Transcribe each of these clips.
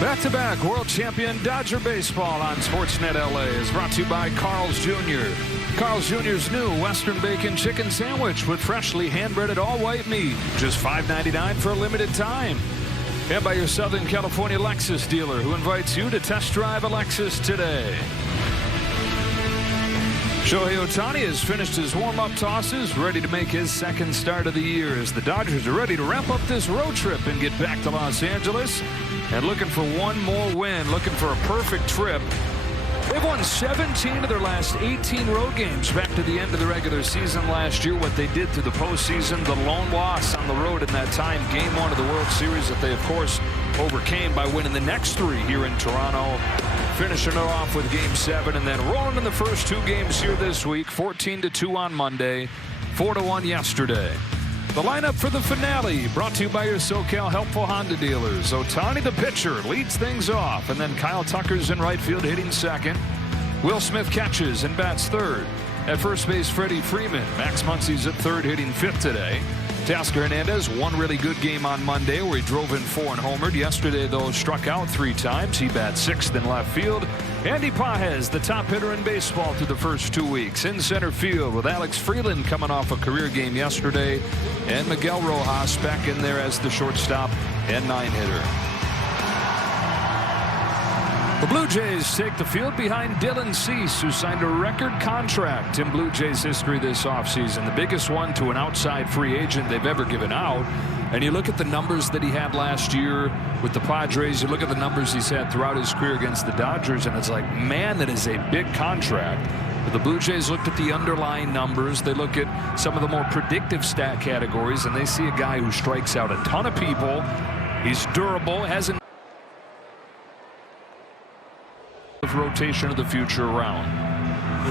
Back-to-back world champion Dodger baseball on Sportsnet LA is brought to you by Carl's Jr. Carl's Jr.'s new Western Bacon Chicken Sandwich with freshly hand-breaded all-white meat. Just $5.99 for a limited time. And by your Southern California Lexus dealer, who invites you to test drive a Lexus today. Shohei Ohtani has finished his warm-up tosses, ready to make his second start of the year as the Dodgers are ready to wrap up this road trip and get back to Los Angeles. And looking for one more win, looking for a perfect trip. They've won 17 of their last 18 road games back to the end of the regular season last year. What they did through the postseason, the lone loss on the road in that time, Game 1 of the World Series that they, of course, overcame by winning the next 3 here in Toronto. Finishing it off with Game 7 and then rolling in the first 2 games here this week. 14-2 on Monday, 4-1 yesterday. The lineup for the finale brought to you by your SoCal Helpful Honda dealers. Ohtani, the pitcher, leads things off, and then Kyle Tucker's in right field hitting second. Will Smith catches and bats third. At first base, Freddie Freeman. Max Muncy's at third, hitting fifth today. Teoscar Hernandez, one really good game on Monday where he drove in 4 and homered. Yesterday, though, struck out 3 times. He bats 6th in left field. Andy Pages, the top hitter in baseball through the first 2 weeks. In center field with Alex Freeland coming off a career game yesterday. And Miguel Rojas back in there as the shortstop and 9-hitter. The Blue Jays take the field behind Dylan Cease, who signed a record contract in Blue Jays history this offseason, the biggest one to an outside free agent they've ever given out. And you look at the numbers that he had last year with the Padres, you look at the numbers he's had throughout his career against the Dodgers, and it's like, man, that is a big contract. But the Blue Jays looked at the underlying numbers. They look at some of the more predictive stat categories, and they see a guy who strikes out a ton of people. He's durable, hasn't rotation of the future around.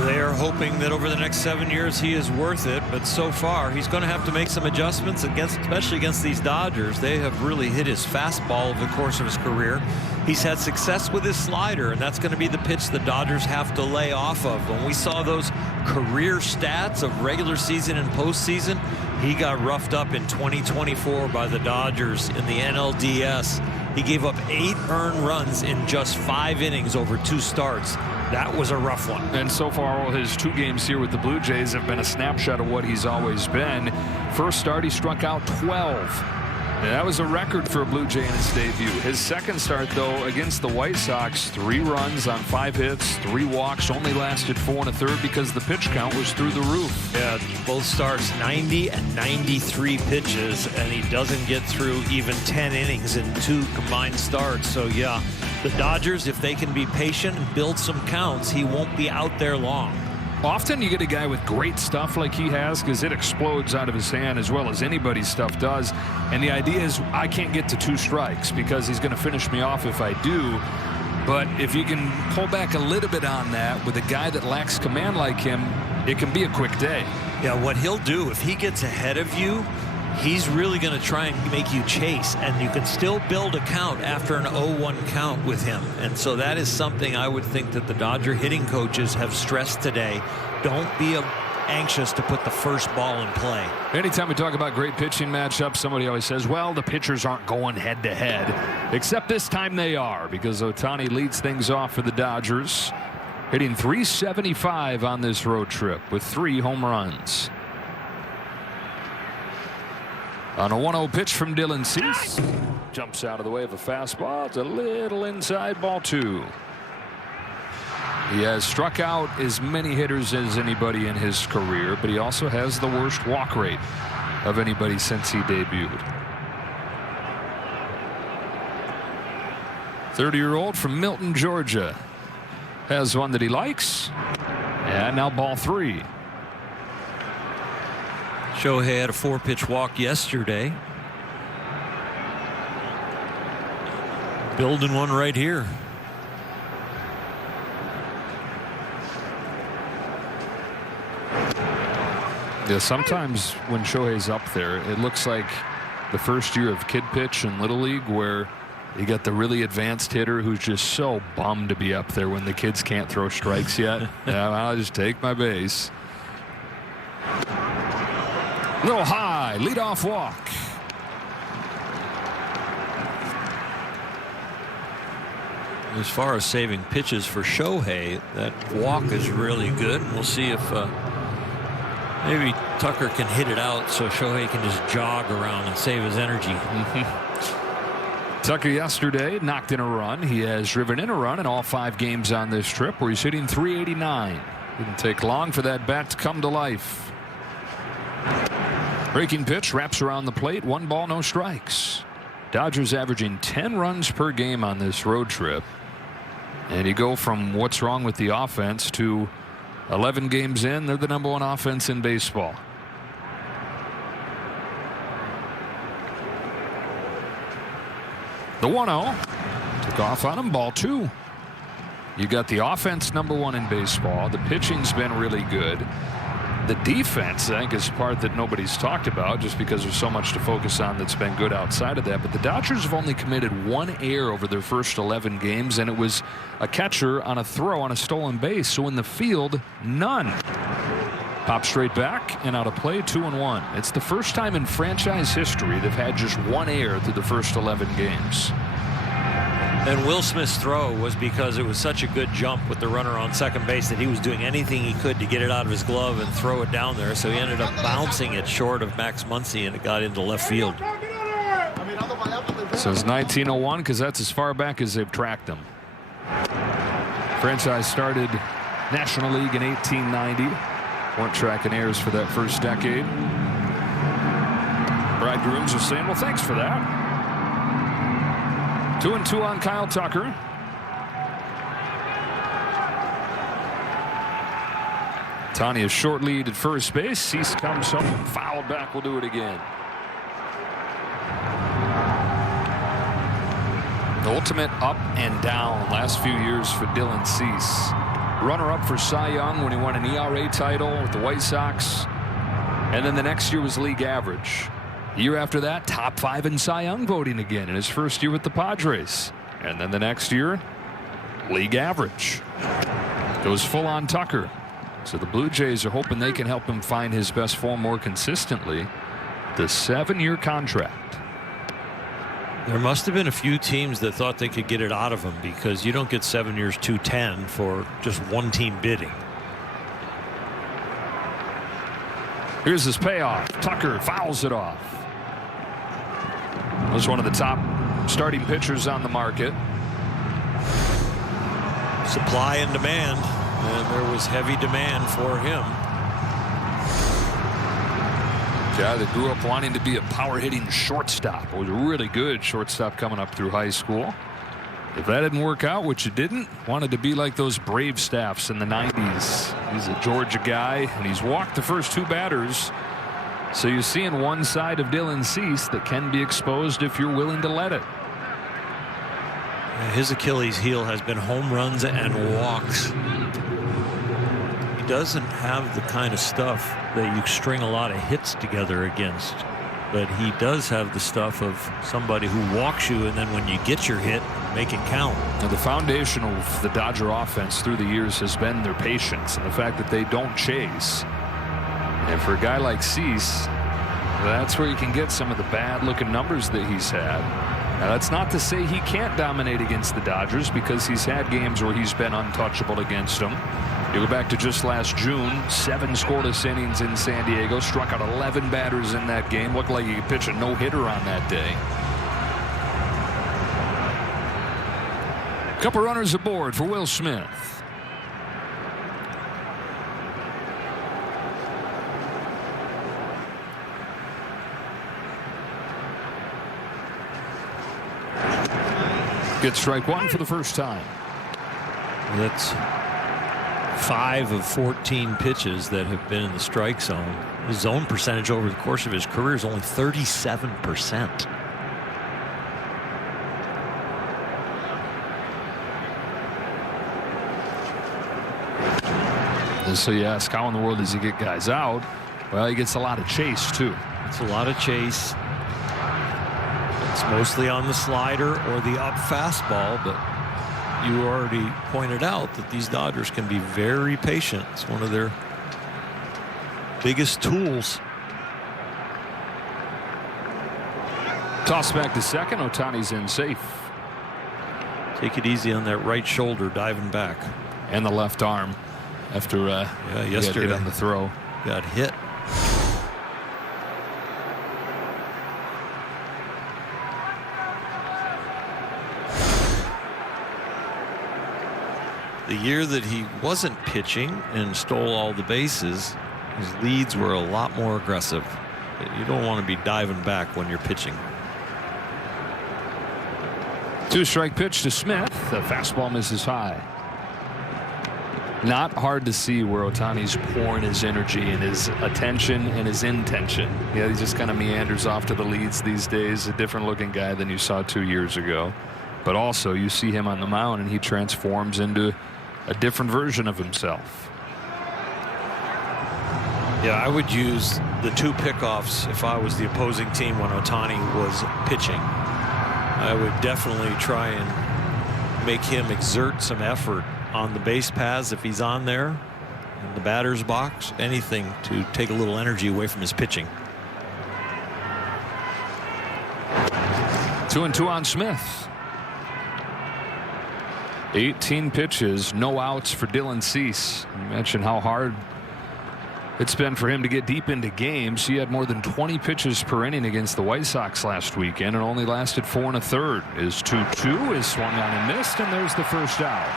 They are hoping that over the next 7 years he is worth it, but so far he's going to have to make some adjustments especially against these Dodgers. They have really hit his fastball over the course of his career. He's had success with his slider, and that's going to be the pitch the Dodgers have to lay off of. When we saw those career stats of regular season and postseason, he got roughed up in 2024 by the Dodgers in the NLDS. He gave up 8 earned runs in just 5 innings over 2 starts. That was a rough one. And so far, all his 2 games here with the Blue Jays have been a snapshot of what he's always been. First start, he struck out 12. And that was a record for a Blue Jay in his debut. His second start, though, against the White Sox, 3 runs on 5 hits, 3 walks, only lasted 4 1/3 because the pitch count was through the roof. Yeah, both starts 90 and 93 pitches, and he doesn't get through even 10 innings in 2 combined starts. So, yeah, the Dodgers, if they can be patient and build some counts, he won't be out there long. Often you get a guy with great stuff like he has because it explodes out of his hand as well as anybody's stuff does. And the idea is I can't get to 2 strikes because he's going to finish me off if I do. But if you can pull back a little bit on that with a guy that lacks command like him, it can be a quick day. Yeah, what he'll do if he gets ahead of you, he's really going to try and make you chase, and you can still build a count after an 0-1 count with him. And so that is something I would think that the Dodger hitting coaches have stressed today. Don't be anxious to put the first ball in play. Anytime we talk about great pitching matchups, somebody always says, well, the pitchers aren't going head-to-head. Except this time they are, because Ohtani leads things off for the Dodgers, hitting .375 on this road trip with 3 home runs. On a 1-0 pitch from Dylan Cease. Jumps out of the way of a fastball. It's a little inside, ball 2. He has struck out as many hitters as anybody in his career, but he also has the worst walk rate of anybody since he debuted. 30-year-old from Milton, Georgia, has one that he likes. And now ball 3. Shohei had a 4-pitch walk yesterday. Building one right here. Yeah, sometimes when Shohei's up there, it looks like the first year of kid pitch in Little League where you got the really advanced hitter who's just so bummed to be up there when the kids can't throw strikes yet. Yeah, I'll just take my base. Little high, leadoff walk. As far as saving pitches for Shohei, that walk is really good. We'll see if maybe Tucker can hit it out so Shohei can just jog around and save his energy. Tucker yesterday knocked in a run. He has driven in a run in all 5 games on this trip, where he's hitting .389. Didn't take long for that bat to come to life. Breaking pitch wraps around the plate. 1 ball, no strikes. Dodgers averaging 10 runs per game on this road trip. And you go from what's wrong with the offense to 11 games in, they're the #1 offense in baseball. The 1-0 took off on him. Ball 2. You got the offense #1 in baseball. The pitching's been really good. The defense, I think, is the part that nobody's talked about, just because there's so much to focus on that's been good outside of that. But the Dodgers have only committed 1 error over their first 11 games, and it was a catcher on a throw on a stolen base. So in the field, none. Pop straight back and out of play, 2-1. It's the first time in franchise history they've had just 1 error through the first 11 games. And Will Smith's throw was because it was such a good jump with the runner on second base that he was doing anything he could to get it out of his glove and throw it down there. So he ended up bouncing it short of Max Muncy, and it got into left field. So it's 1901 because that's as far back as they've tracked him. Franchise started National League in 1890. Weren't tracking errors for that first decade. Bridegrooms are saying, well, thanks for that. 2-2 on Kyle Tucker. Tania's short lead at first base. Cease comes home, fouled back. We'll do it again. The ultimate up and down last few years for Dylan Cease. Runner-up for Cy Young when he won an ERA title with the White Sox. And then the next year was league average. The year after that, top 5 in Cy Young voting again in his first year with the Padres. And then the next year, league average. Goes full on Tucker. So the Blue Jays are hoping they can help him find his best form more consistently. The 7-year contract. There must have been a few teams that thought they could get it out of him, because you don't get 7 years, $210 for just one team bidding. Here's his payoff. Tucker fouls it off. Was one of the top starting pitchers on the market. Supply and demand, and there was heavy demand for him. Guy that grew up wanting to be a power-hitting shortstop. Was a really good shortstop coming up through high school. If that didn't work out, which it didn't, wanted to be like those Brave staffs in the 90s. He's a Georgia guy, and he's walked the first 2 batters. So you're seeing one side of Dylan Cease that can be exposed if you're willing to let it. His Achilles heel has been home runs and walks. He doesn't have the kind of stuff that you string a lot of hits together against, but he does have the stuff of somebody who walks you, and then when you get your hit, make it count. Now, the foundation of the Dodger offense through the years has been their patience and the fact that they don't chase. And for a guy like Cease, that's where you can get some of the bad-looking numbers that he's had. Now, that's not to say he can't dominate against the Dodgers, because he's had games where he's been untouchable against them. You go back to just last June, 7 scoreless innings in San Diego, struck out 11 batters in that game. Looked like he could pitch a no-hitter on that day. Couple runners aboard for Will Smith. Gets strike 1 for the first time. That's 5 of 14 pitches that have been in the strike zone. His zone percentage over the course of his career is only 37%. So you ask, how in the world does he get guys out? Well, he gets a lot of chase too. It's a lot of chase. It's mostly on the slider or the up fastball, but you already pointed out that these Dodgers can be very patient. It's one of their biggest tools. Toss back to second. Ohtani's in safe. Take it easy on that right shoulder diving back. And the left arm after yesterday on the throw. Got hit. The year that he wasn't pitching and stole all the bases, his leads were a lot more aggressive. You don't want to be diving back when you're pitching. 2-strike pitch to Smith. The fastball misses high. Not hard to see where Ohtani's pouring his energy and his attention and his intention. Yeah, he just kind of meanders off to the leads these days. A different looking guy than you saw 2 years ago. But also you see him on the mound and he transforms into a different version of himself. Yeah, I would use the 2 pickoffs if I was the opposing team when Ohtani was pitching. I would definitely try and make him exert some effort on the base paths if he's on there, in the batter's box, anything to take a little energy away from his pitching. 2-2 on Smith. 18 pitches, no outs for Dylan Cease. You mentioned how hard it's been for him to get deep into games. He had more than 20 pitches per inning against the White Sox last weekend and only lasted 4 1/3. His 2-2 is swung on and missed, and there's the first out.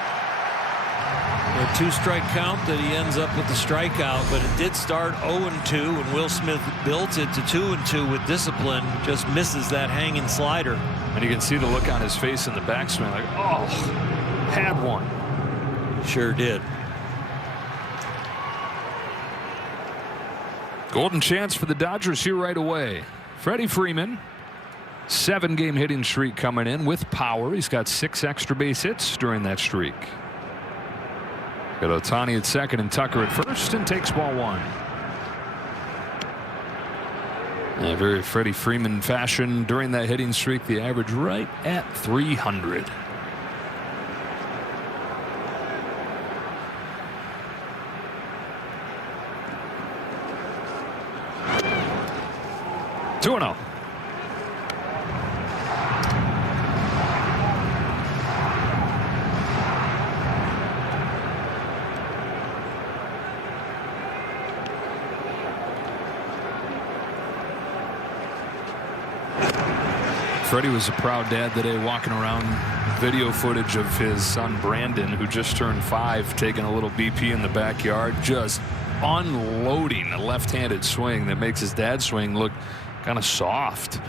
A 2-strike count that he ends up with the strikeout, but it did start 0-2, and Will Smith built it to 2-2 with discipline. Just misses that hanging slider. And you can see the look on his face in the backswing, like, oh, had one. Sure did. Golden chance for the Dodgers here right away. Freddie Freeman, 7-game hitting streak coming in with power. He's got 6 extra base hits during that streak. Got Ohtani at second and Tucker at first, and takes ball 1. A very Freddie Freeman fashion during that hitting streak. The average right at 300. Two and 0. Freddie was a proud dad today, walking around video footage of his son Brandon, who just turned 5, taking a little BP in the backyard, just unloading a left-handed swing that makes his dad's swing look kind of soft.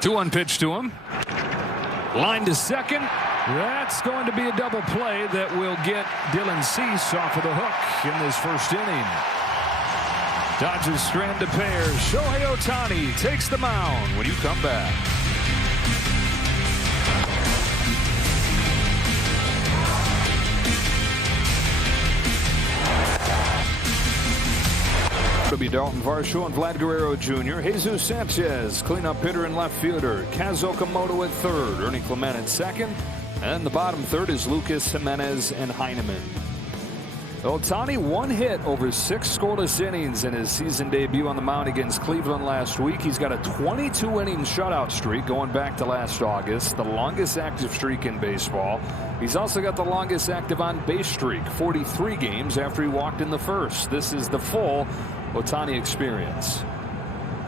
2-1 pitch to him. Line to second. That's going to be a double play that will get Dylan Cease off of the hook in this first inning. Dodgers strand to pair. Shohei Ohtani takes the mound when you come back. It'll be Dalton Varsho and Vlad Guerrero Jr. Jesus Sanchez, cleanup hitter and left fielder. Kaz Okamoto at third. Ernie Clement at second. And the bottom third is Lucas Jimenez and Heineman. Ohtani 1 hit over 6 scoreless innings in his season debut on the mound against Cleveland last week. He's got a 22-inning shutout streak going back to last August, the longest active streak in baseball. He's also got the longest active on-base streak, 43 games after he walked in the first. This is the full Ohtani experience.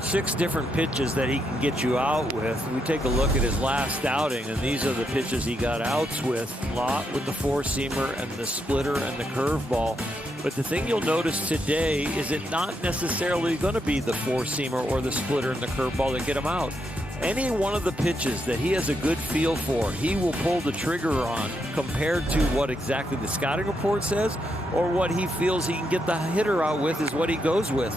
6 different pitches that he can get you out with. We take a look at his last outing, and these are the pitches he got outs with. A lot with the 4-seamer and the splitter and the curveball. But the thing you'll notice today is it not necessarily going to be the 4-seamer or the splitter and the curveball that get him out. Any one of the pitches that he has a good feel for, he will pull the trigger on, compared to what exactly the scouting report says or what he feels he can get the hitter out with is what he goes with.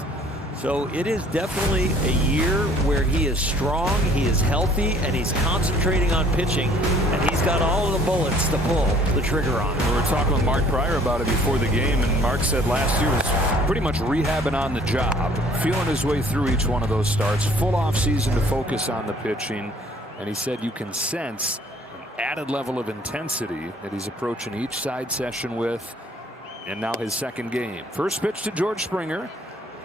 So it is definitely a year where he is strong, he is healthy, and he's concentrating on pitching, and he's got all of the bullets to pull the trigger on. We were talking with Mark Pryor about it before the game, and Mark said last year was pretty much rehabbing on the job, feeling his way through each one of those starts, full off season to focus on the pitching, and he said you can sense an added level of intensity that he's approaching each side session with, and now his second game. First pitch to George Springer.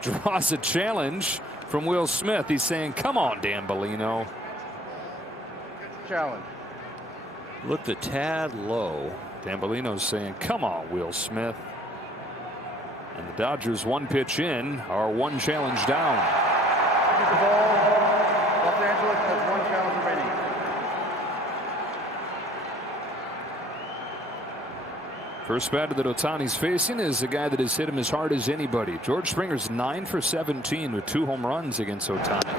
Draws a challenge from Will Smith. He's saying, come on, Dan Bellino. Challenge. Looked a tad low. Dan Bellino's saying, come on, Will Smith. And the Dodgers, one pitch in, are one challenge down. The ball. Los Angeles has one challenge remaining. First batter that Ohtani's facing is a guy that has hit him as hard as anybody. George Springer's 9 for 17 with 2 home runs against Ohtani.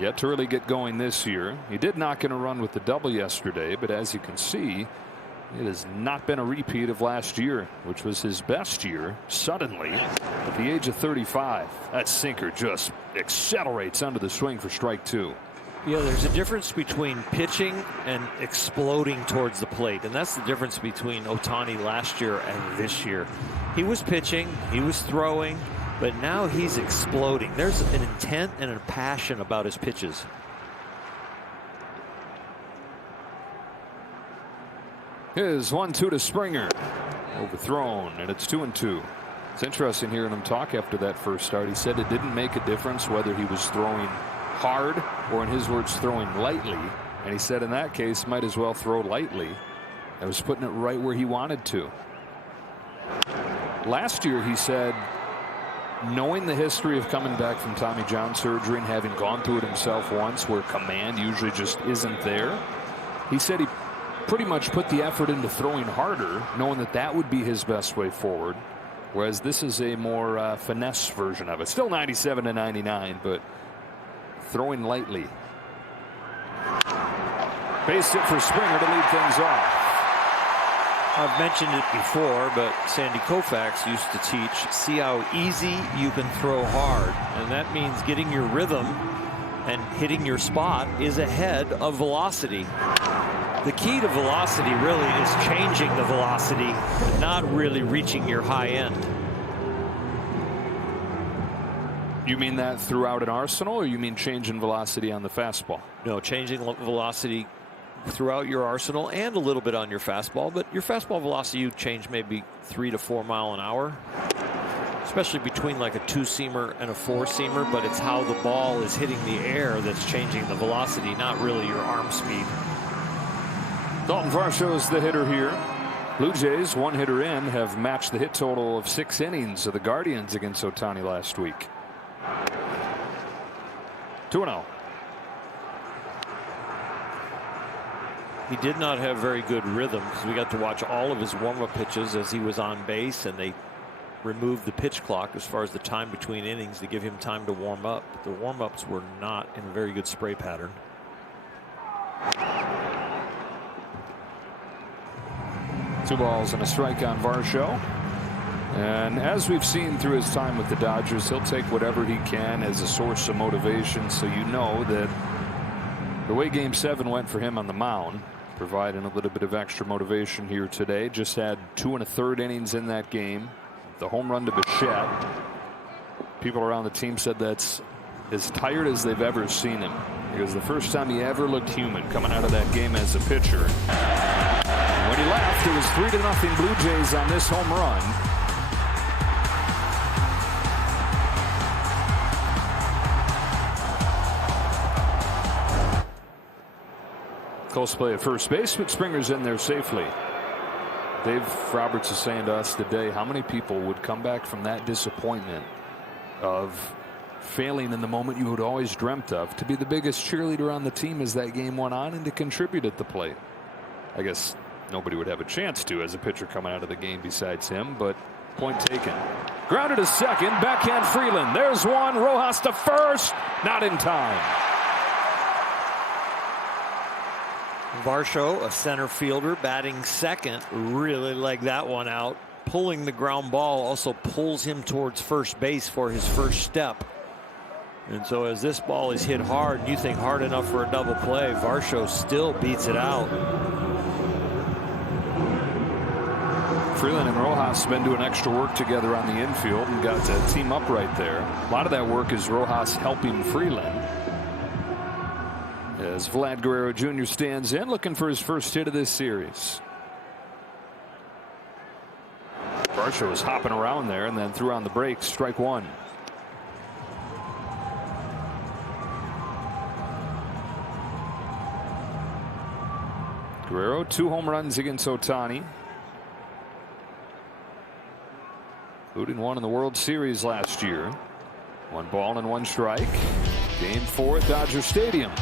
Yet to really get going this year. He did knock in a run with the double yesterday, but as you can see, it has not been a repeat of last year, which was his best year. Suddenly, at the age of 35, that sinker just accelerates under the swing for strike 2. Yeah, there's a difference between pitching and exploding towards the plate, and that's the difference between Ohtani last year and this year. He was pitching, he was throwing, but now he's exploding. There's an intent and a passion about his pitches. Here's 1-2 to Springer. Overthrown, and it's 2-2. It's interesting hearing him talk after that first start. He said it didn't make a difference whether he was throwing hard or, in his words, throwing lightly. And he said in that case, might as well throw lightly. I was putting it right where he wanted to. Last year, he said, knowing the history of coming back from Tommy John surgery and having gone through it himself once where command usually just isn't there, he said he pretty much put the effort into throwing harder, knowing that that would be his best way forward. Whereas this is a more finesse version of it. Still 97 to 99, but throwing lightly. Base hit for Springer to lead things off. I've mentioned it before, but Sandy Koufax used to teach, see how easy you can throw hard. And that means getting your rhythm and hitting your spot is ahead of velocity. The key to velocity really is changing the velocity, not really reaching your high end. You mean that throughout an arsenal, or you mean changing velocity on the fastball? No, changing velocity throughout your arsenal and a little bit on your fastball, but your fastball velocity you change maybe 3 to 4 mile an hour, especially between like a 2-seamer and a 4-seamer, but it's how the ball is hitting the air that's changing the velocity, not really your arm speed. Dalton Varsho is the hitter here. Blue Jays, one hitter in, have matched the hit total of 6 innings of the Guardians against Ohtani last week. 2-0. He did not have very good rhythm because we got to watch all of his warm-up pitches as he was on base, and they removed the pitch clock as far as the time between innings to give him time to warm up. But the warm-ups were not in a very good spray pattern. Two balls and a strike on Varsho. And as we've seen through his time with the Dodgers, he'll take whatever he can as a source of motivation. So you know that the way Game 7 went for him on the mound, providing a little bit of extra motivation here today. Just had 2 1/3 innings in that game. The home run to Bichette. People around the team said that's as tired as they've ever seen him, because the first time he ever looked human coming out of that game as a pitcher. And when he left, it was 3-0 Blue Jays on this home run. Close play at first base, but Springer's in there safely. Dave Roberts is saying to us today, how many people would come back from that disappointment of failing in the moment you had always dreamt of to be the biggest cheerleader on the team as that game went on and to contribute at the plate? I guess nobody would have a chance to as a pitcher coming out of the game besides him, but point taken. Grounded to second, backhand Freeland. There's one. Rojas to first. Not in time. Varsho, a center fielder, batting second, really like that one out. Pulling the ground ball also pulls him towards first base for his first step. And so as this ball is hit hard, and you think hard enough for a double play, Varsho still beats it out. Freeland and Rojas have been doing extra work together on the infield and got to team up right there. A lot of that work is Rojas helping Freeland. As Vlad Guerrero Jr. stands in, looking for his first hit of this series. Varsho was hopping around there and then threw on the brakes. Strike one. Guerrero, 2 home runs against Ohtani. Including one in the World Series last year. 1 ball and 1 strike. Game 4 at Dodger Stadium.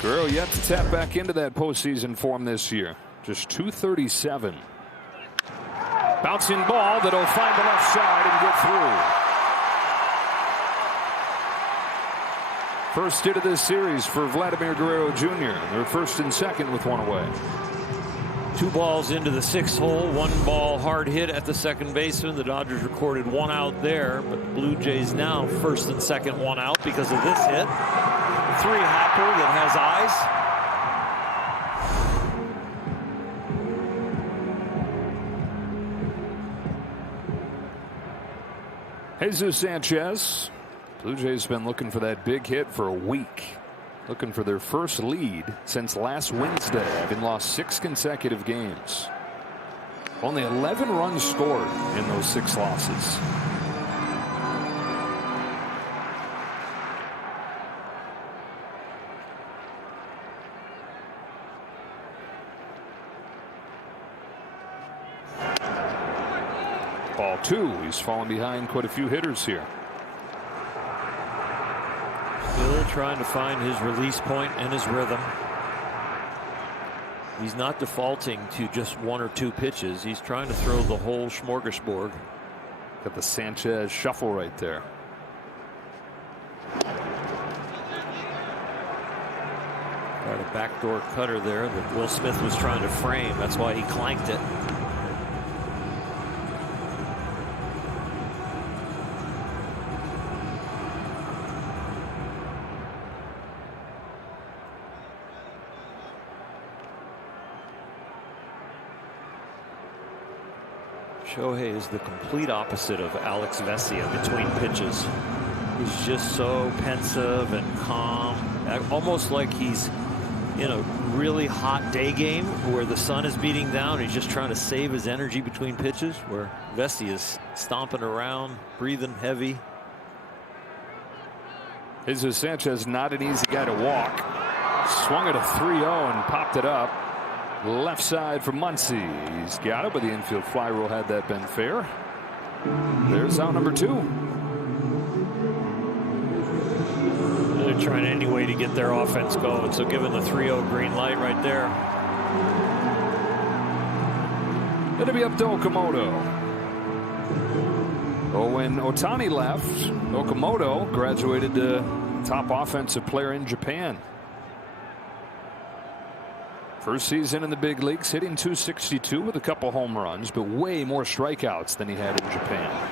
Guerrero yet to tap back into that postseason form this year. Just .237. Bouncing ball that'll find the left side and get through. First hit of this series for Vladimir Guerrero Jr. They're first and second with 1 away. 2 balls into the 6th hole. 1 ball hard hit at the second baseman. The Dodgers recorded 1 out there, but the Blue Jays now first and second 1 out because of this hit. 3-hopper that has eyes. Jesus Sanchez. Blue Jays been looking for that big hit for a week. Looking for their first lead since last Wednesday, having lost 6 consecutive games. Only 11 runs scored in those 6 losses. Ball 2. He's fallen behind quite a few hitters here. Still trying to find his release point and his rhythm. He's not defaulting to just 1 or 2 pitches. He's trying to throw the whole smorgasbord. Got the Sanchez shuffle right there. Got a backdoor cutter there that Will Smith was trying to frame. That's why he clanked it. Shohei is the complete opposite of Alex Vesia between pitches. He's just so pensive and calm, almost like he's in a really hot day game where the sun is beating down. He's just trying to save his energy between pitches, where Vesia is stomping around, breathing heavy. Jesus Sanchez, not an easy guy to walk. Swung at a 3-0 and popped it up. Left side for Muncy. He's got it, but the infield fly rule had that been fair. There's out number 2. They're trying any way to get their offense going, so giving the 3-0 green light right there. It'll be up to Okamoto. Oh, when Ohtani left, Okamoto graduated to top offensive player in Japan. First season in the big leagues, hitting .262 with a couple home runs, but way more strikeouts than he had in Japan.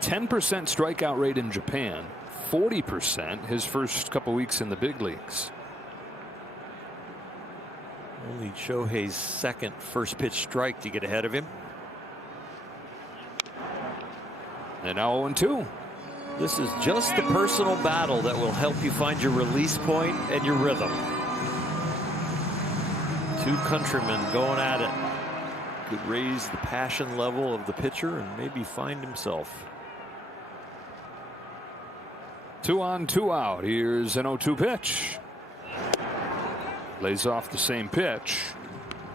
10% strikeout rate in Japan, 40% his first couple weeks in the big leagues. Only Shohei's second first pitch strike to get ahead of him. And now 0-2. This is just the personal battle that will help you find your release point and your rhythm. 2 countrymen going at it. Could raise the passion level of the pitcher and maybe find himself. 2 on, 2 out. Here's an 0-2 pitch. Lays off the same pitch.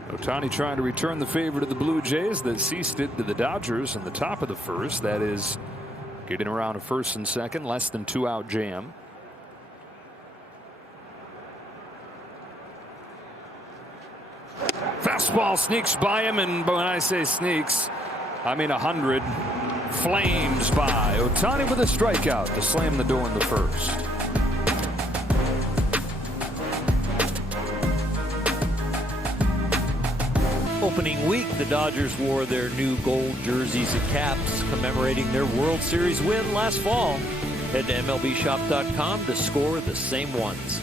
Ohtani trying to return the favor to the Blue Jays that ceased it to the Dodgers in the top of the first. That is getting around a first and second, less than 2 out jam. Fastball sneaks by him, and when I say sneaks, I mean 100. Flames by. Ohtani with a strikeout to slam the door in the first. Opening week, the Dodgers wore their new gold jerseys and caps commemorating their World Series win last fall. Head to MLBshop.com to score the same ones.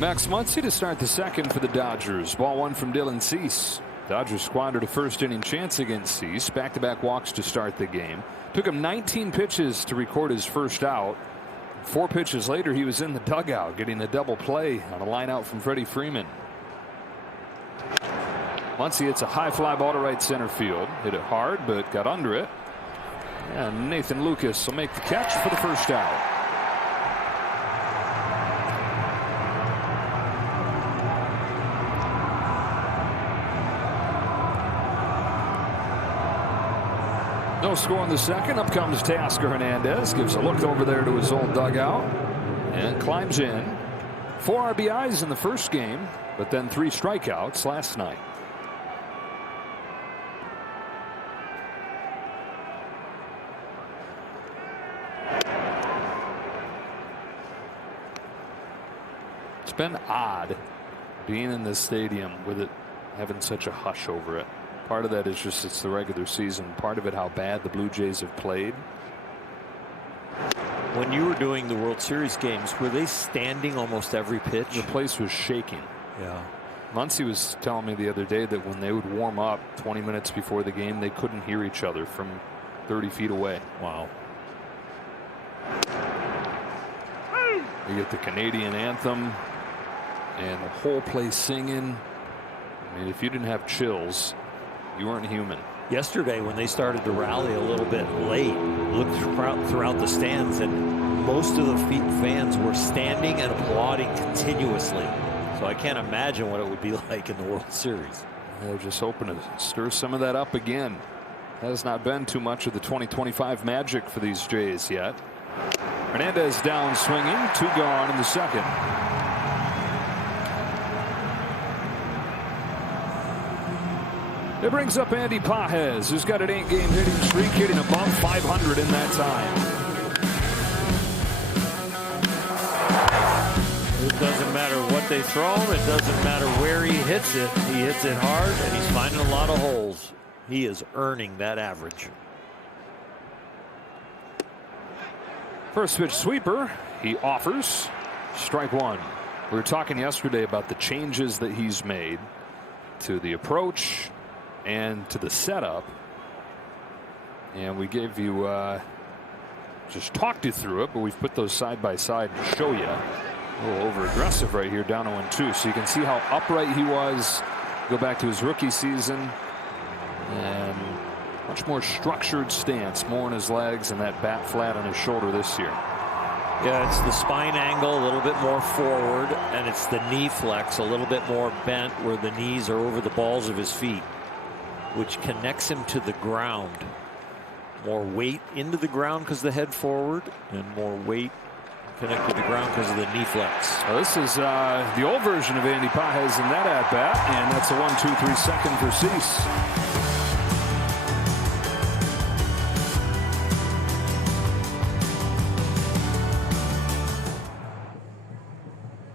Max Muncy to start the second for the Dodgers. Ball 1 from Dylan Cease. Dodgers squandered a first inning chance against Cease. Back-to-back walks to start the game. Took him 19 pitches to record his first out. 4 pitches later, he was in the dugout getting a double play on a line out from Freddie Freeman. Muncy hits a high fly ball to right center field. Hit it hard, but got under it. And Nathan Lucas will make the catch for the first out. No score in the second. Up comes Teoscar Hernandez. Gives a look over there to his old dugout and climbs in. 4 RBIs in the first game, but then 3 strikeouts last night. It's been odd being in this stadium with it having such a hush over it. Part of that is just it's the regular season. Part of it how bad the Blue Jays have played. When you were doing the World Series games, were they standing almost every pitch? The place was shaking. Yeah. Muncy was telling me the other day that when they would warm up 20 minutes before the game, they couldn't hear each other from 30 feet away. Wow. You get the Canadian anthem and the whole place singing. I mean, if you didn't have chills, you weren't human. Yesterday, when they started to rally a little bit late, looked throughout the stands, and most of the fans were standing and applauding continuously. So I can't imagine what it would be like in the World Series. They're just hoping to stir some of that up again. Has not been too much of the 2025 magic for these Jays yet. Hernandez down swinging, 2 gone in the second. It brings up Andy Pages, who's got an 8-game hitting streak, hitting above 500 in that time. It doesn't matter what they throw him. It doesn't matter where he hits it. He hits it hard, and he's finding a lot of holes. He is earning that average. First pitch sweeper. He offers. Strike 1. We were talking yesterday about the changes that he's made to the approach and to the setup, and we gave you just talked you through it, but we've put those side by side to show you. A little over aggressive right here, down to 1-2, so you can see how upright he was. Go back to his rookie season, and much more structured stance, more on his legs and that bat flat on his shoulder this year. Yeah, it's the spine angle a little bit more forward, and it's the knee flex a little bit more bent where the knees are over the balls of his feet, which connects him to the ground. More weight into the ground because of the head forward, and more weight connected to the ground because of the knee flex. Well, this is the old version of Andy Pages in that at bat, and that's a 1-2-3 second for Cease.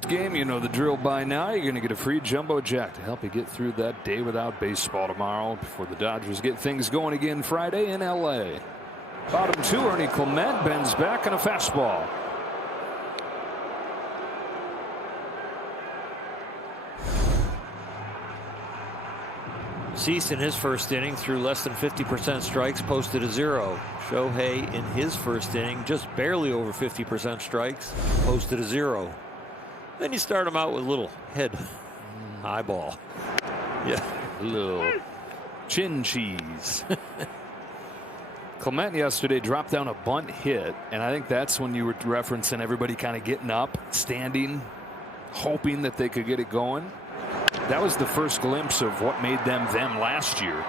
Game, you know the drill by now. You're going to get a free jumbo jack to help you get through that day without baseball tomorrow before the Dodgers get things going again Friday in LA. Bottom 2, Ernie Clement bends back on a fastball. Cease in his first inning threw less than 50% strikes, posted a 0. Shohei in his first inning just barely over 50% strikes, posted a 0. Then you start him out with a little head eyeball. Yeah. A little chin cheese. Clement yesterday dropped down a bunt hit, and I think that's when you were referencing everybody kind of getting up, standing, hoping that they could get it going. That was the first glimpse of what made them last year.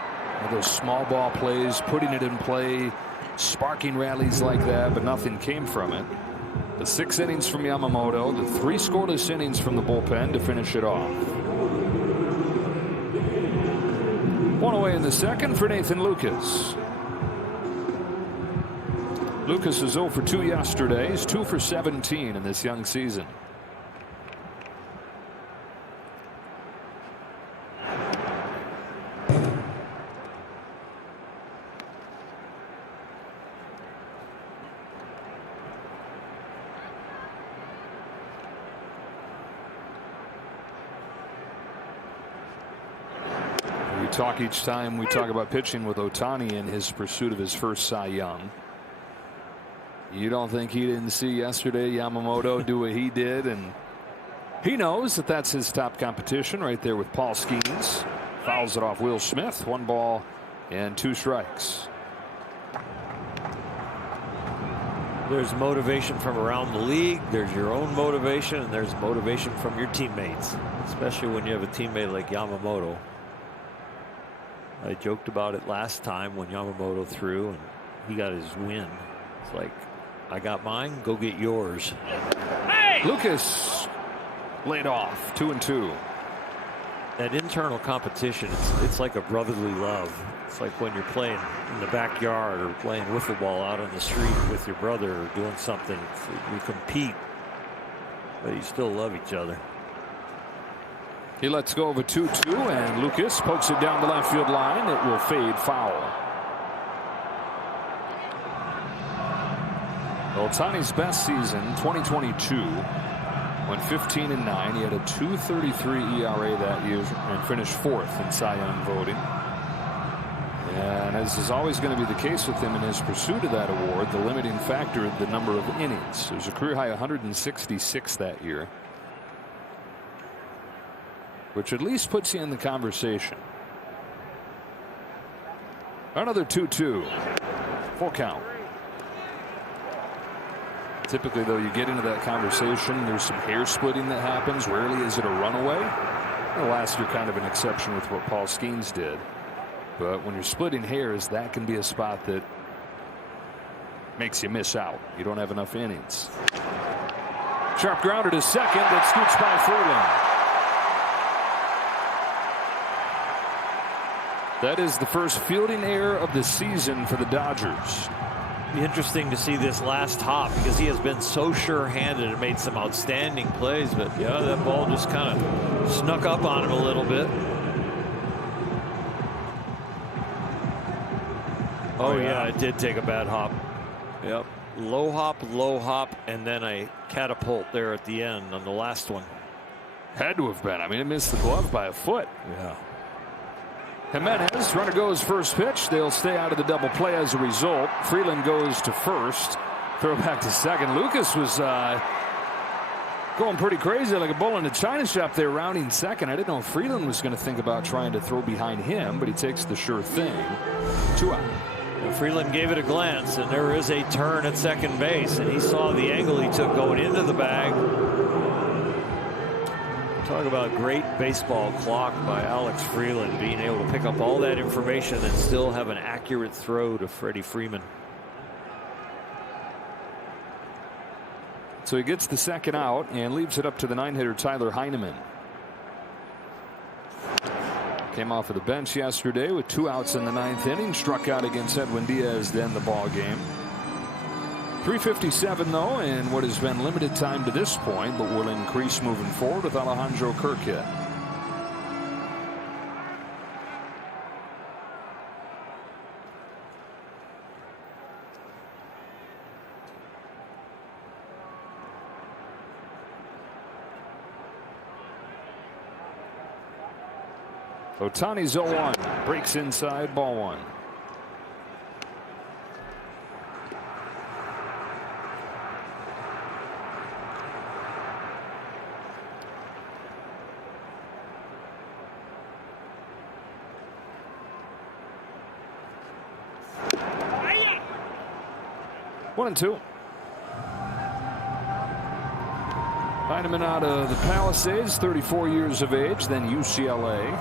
Those small ball plays, putting it in play, sparking rallies like that, but nothing came from it. The 6 innings from Yamamoto, the 3 scoreless innings from the bullpen to finish it off. 1 away in the second for Nathan Lucas. Lucas is 0 for 2 yesterday. He's 2 for 17 in this young season. Talk each time we talk about pitching with Ohtani in his pursuit of his first Cy Young. You don't think he didn't see yesterday Yamamoto do what he did, and he knows that that's his top competition right there with Paul Skeens. Fouls it off Will Smith. 1 ball and 2 strikes. There's motivation from around the league. There's your own motivation, and there's motivation from your teammates, especially when you have a teammate like Yamamoto. I joked about it last time when Yamamoto threw and he got his win. It's like, I got mine, go get yours. Hey! Lucas laid off. 2-2. That internal competition, it's like a brotherly love. It's like when you're playing in the backyard or playing wiffle ball out on the street with your brother or doing something. You compete, but you still love each other. He lets go of a 2-2, and Lucas pokes it down the left field line. It will fade foul. Ohtani's best season, 2022, went 15-9. He had a 2.33 ERA that year and finished 4th in Cy Young voting. And as is always going to be the case with him in his pursuit of that award, the limiting factor, the number of innings. There's a career high 166 that year, which at least puts you in the conversation. Another 2-2. Full count. Typically, though, you get into that conversation, there's some hair splitting that happens. Rarely is it a runaway. Well, last year, kind of an exception with what Paul Skeens did. But when you're splitting hairs, that can be a spot that makes you miss out. You don't have enough innings. Sharp grounder to second that scoots by Freeland. That is the first fielding error of the season for the Dodgers. Be interesting to see this last hop because he has been so sure-handed and made some outstanding plays, but yeah, that ball just kind of snuck up on him a little bit. Oh yeah, it did take a bad hop. Yep, low hop, and then a catapult there at the end on the last one. Had to have been. I mean, it missed the glove by a foot. Yeah. Jimenez, runner goes first pitch. They'll stay out of the double play as a result. Freeland goes to first. Throw back to second. Lucas was going pretty crazy like a bull in a china shop there, rounding second. I didn't know if Freeland was going to think about trying to throw behind him, but he takes the sure thing. 2 out. Well, Freeland gave it a glance, and there is a turn at second base, and he saw the angle he took going into the bag. Talk about great baseball clock by Alex Freeland, being able to pick up all that information and still have an accurate throw to Freddie Freeman. So he gets the second out and leaves it up to the 9-hitter Tyler Heineman. Came off of the bench yesterday with 2 outs in the 9th inning. Struck out against Edwin Diaz to end the ball game. 3:57 though, and what has been limited time to this point, but will increase moving forward with Alejandro Kirk hit. Ohtani's 0-1, breaks inside, ball 1. One and 2. Heineman out of the Palisades, 34 years of age, then UCLA.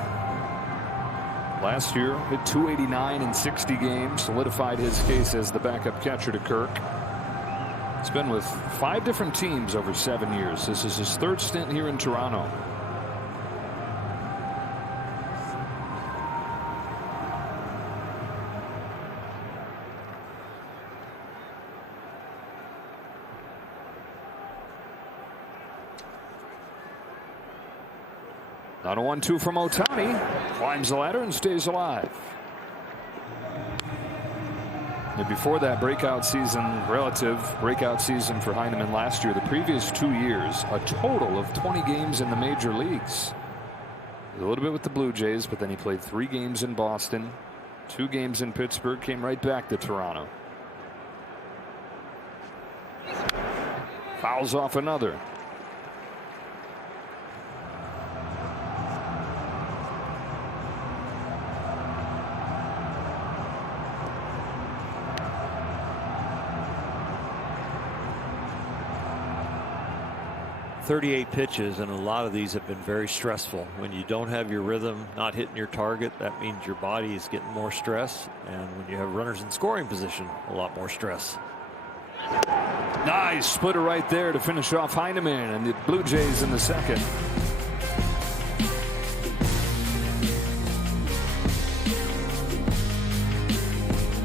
Last year, hit .289 in 60 games, solidified his case as the backup catcher to Kirk. He's been with 5 different teams over 7 years. This is his 3rd stint here in Toronto. On a 1-2 from Ohtani, climbs the ladder and stays alive. And before that relative breakout season for Heineman last year, the previous 2 years, a total of 20 games in the major leagues. A little bit with the Blue Jays, but then he played 3 games in Boston, 2 games in Pittsburgh, came right back to Toronto. Fouls off another. .38 pitches, and a lot of these have been very stressful. When you don't have your rhythm, not hitting your target, that means your body is getting more stress, and when you have runners in scoring position, a lot more stress. Nice splitter right there to finish off Heineman and the Blue Jays in the second.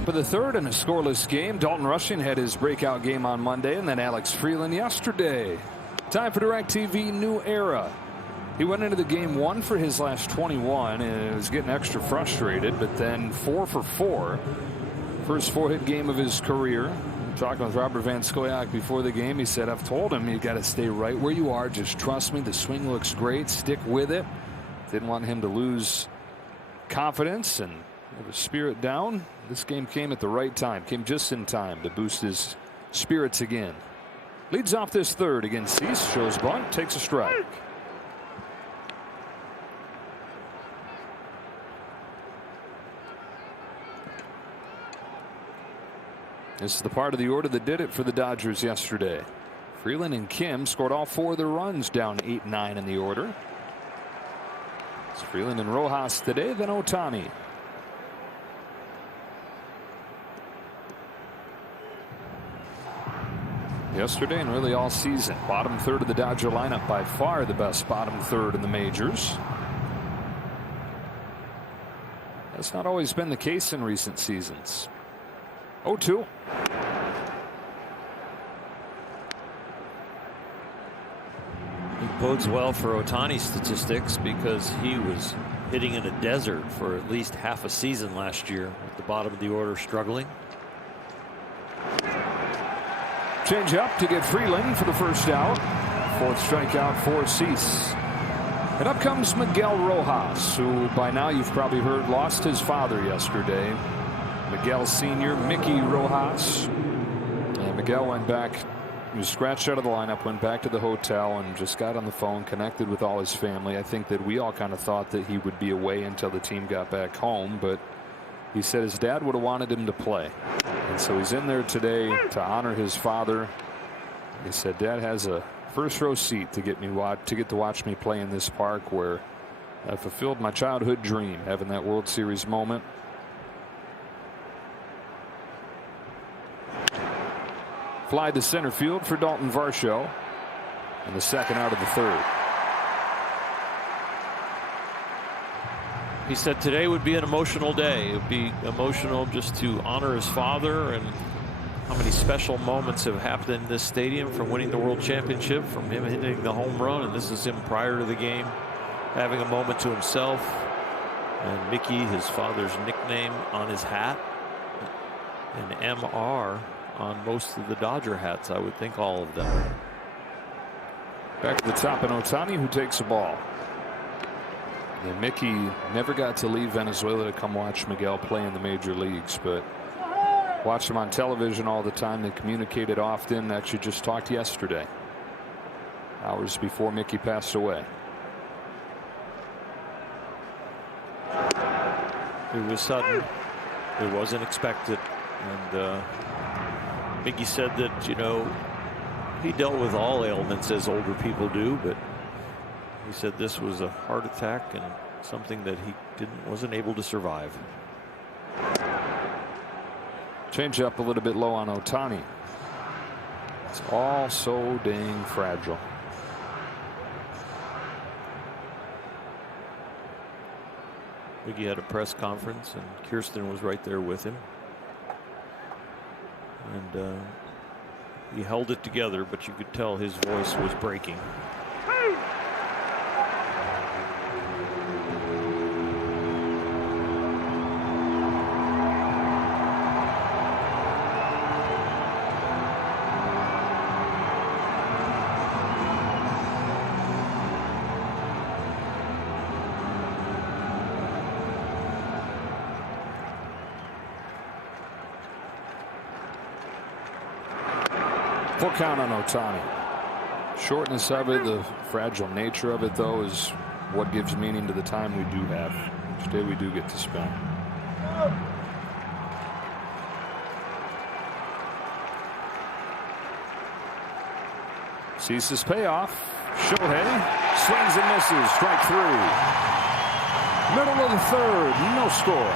For the third in a scoreless game, Dalton Rushing had his breakout game on Monday, and then Alex Freeland yesterday. Time for DirecTV New Era. He went into the game 1 for his last 21 and was getting extra frustrated, but then 4 for 4. First 4-hit game of his career. Talking with Robert Van Scoyoc before the game, he said, I've told him you got to stay right where you are. Just trust me. The swing looks great. Stick with it. Didn't want him to lose confidence and have his spirit down. This game came at the right time. Came just in time to boost his spirits again. Leads off this third against Cease. Shows bunt. Takes a strike. This is the part of the order that did it for the Dodgers yesterday. Freeland and Kim scored all 4 of their runs down 8-9 in the order. It's Freeland and Rojas today, then Ohtani. Yesterday and really all season, bottom third of the Dodger lineup, by far the best bottom third in the majors. That's not always been the case in recent seasons. 0-2. It bodes well for Ohtani's statistics because he was hitting in a desert for at least half a season last year at the bottom of the order, struggling. Change up to get Freeland for the first out. 4th strikeout for Cease. And up comes Miguel Rojas, who by now you've probably heard lost his father yesterday. Miguel Sr., Mickey Rojas. And Miguel went back. He was scratched out of the lineup, went back to the hotel and just got on the phone, connected with all his family. I think that we all kind of thought that he would be away until the team got back home, but he said his dad would have wanted him to play. And so he's in there today to honor his father. He said, Dad has a first row seat to get to watch me play in this park where I fulfilled my childhood dream, having that World Series moment. Fly to center field for Dalton Varsho in the second out of the third. He said today would be an emotional day. It would be emotional just to honor his father and how many special moments have happened in this stadium, from winning the World Championship, from him hitting the home run, and this is him prior to the game having a moment to himself. And Mickey, his father's nickname, on his hat, and MR on most of the Dodger hats. I would think all of them. Back to the top, and Ohtani, who takes the ball. And Mickey never got to leave Venezuela to come watch Miguel play in the major leagues, but watched him on television all the time. They communicated often. Actually just talked yesterday, hours before Mickey passed away. It was sudden. It wasn't expected. And Mickey said that, you know, he dealt with all ailments as older people do, but he said this was a heart attack and something that he wasn't able to survive. Change up a little bit low on Ohtani. It's all so dang fragile. Mickey had a press conference and Kirsten was right there with him. And he held it together, but you could tell his voice was breaking. Full count on Ohtani. Shortness of it, the fragile nature of it, though, is what gives meaning to the time we do have. Each day we do get to spend. Sees his payoff. Shohei swings and misses. Strike 3. Middle of the third. No score.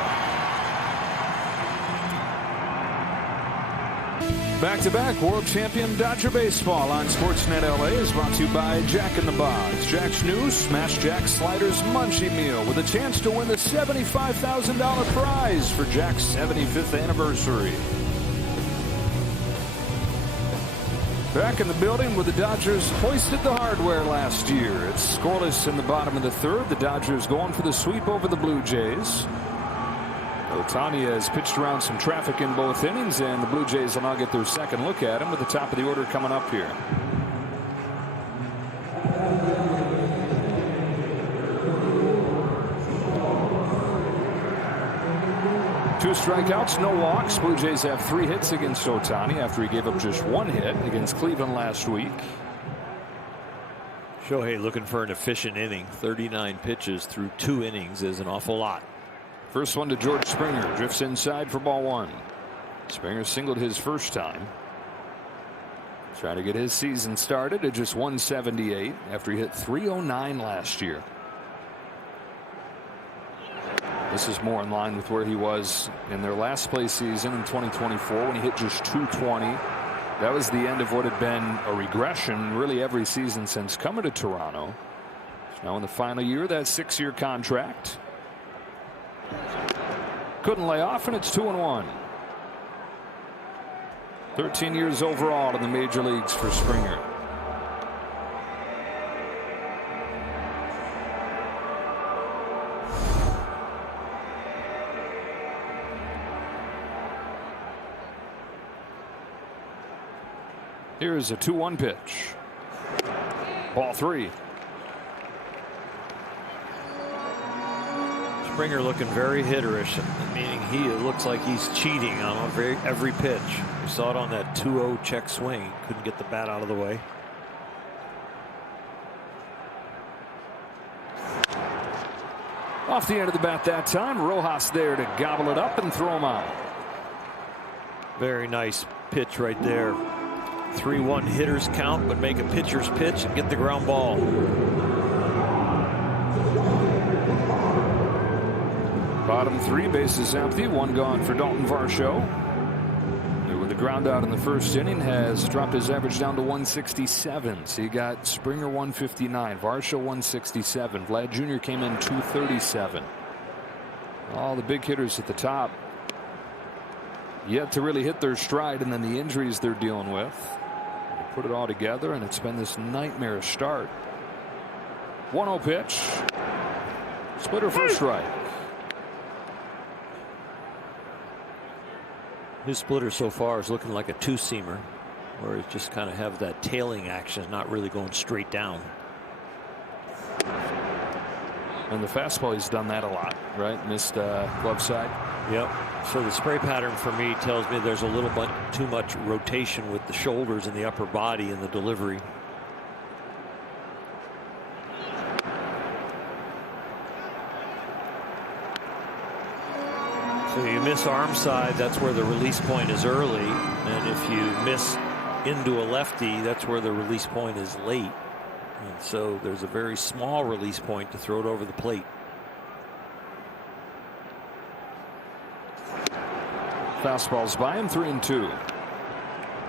Back-to-back world champion Dodger baseball on Sportsnet LA is brought to you by Jack in the Box. Jack's new Smash Jack Sliders Munchie Meal with a chance to win the $75,000 prize for Jack's 75th anniversary. Back in the building where the Dodgers hoisted the hardware last year. It's scoreless in the bottom of the third. The Dodgers going for the sweep over the Blue Jays. Ohtani has pitched around some traffic in both innings, and the Blue Jays will now get their second look at him with the top of the order coming up here. Two strikeouts, no walks. Blue Jays have 3 hits against Ohtani after he gave up just 1 hit against Cleveland last week. Shohei looking for an efficient inning. 39 pitches through 2 innings is an awful lot. First one to George Springer. Drifts inside for ball 1. Springer singled his first time. Trying to get his season started at just 178 after he hit 309 last year. This is more in line with where he was in their last place season in 2024 when he hit just 220. That was the end of what had been a regression really every season since coming to Toronto. Now in the final year of that 6-year contract. Couldn't lay off, and it's 2-1. 13 years overall in the major leagues for Springer. Here's a 2-1 pitch. Ball 3. Springer looking very hitterish, meaning he looks like he's cheating on every pitch. You saw it on that 2-0 check swing. Couldn't get the bat out of the way. Off the end of the bat that time. Rojas there to gobble it up and throw him out. Very nice pitch right there. 3-1 hitters count, but make a pitcher's pitch and get the ground ball. Bottom 3, bases empty. 1 gone for Dalton Varsho. With a ground out in the first inning, has dropped his average down to 167. So you got Springer 159, Varsho 167. Vlad Jr. came in 237. All the big hitters at the top yet to really hit their stride, and then the injuries they're dealing with. Put it all together, and it's been this nightmarish start. 1-0 pitch. Splitter for a strike. His splitter so far is looking like a 2-seamer, where it just kind of have that tailing action, not really going straight down. And the fastball, he's done that a lot, right? Missed glove side. Yep. So the spray pattern for me tells me there's a little bit too much rotation with the shoulders and the upper body in the delivery. So you miss arm side, that's where the release point is early. And if you miss into a lefty, that's where the release point is late. And so there's a very small release point to throw it over the plate. Fastballs by him, 3-2.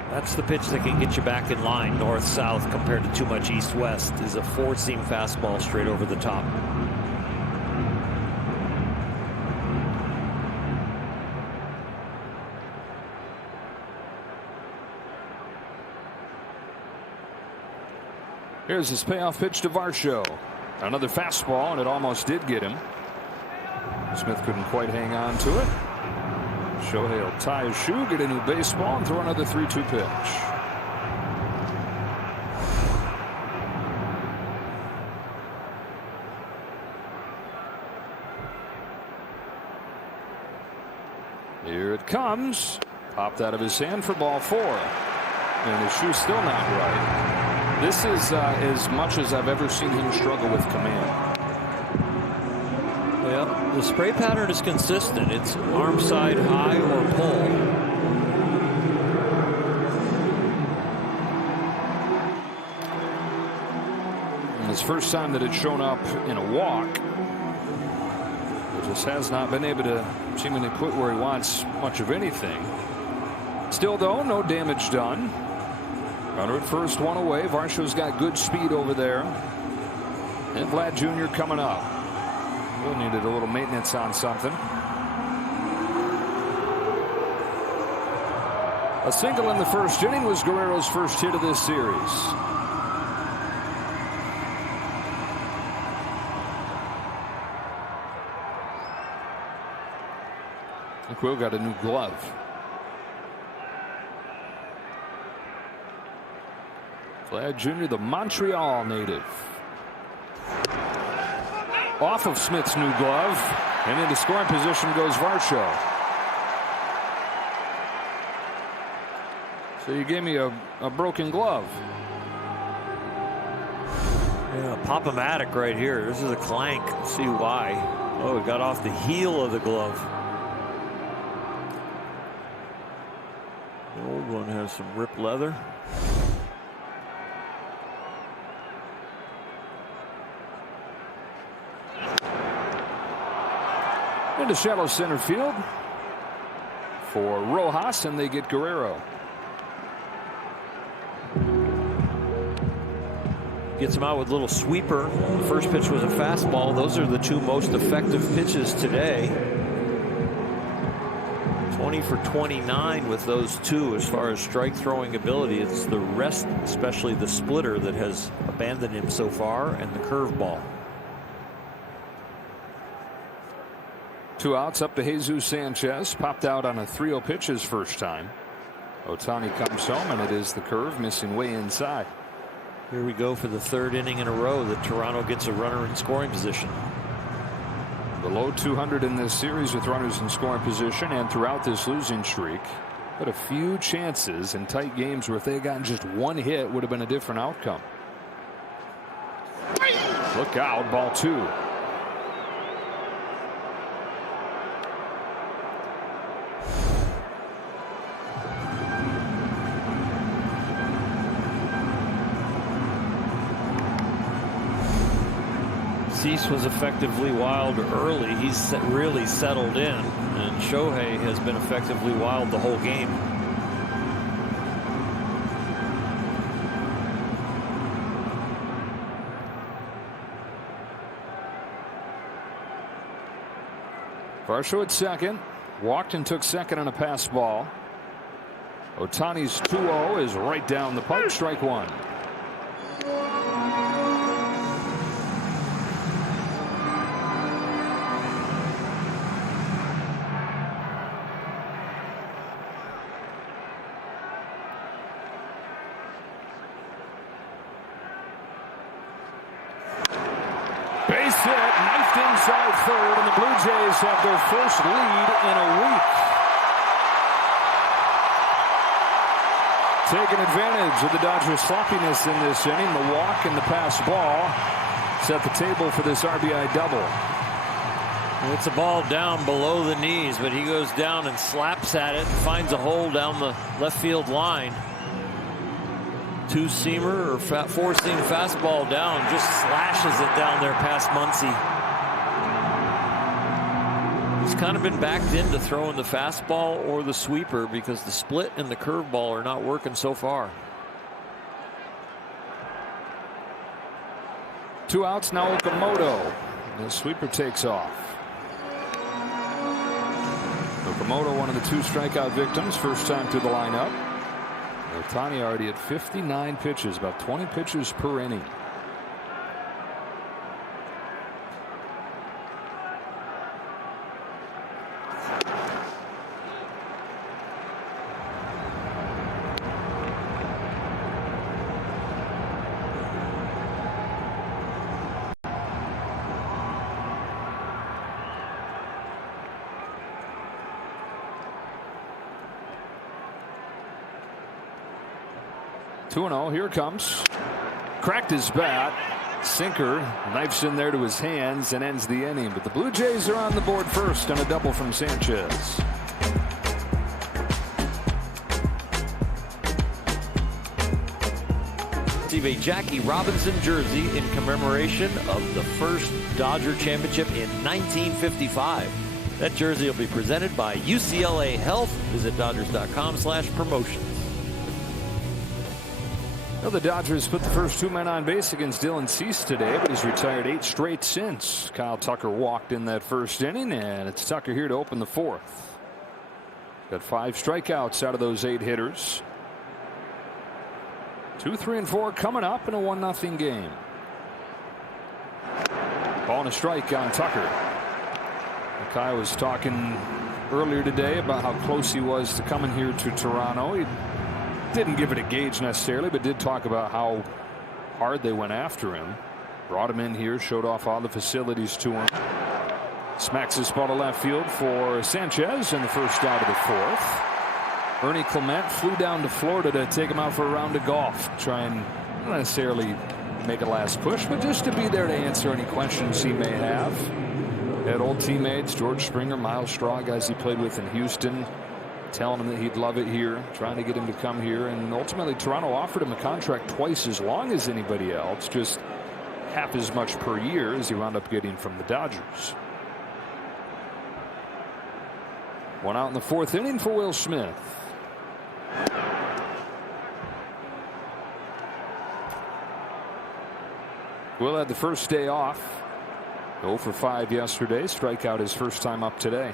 That's the pitch that can get you back in line north-south compared to too much east-west. Is a 4-seam fastball straight over the top. Here's his payoff pitch to Varsho. Another fastball, and it almost did get him. Smith couldn't quite hang on to it. Shohei will tie his shoe, get a new baseball, and throw another 3-2 pitch. Here it comes. Popped out of his hand for ball 4. And his shoe's still not right. This is as much as I've ever seen him struggle with command. Yeah, the spray pattern is consistent. It's arm side high or pull. And it's first time that it's shown up in a walk. It just has not been able to seemingly put where he wants much of anything. Still, though, no damage done. Runner at first, one away. Varsho's got good speed over there. And Vlad Jr. coming up. Will needed a little maintenance on something. A single in the first inning was Guerrero's first hit of this series. Quill got a new glove. Vlad Jr., the Montreal native. Off of Smith's new glove, and into scoring position goes Varsho. So you gave me a broken glove. Yeah, Pop-O-Matic right here. This is a clank. Let's see why. Oh, it got off the heel of the glove. The old one has some ripped leather. Into shallow center field for Rojas, and they get Guerrero. Gets him out with a little sweeper. The first pitch was a fastball. Those are the two most effective pitches today. 20 for 29 with those two as far as strike throwing ability. It's the rest, especially the splitter, that has abandoned him so far, and the curveball. 2 outs, up to Jesus Sanchez. Popped out on a 3-0 pitch his first time. Ohtani comes home, and it is the curve missing way inside. Here we go for the third inning in a row that Toronto gets a runner in scoring position. Below 200 in this series with runners in scoring position, and throughout this losing streak. But a few chances in tight games where if they had gotten just one hit would have been a different outcome. Look out, ball 2. Cease was effectively wild early. He's really settled in, and Shohei has been effectively wild the whole game. Varsho at second. Walked and took second on a pass ball. Ohtani's 2-0 is right down the pipe. Strike 1. Base hit, knifed inside third, and the Blue Jays have their first lead in a week. Taking advantage of the Dodgers' sloppiness in this inning, the walk and the pass ball set the table for this RBI double. It's a ball down below the knees, but he goes down and slaps at it and finds a hole down the left field line. Two-seamer or four-seam fastball down, just slashes it down there past Muncy. He's kind of been backed into throwing the fastball or the sweeper because the split and the curveball are not working so far. 2 outs now. Okamoto. The sweeper takes off. Okamoto, one of the 2 strikeout victims, first time through the lineup. Ohtani already at 59 pitches, about 20 pitches per inning. Here it comes. cracked his bat. Sinker knifes in there to his hands and ends the inning. But the Blue Jays are on the board first on a double from Sanchez. Receive a Jackie Robinson jersey in commemoration of the first Dodger championship in 1955. That jersey will be presented by UCLA Health. Visit Dodgers.com/promotions. Well, the Dodgers put the first 2 men on base against Dylan Cease today, but he's retired 8 straight since. Kyle Tucker walked in that first inning, and it's Tucker here to open the 4th. Got 5 strikeouts out of those 8 hitters. 2, 3, and 4 coming up in a 1-0 game. Ball and a strike on Tucker. Kyle was talking earlier today about how close he was to coming here to Toronto. He didn't give it a gauge necessarily, but did talk about how hard they went after him. Brought him in here, showed off all the facilities to him. Smacks this ball to left field for Sanchez in the first out of the 4th. Ernie Clement flew down to Florida to take him out for a round of golf. Try and not necessarily make a last push, but just to be there to answer any questions he may have. Had old teammates, George Springer, Miles Straw, guys he played with in Houston, telling him that he'd love it here, trying to get him to come here. And ultimately, Toronto offered him a contract twice as long as anybody else, just half as much per year as he wound up getting from the Dodgers. 1 out in the 4th inning for Will Smith. Will had the first day off. 0 for 5 yesterday. Strikeout his first time up today.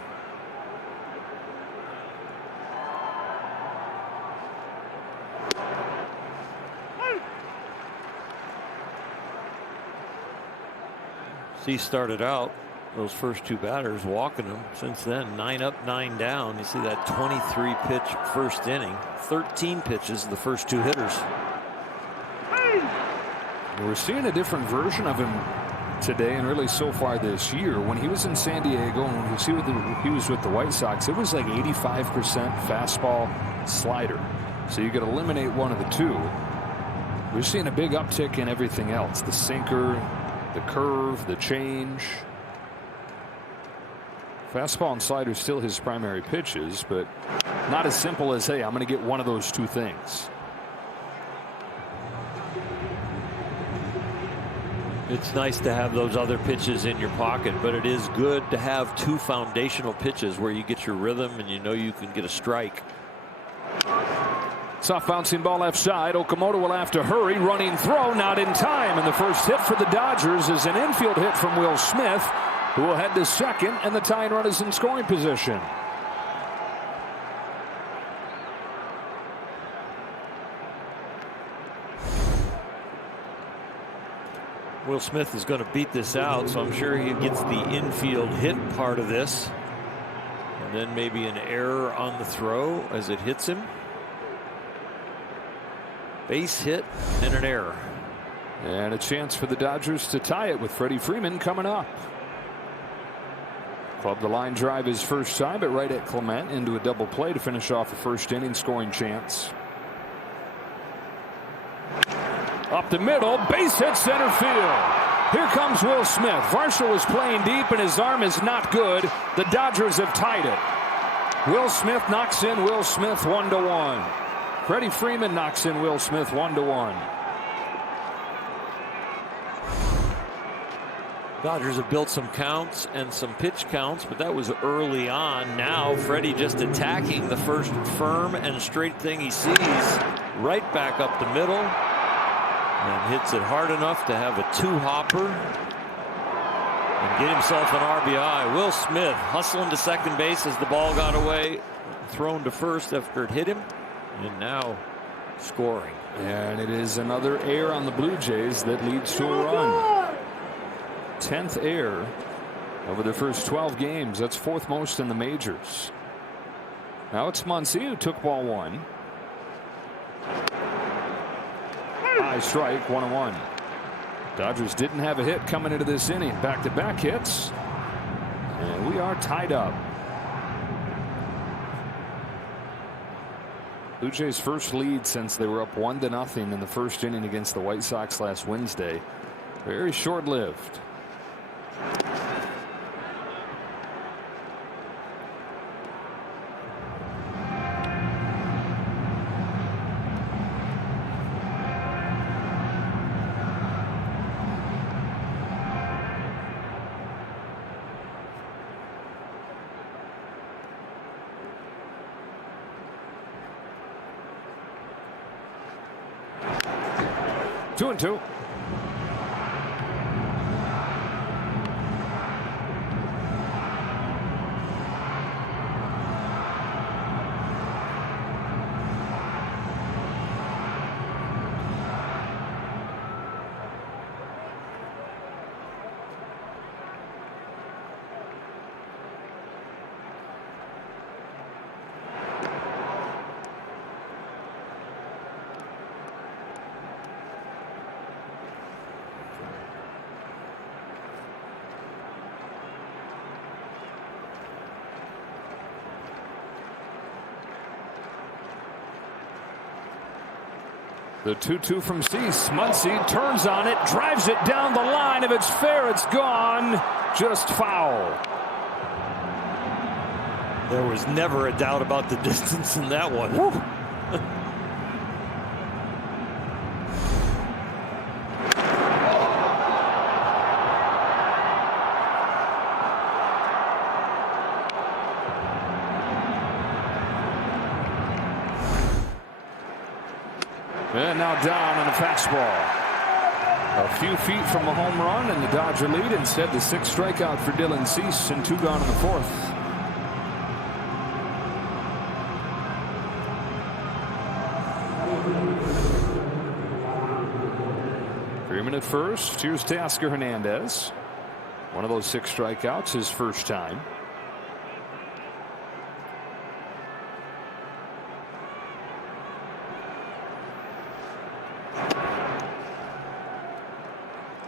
He started out those first 2 batters walking them. Since then, 9 up, 9 down. You see that 23 pitch first inning, 13 pitches the first 2 hitters. We're seeing a different version of him today, and really so far this year. When he was in San Diego and when he was with the White Sox, it was like 85% fastball slider. So you could eliminate one of the 2. We're seeing a big uptick in everything else. The sinker, the curve, the change. Fastball and slider still his primary pitches, but not as simple as, hey, I'm going to get one of those 2 things. It's nice to have those other pitches in your pocket, but it is good to have 2 foundational pitches where you get your rhythm and you know you can get a strike. Soft bouncing ball left side. Okamoto will have to hurry. Running throw, not in time. And the first hit for the Dodgers is an infield hit from Will Smith, who will head to second, and the tying run is in scoring position. Will Smith is going to beat this out, so I'm sure he gets the infield hit part of this. And then maybe an error on the throw as it hits him. Base hit and an error. And a chance for the Dodgers to tie it with Freddie Freeman coming up. Clubbed the line drive his first time, but right at Clement into a double play to finish off a first inning scoring chance. Up the middle, base hit center field. Here comes Will Smith. Varsho is playing deep and his arm is not good. The Dodgers have tied it. Will Smith knocks in Will Smith 1-1. Freddie Freeman knocks in Will Smith 1-1. Dodgers have built some counts and some pitch counts, but that was early on. Now Freddie just attacking the first firm and straight thing he sees. Right back up the middle. And hits it hard enough to have a 2-hopper and get himself an RBI. Will Smith hustling to second base as the ball got away. Thrown to first after it hit him. And now scoring. And it is another error on the Blue Jays that leads to a run. 10th error over the first 12 games. That's 4th most in the majors. Now it's Muncy who took ball 1. High strike, 1-1. Dodgers didn't have a hit coming into this inning. Back-to-back hits. And we are tied up. Blue Jays' first lead since they were up 1-0 in the first inning against the White Sox last Wednesday. Very short-lived. Two and two. The 2-2 from Cease. Muncy turns on it, drives it down the line. If it's fair, it's gone. Just foul. There was never a doubt about the distance in that one. And now down on a fastball. A few feet from a home run and the Dodger lead. Instead, the 6th strikeout for Dylan Cease and 2 gone in the 4th. Freeman at first. Here's Teoscar Hernandez. One of those 6 strikeouts, his first time.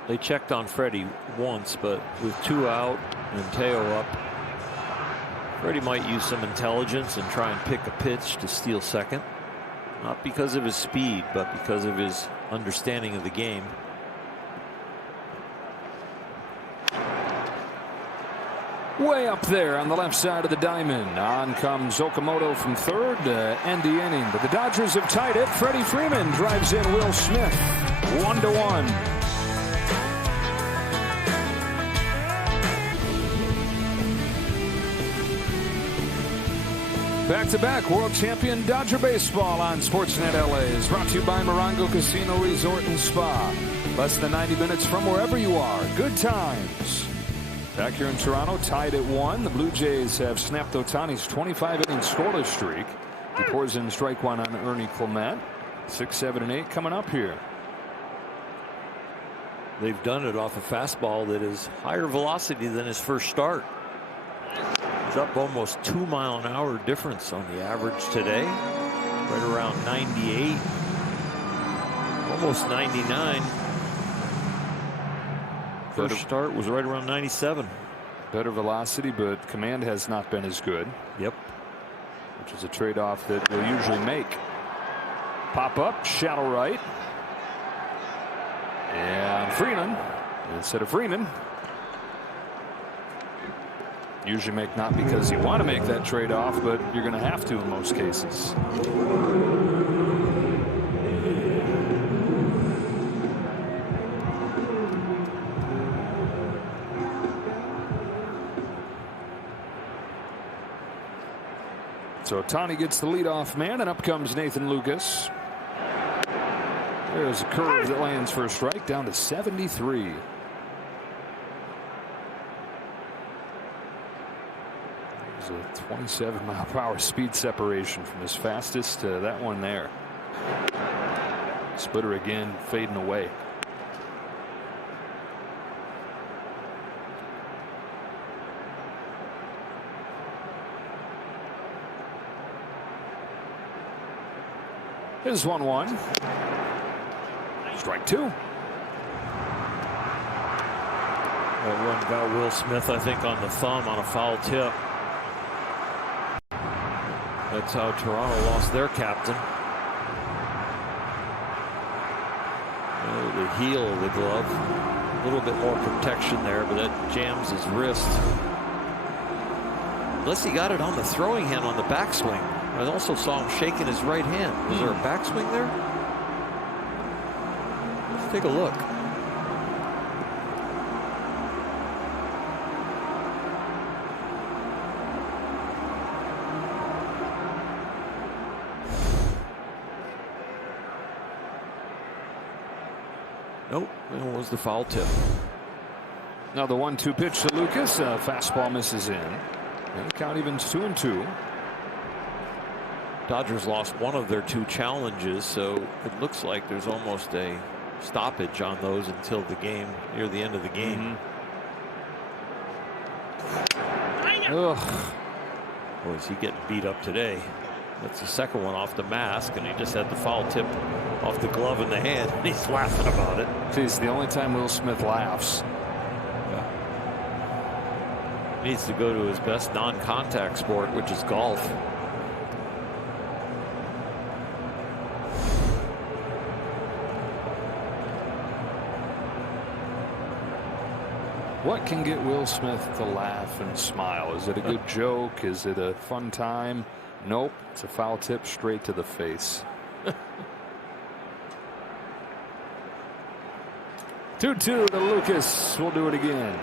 They checked on Freddie once, but with 2 out and Teo up, Freddie might use some intelligence and try and pick a pitch to steal second. Not because of his speed, but because of his understanding of the game. Way up there on the left side of the diamond. On comes Okamoto from third to end the inning. But the Dodgers have tied it. Freddie Freeman drives in Will Smith. 1-1. Back-to-back world champion Dodger baseball on Sportsnet LA is brought to you by Morongo Casino Resort and Spa. Less than 90 minutes from wherever you are. Good times. Back here in Toronto, tied at 1. The Blue Jays have snapped Ohtani's 25-inning scoreless streak. He pours in strike 1 on Ernie Clement. 6, 7, and 8 coming up here. They've done it off a fastball that is higher velocity than his first start. It's up almost 2-mile-an-hour difference on the average today. Right around 98. Almost 99. First start was right around 97. Better velocity, but command has not been as good. Yep. Which is a trade-off that they'll usually make. Pop up, shallow right. And Freeman instead of Freeman. Usually make not because you want to make that trade-off, but you're going to have to in most cases. So Ohtani gets the leadoff man, and up comes Nathan Lucas. There's a curve that lands for a strike, down to 73. There's a 27-mile-per-hour speed separation from his fastest to that one there. Splitter again fading away. Here's 1-1. Strike 2. That one got Will Smith, I think, on the thumb on a foul tip. That's how Toronto lost their captain. The heel of the glove. A little bit more protection there, but that jams his wrist. Unless he got it on the throwing hand on the backswing. I also saw him shaking his right hand. Was there a backswing there? Let's take a look. Nope, it was the foul tip. Now the 1-2 pitch to Lucas. Fastball misses in. And the count evens 2-2. Dodgers lost one of their 2 challenges, so it looks like there's almost a stoppage on those until the game, near the end of the game. Ugh. Boy, is he getting beat up today. That's the second one off the mask, and he just had the foul tip off the glove in the hand, and he's laughing about it. Geez, the only time Will Smith laughs. Needs to go to his best non-contact sport, which is golf. What can get Will Smith to laugh and smile? Is it a good joke? Is it a fun time? Nope. It's a foul tip straight to the face. 2-2 to Lucas. We'll do it again.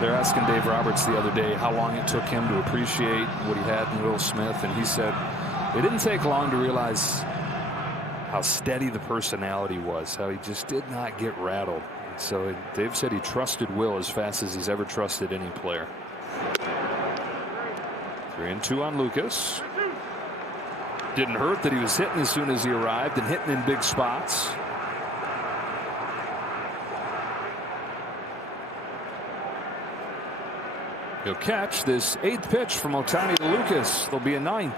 They're asking Dave Roberts the other day how long it took him to appreciate what he had in Will Smith, and he said it didn't take long to realize how steady the personality was, how he just did not get rattled. So Dave said he trusted Will as fast as he's ever trusted any player. 3-2 on Lucas. Didn't hurt that he was hitting as soon as he arrived and hitting in big spots. He'll catch this 8th pitch from Ohtani to Lucas. There'll be a 9th.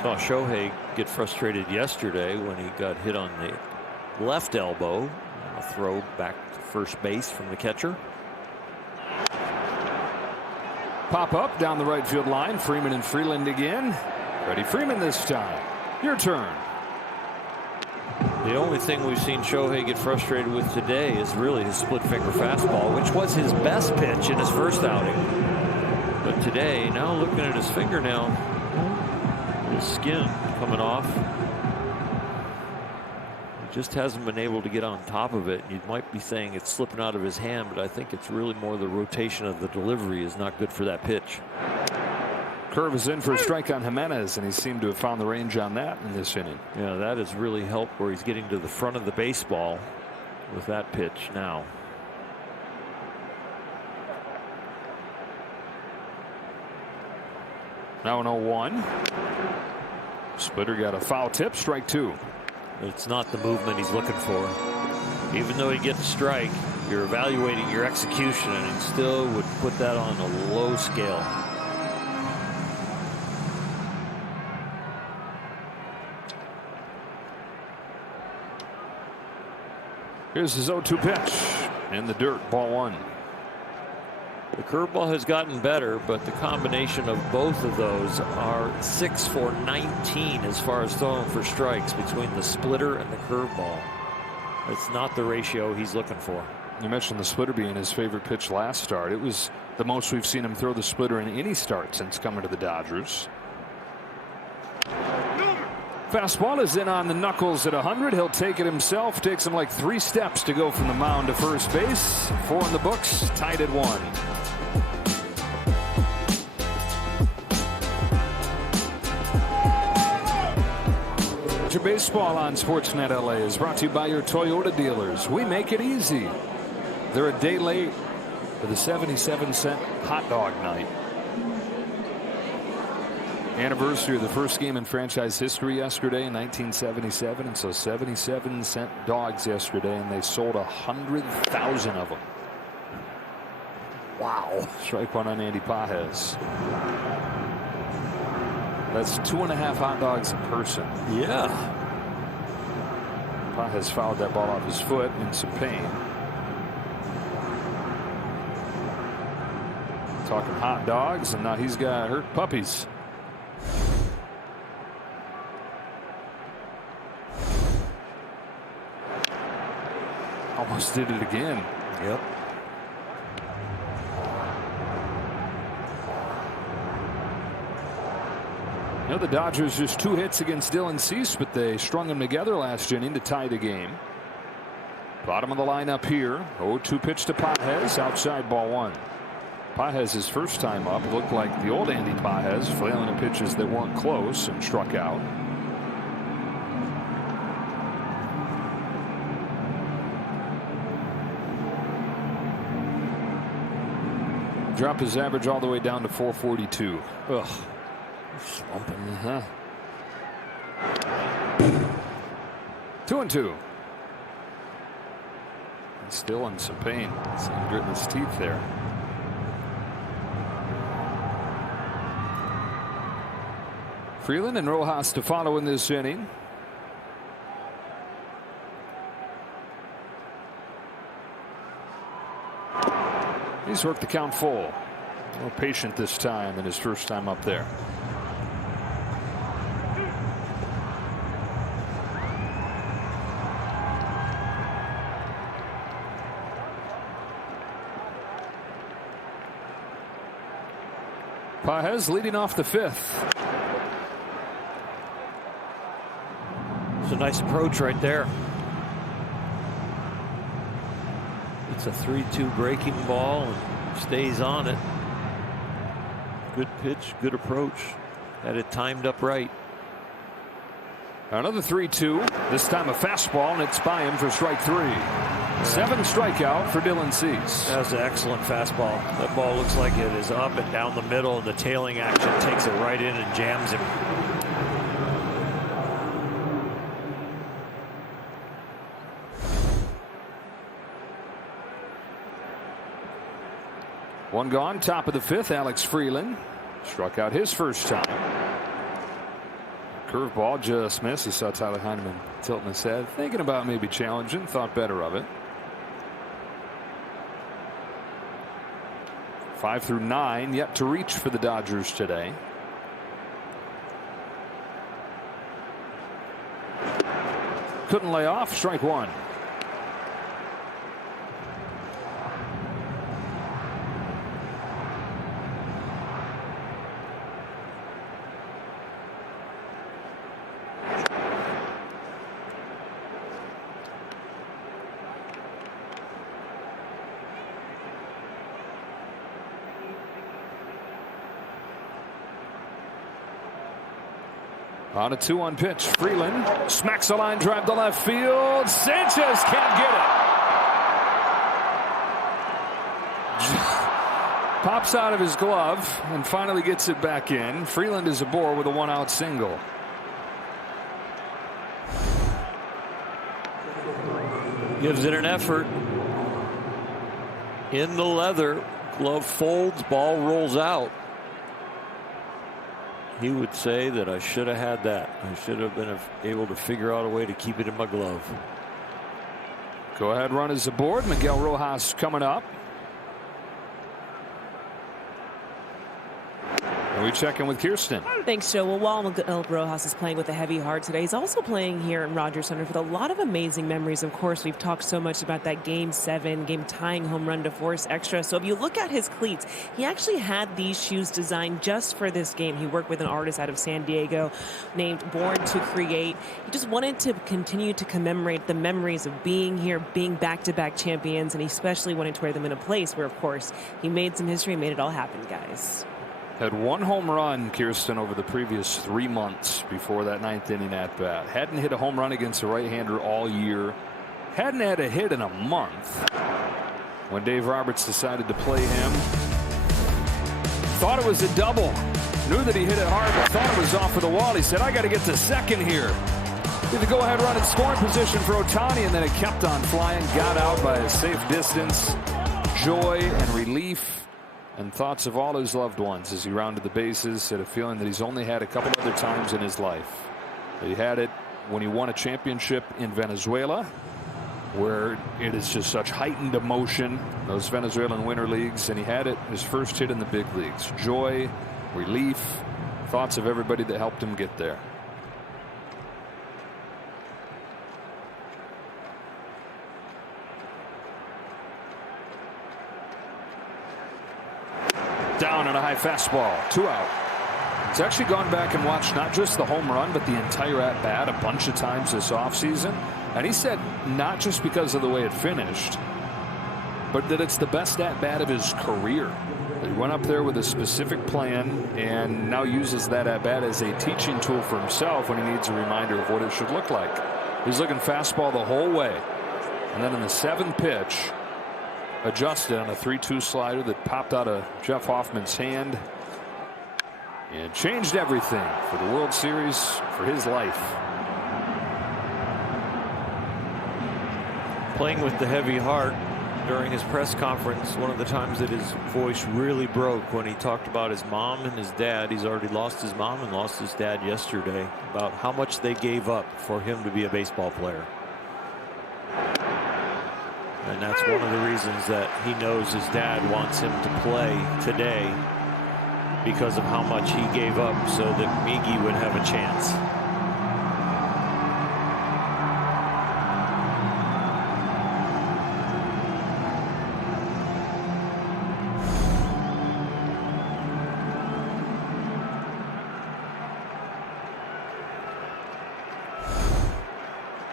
Saw Shohei get frustrated yesterday when he got hit on the left elbow on a throw back to first base from the catcher. Pop up down the right field line. Freeman and Freeland again. Freddie Freeman this time. Your turn. The only thing we've seen Shohei get frustrated with today is really his split finger fastball, which was his best pitch in his first outing. But today, now looking at his fingernail, his skin coming off, he just hasn't been able to get on top of it. You might be saying it's slipping out of his hand, but I think it's really more the rotation of the delivery is not good for that pitch. Curve is in for a strike on Jimenez, and he seemed to have found the range on that in this inning. Yeah, that has really helped where he's getting to the front of the baseball with that pitch now. Now an 0-1. Splitter got a foul tip, strike 2. It's not the movement he's looking for. Even though he gets a strike, you're evaluating your execution, and he still would put that on a low scale. Here's his 0-2 pitch in the dirt, ball 1. The curveball has gotten better, but the combination of both of those are 6 for 19 as far as throwing for strikes between the splitter and the curveball. It's not the ratio he's looking for. You mentioned the splitter being his favorite pitch last start. It was the most we've seen him throw the splitter in any start since coming to the Dodgers. Fastball is in on the knuckles at 100. He'll take it himself. Takes him like 3 steps to go from the mound to first base. 4 in the books, tied at 1. Baseball on Sportsnet LA is brought to you by your Toyota dealers. We make it easy. They're a day late for the 77-cent hot dog night. Anniversary of the first game in franchise history yesterday in 1977, and so 77-cent dogs yesterday, and they sold 100,000 of them. Wow. Strike 1 on Andy Pages. That's 2.5 hot dogs a person. Yeah. Pages fouled that ball off his foot in some pain. Talking hot dogs, and now he's got hurt puppies. Almost did it again. Yep. You know, the Dodgers just 2 hits against Dylan Cease, but they strung them together last inning to tie the game. Bottom of the lineup here. 0-2 pitch to Pages, outside ball 1. Pages, his first time up, looked like the old Andy Pages, flailing at pitches that weren't close and struck out. Dropped his average all the way down to 442. Ugh. Slumping. 2-2. Still in some pain. He's gritting his teeth there. Freeland and Rojas to follow in this inning. He's worked the count full. More patient this time than his first time up there. Pages leading off the 5th. It's a nice approach right there. It's a 3-2 breaking ball and stays on it. Good pitch, good approach. Had it timed up right. Another 3-2. This time a fastball, and it's by him for strike 3. 7 strikeout for Dylan Cease. That was an excellent fastball. That ball looks like it is up and down the middle, and the tailing action takes it right in and jams him. One gone, top of the 5th. Alex Freeland struck out his first time. Curveball just missed. He saw Tyler Heineman tilting his head, thinking about maybe challenging, thought better of it. 5 through 9 yet to reach for the Dodgers today. Couldn't lay off. Strike 1. On a 2-1 pitch, Freeland smacks a line drive to left field. Sanchez can't get it. Pops out of his glove and finally gets it back in. Freeland is aboard with a 1-out single. Gives it an effort. In the leather, glove folds, ball rolls out. He would say that I should have had that. I should have been able to figure out a way to keep it in my glove. Go ahead, run is aboard. Miguel Rojas coming up. And we check in with Kirsten. Thanks, Joe. Well, while Miguel Rojas is playing with a heavy heart today, he's also playing here in Rogers Center with a lot of amazing memories. Of course, we've talked so much about that Game 7, game-tying home run to force extra. So if you look at his cleats, he actually had these shoes designed just for this game. He worked with an artist out of San Diego named Born to Create. He just wanted to continue to commemorate the memories of being here, being back-to-back champions, and he especially wanted to wear them in a place where, of course, he made some history and made it all happen, guys. Had 1 home run, Kirsten, over the previous 3 months before that 9th inning at bat. Hadn't hit a home run against a right-hander all year. Hadn't had a hit in a month. When Dave Roberts decided to play him, thought it was a double. Knew that he hit it hard, but thought it was off of the wall. He said, I got to get to second here. Did the go-ahead run in scoring position for Ohtani, and then it kept on flying. Got out by a safe distance. Joy and relief and thoughts of all his loved ones as he rounded the bases. Said a feeling that he's only had a couple other times in his life. He had it when he won a championship in Venezuela, where it is just such heightened emotion, those Venezuelan winter leagues, and he had it his first hit in the big leagues. Joy, relief, thoughts of everybody that helped him get there. Down on a high fastball, 2 out. He's actually gone back and watched not just the home run, but the entire at bat a bunch of times this offseason. And he said not just because of the way it finished, but that it's the best at bat of his career. He went up there with a specific plan and now uses that at bat as a teaching tool for himself when he needs a reminder of what it should look like. He's looking fastball the whole way. And then in the 7th pitch, adjusted on a 3-2 slider that popped out of Jeff Hoffman's hand and changed everything for the World Series, for his life. Playing with the heavy heart during his press conference, one of the times that his voice really broke when he talked about his mom and his dad. He's already lost his mom and lost his dad yesterday, about how much they gave up for him to be a baseball player. And that's one of the reasons that he knows his dad wants him to play today, because of how much he gave up so that Miggy would have a chance.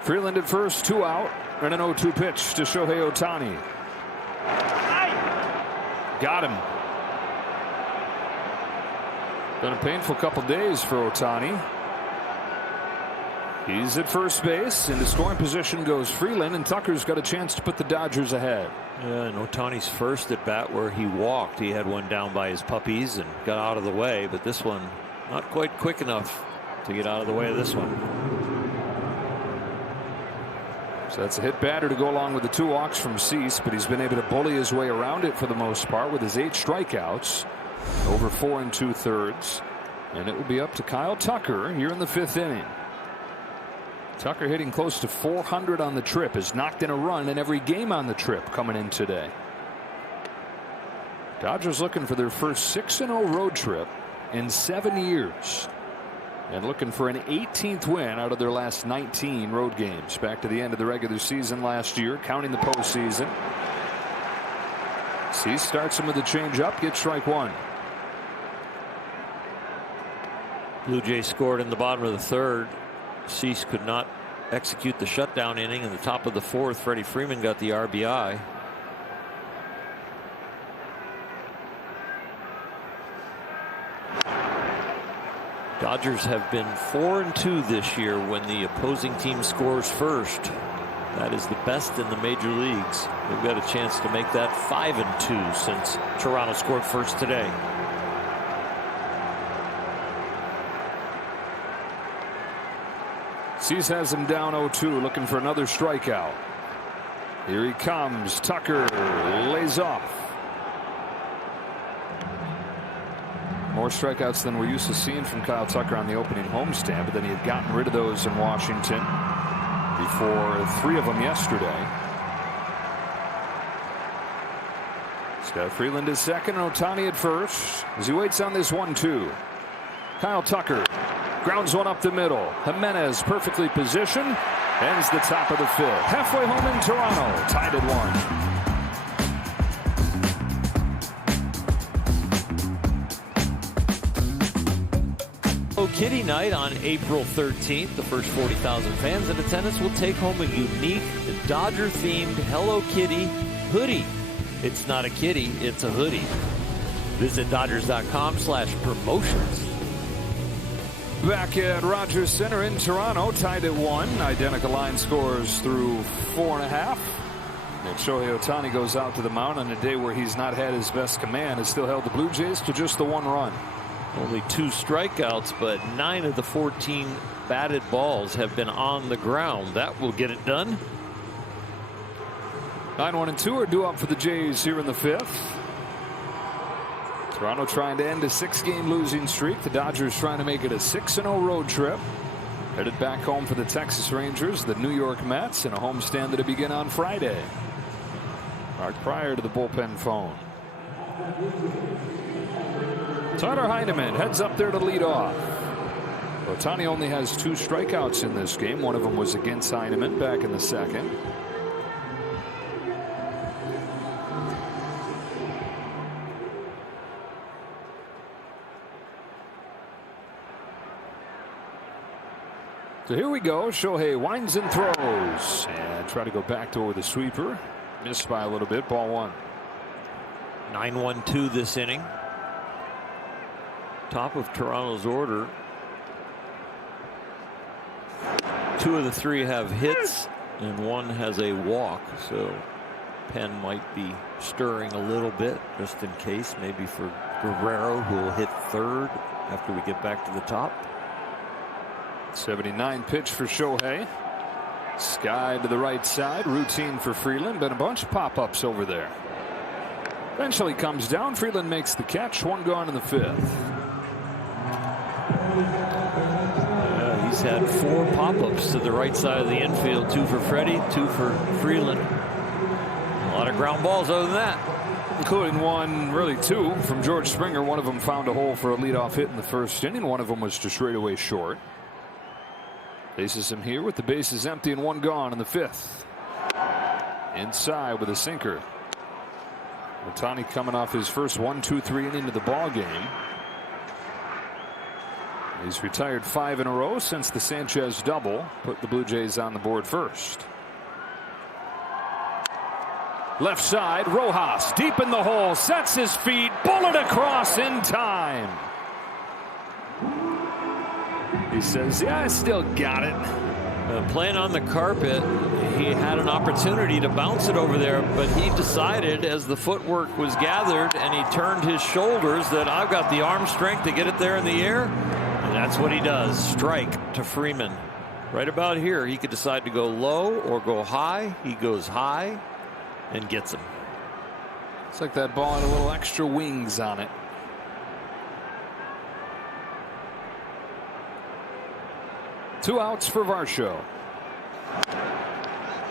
Freeland at first, 2 out, and an 0-2 pitch to Shohei Ohtani. Got him. Been a painful couple days for Ohtani. He's at first base. Into scoring position goes Freeland, and Tucker's got a chance to put the Dodgers ahead. Yeah, and Ohtani's first at bat where he walked, he had one down by his puppies and got out of the way, but this one not quite quick enough to get out of the way of this one. So that's a hit batter to go along with the 2 walks from Cease, but he's been able to bully his way around it for the most part with his 8 strikeouts, over 4 2/3, and it will be up to Kyle Tucker here in the 5th inning. Tucker hitting close to 400 on the trip, has knocked in a run in every game on the trip coming in today. Dodgers looking for their first 6-0 road trip in 7 years. And looking for an 18th win out of their last 19 road games. Back to the end of the regular season last year, counting the postseason. Cease starts him with a changeup, gets strike 1. Blue Jays scored in the bottom of the 3rd. Cease could not execute the shutdown inning. In the top of the 4th, Freddie Freeman got the RBI. Dodgers have been 4-2 this year when the opposing team scores first. That is the best in the major leagues. They've got a chance to make that 5-2 since Toronto scored first today. Cease has him down 0-2, looking for another strikeout. Here he comes. Tucker lays off. More strikeouts than we're used to seeing from Kyle Tucker on the opening homestand, but then he had gotten rid of those in Washington before 3 of them yesterday. Scott Freeland is second, and Ohtani at first as he waits on this 1-2. Kyle Tucker grounds one up the middle. Jimenez perfectly positioned, ends the top of the 5th. Halfway home in Toronto, tied at 1. Kitty night on April 13th. The first 40,000 fans in attendance will take home a unique Dodger-themed Hello Kitty hoodie. It's not a kitty, it's a hoodie. Visit Dodgers.com/promotions. Back at Rogers Center in Toronto, tied at 1. Identical line scores through 4.5. And Shohei Ohtani goes out to the mound on a day where he's not had his best command, has still held the Blue Jays to just the 1 run. Only 2 strikeouts, but 9 of the 14 batted balls have been on the ground. That will get it done. 9-1 and 2 are due up for the Jays here in the 5th. Toronto trying to end a 6-game losing streak. The Dodgers trying to make it a 6-0 road trip. Headed back home for the Texas Rangers, the New York Mets, and a homestand that'll begin on Friday. Mark Prior to the bullpen phone. Tyler Heineman heads up there to lead off. Ohtani only has 2 strikeouts in this game. One of them was against Heineman back in the second. So here we go. Shohei winds and throws and try to go back door with a sweeper. Missed by a little bit. Ball 1. 9-1-2 this inning. Top of Toronto's order. 2 of the 3 have hits and 1 has a walk. So Penn might be stirring a little bit just in case, maybe for Guerrero, who will hit 3rd after we get back to the top. 79 pitch for Shohei. Sky to the right side. Routine for Freeland. Been a bunch of pop-ups over there. Eventually comes down. Freeland makes the catch. 1 gone in the 5th. He's had 4 pop-ups to the right side of the infield. 2 for Freddie, 2 for Freeland. A lot of ground balls other than that. Including 1, really 2, from George Springer. One of them found a hole for a leadoff hit in the 1st inning. One of them was just straight away short. Faces him here with the bases empty and 1 gone in the 5th. Inside with a sinker. Ohtani coming off his first 1-2-3 inning of the ball game. He's retired 5 in a row since the Sanchez double put the Blue Jays on the board first. Left side, Rojas deep in the hole, sets his feet, bullet across in time. He says, yeah, I still got it. Playing on the carpet, he had an opportunity to bounce it over there, but he decided as the footwork was gathered and he turned his shoulders that I've got the arm strength to get it there in the air. And that's what he does. Strike to Freeman. Right about here, he could decide to go low or go high. He goes high and gets him. It's like that ball had a little extra wings on it. Two outs for Varsho.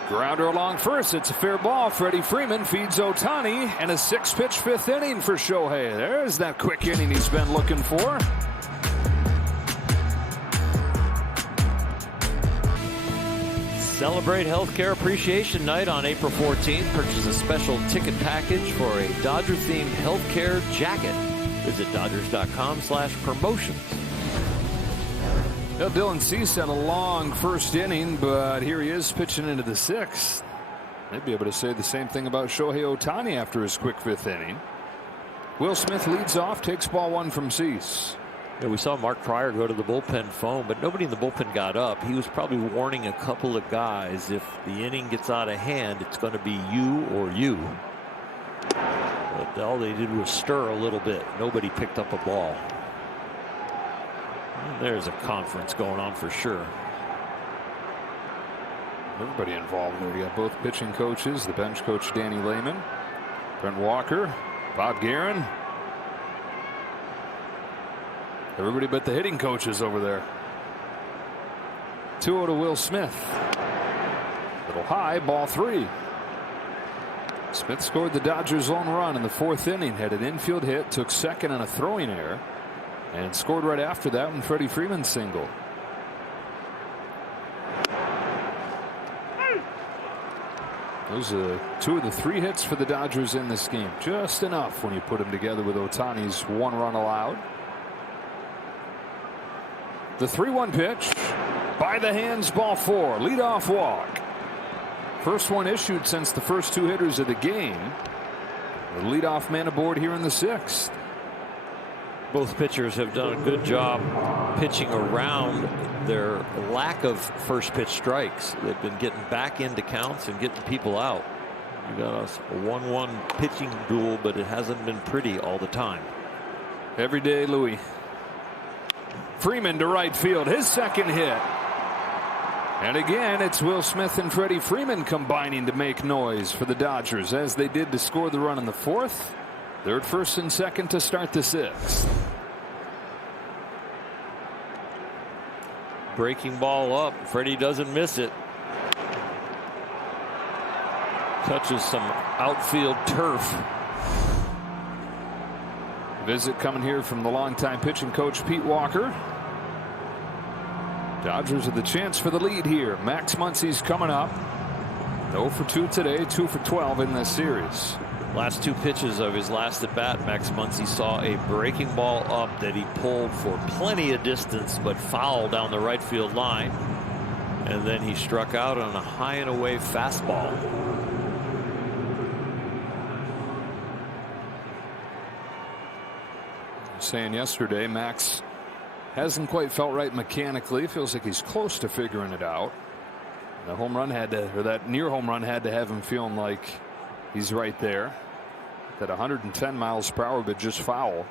Grounder along first. It's a fair ball. Freddie Freeman feeds Ohtani, and a 6-pitch 5th inning for Shohei. There's that quick inning he's been looking for. Celebrate Healthcare Appreciation Night on April 14th. Purchase a special ticket package for a Dodger-themed healthcare jacket. Visit Dodgers.com/promotions. Well, Dylan Cease had a long first inning, but here he is pitching into the 6th. They'd be able to say the same thing about Shohei Ohtani after his quick 5th inning. Will Smith leads off, takes ball 1 from Cease. Yeah, we saw Mark Prior go to the bullpen phone, but nobody in the bullpen got up. He was probably warning a couple of guys, if the inning gets out of hand, it's going to be you or you. But all they did was stir a little bit. Nobody picked up a ball. There's a conference going on for sure. Everybody involved there. You got both pitching coaches, the bench coach Danny Lehman, Brent Walker, Bob Guerin. Everybody but the hitting coaches over there. 2-0 to Will Smith. Little high, ball 3. Smith scored the Dodgers' lone run in the 4th inning. Had an infield hit, took second on a throwing error, and scored right after that when Freddie Freeman singled. Those are 2 of the 3 hits for the Dodgers in this game. Just enough when you put them together with Ohtani's 1 run allowed. The 3-1 pitch. By the hands, ball 4. Leadoff walk. First one issued since the first 2 hitters of the game. The leadoff man aboard here in the 6th. Both pitchers have done a good job pitching around their lack of first pitch strikes. They've been getting back into counts and getting people out. You got a 1-1 pitching duel, but it hasn't been pretty all the time. Every day, Louis. Freeman to right field, his second hit. And again, it's Will Smith and Freddie Freeman combining to make noise for the Dodgers, as they did to score the run in the 4th. They're at first and second to start the sixth. Breaking ball up. Freddie doesn't miss it. Touches some outfield turf. Visit coming here from the longtime pitching coach Pete Walker. Dodgers with the chance for the lead here. Max Muncy's coming up. 0 for 2 today, 2 for 12 in this series. Last two pitches of his last at bat, Max Muncy saw a breaking ball up that he pulled for plenty of distance but fouled down the right field line. And then he struck out on a high and away fastball. Saying yesterday, Max hasn't quite felt right mechanically. Feels like he's close to figuring it out. The home run had to, or that near home run had to have him feeling like he's right there. At 110 miles per hour, but just foul.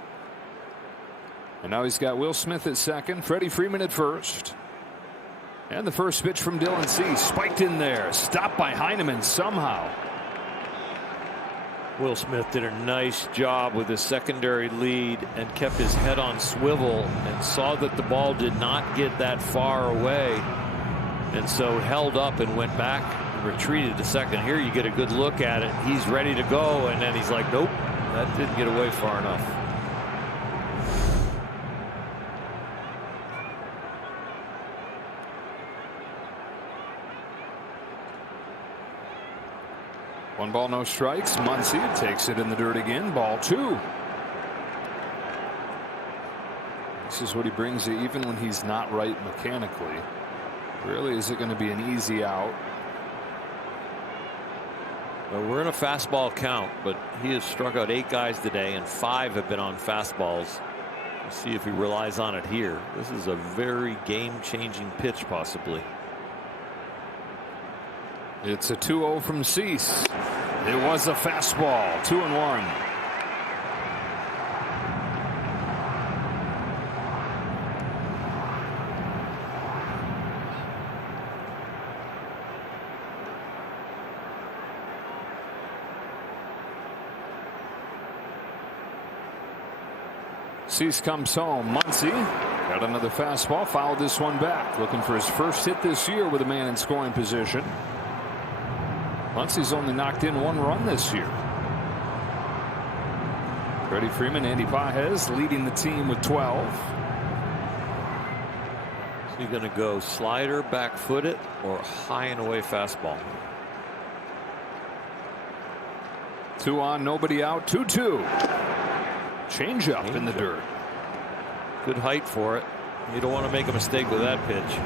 And now he's got Will Smith at second, Freddie Freeman at first. And the first pitch from Dylan Cease, spiked in there, stopped by Heineman somehow. Will Smith did a nice job with his secondary lead and kept his head on swivel and saw that the ball did not get that far away, and so held up and went back and retreated to second. Here you get a good look at it. He's ready to go, and then he's like, nope, that didn't get away far enough. One ball, no strikes. Muncy takes it in the dirt again. Ball 2. This is what he brings you even when he's not right mechanically. Really, is it going to be an easy out? Well, we're in a fastball count, but he has struck out 8 guys today, and 5 have been on fastballs. We'll see if he relies on it here. This is a very game-changing pitch, possibly. It's a 2-0 from Cease. It was a fastball. 2-1. Cease comes home. Muncy got another fastball, fouled this one back, looking for his first hit this year with a man in scoring position. Muncy's only knocked in 1 run this year. Freddie Freeman, Andy Pages leading the team with 12. Is he going to go slider, back foot it, or high and away fastball? 2 on, nobody out. 2-2. Change up in the dirt. Good height for it. You don't want to make a mistake with that pitch.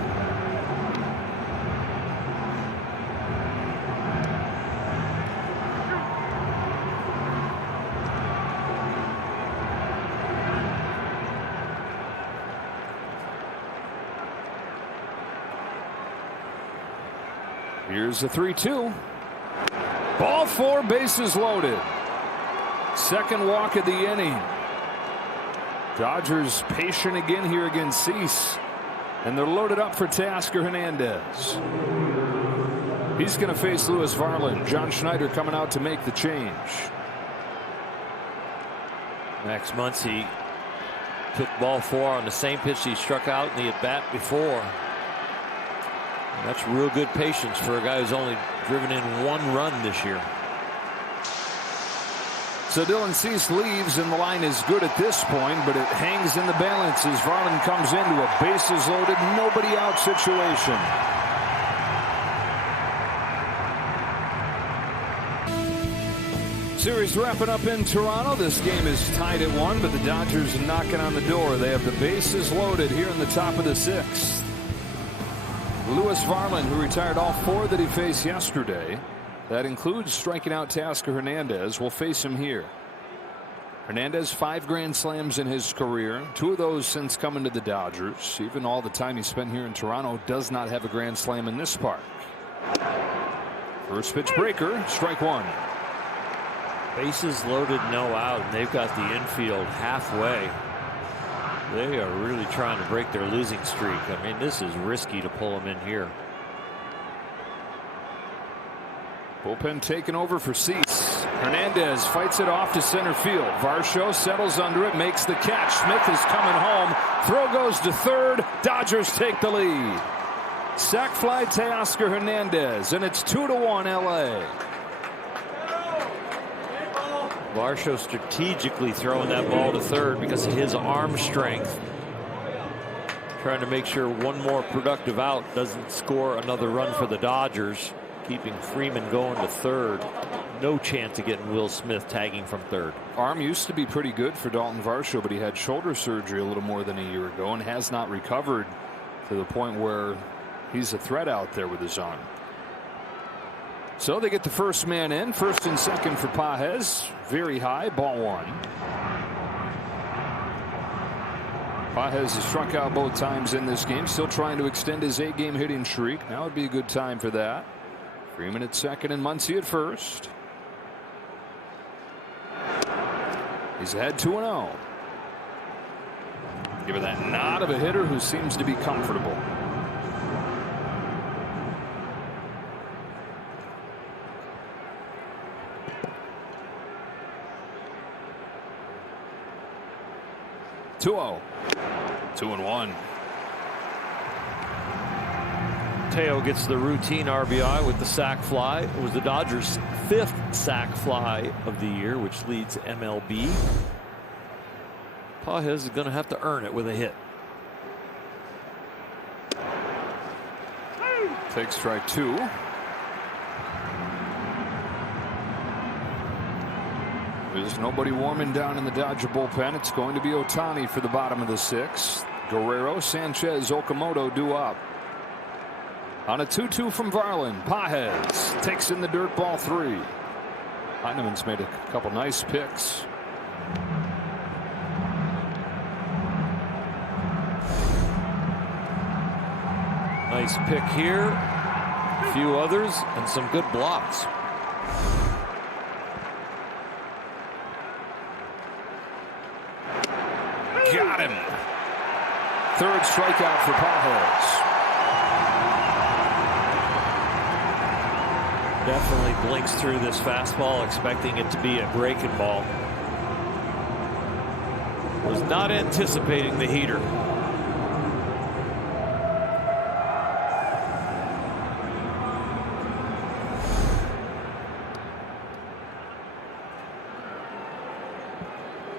Here's a 3-2. Ball 4, bases loaded. Second walk of the inning. Dodgers patient again here against Cease. And they're loaded up for Teoscar Hernandez. He's going to face Lewis Varland. John Schneider coming out to make the change. Max Muncy took ball 4 on the same pitch he struck out in the at-bat before. And that's real good patience for a guy who's only driven in 1 run this year. So Dylan Cease leaves, and the line is good at this point, but it hangs in the balance as Varland comes into a bases loaded, nobody out situation. Series wrapping up in Toronto. This game is tied at 1, but the Dodgers knocking on the door. They have the bases loaded here in the top of the 6th. Lewis Varland, who retired all 4 that he faced yesterday. That includes striking out Teoscar Hernandez. Will face him here. Hernandez 5 grand slams in his career. 2 of those since coming to the Dodgers. Even all the time he spent here in Toronto, does not have a grand slam in this park. First pitch breaker, strike 1. Bases loaded, no out, and they've got the infield halfway. They are really trying to break their losing streak. I mean, this is risky to pull them in here. Bullpen taken over for Cease. Hernandez fights it off to center field. Varsho settles under it, makes the catch. Smith is coming home. Throw goes to third. Dodgers take the lead. Sac fly Teoscar Hernandez, and it's 2-1 LA. Varsho strategically throwing that ball to third because of his arm strength. Trying to make sure one more productive out doesn't score another run for the Dodgers. Keeping Freeman going to third. No chance of getting Will Smith tagging from third. Arm used to be pretty good for Dalton Varsho, but he had shoulder surgery a little more than a year ago and has not recovered to the point where he's a threat out there with his arm. So they get the first man in. First and second for Pages. Very high. Ball one. Pages has struck out both times in this game. Still trying to extend his 8-game hitting streak. Now would be a good time for that. Freeman at second and Muncy at first. He's ahead 2-0. Give it that nod of a hitter who seems to be comfortable. Two and one. Teo gets the routine RBI with the sac fly. It was the Dodgers' 5th sac fly of the year, which leads MLB. Pages is going to have to earn it with a hit. Takes strike 2. There's nobody warming down in the Dodger bullpen. It's going to be Ohtani for the bottom of the 6th. Guerrero, Sanchez, Okamoto due up. On a 2-2 from Varland, Pages takes in the dirt, ball 3. Heineman's made a couple nice picks. Nice pick here. A few others and some good blocks. Got him. Third strikeout for Pages. Definitely blinks through this fastball, expecting it to be a breaking ball. Was not anticipating the heater.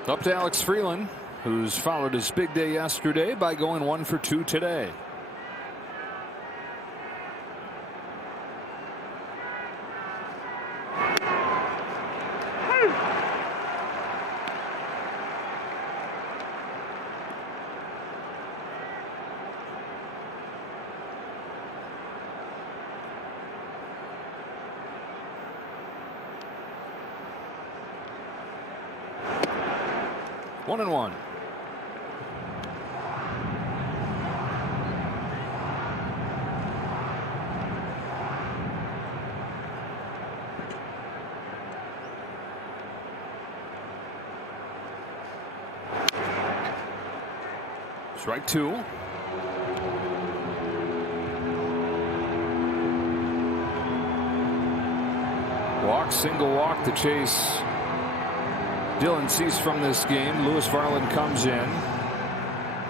Up to Alex Freeland, who's followed his big day yesterday by going 1 for 2 today. One and one. Strike 2. Walk, single walk to chase Dylan Cease from this game. Lewis Varland comes in.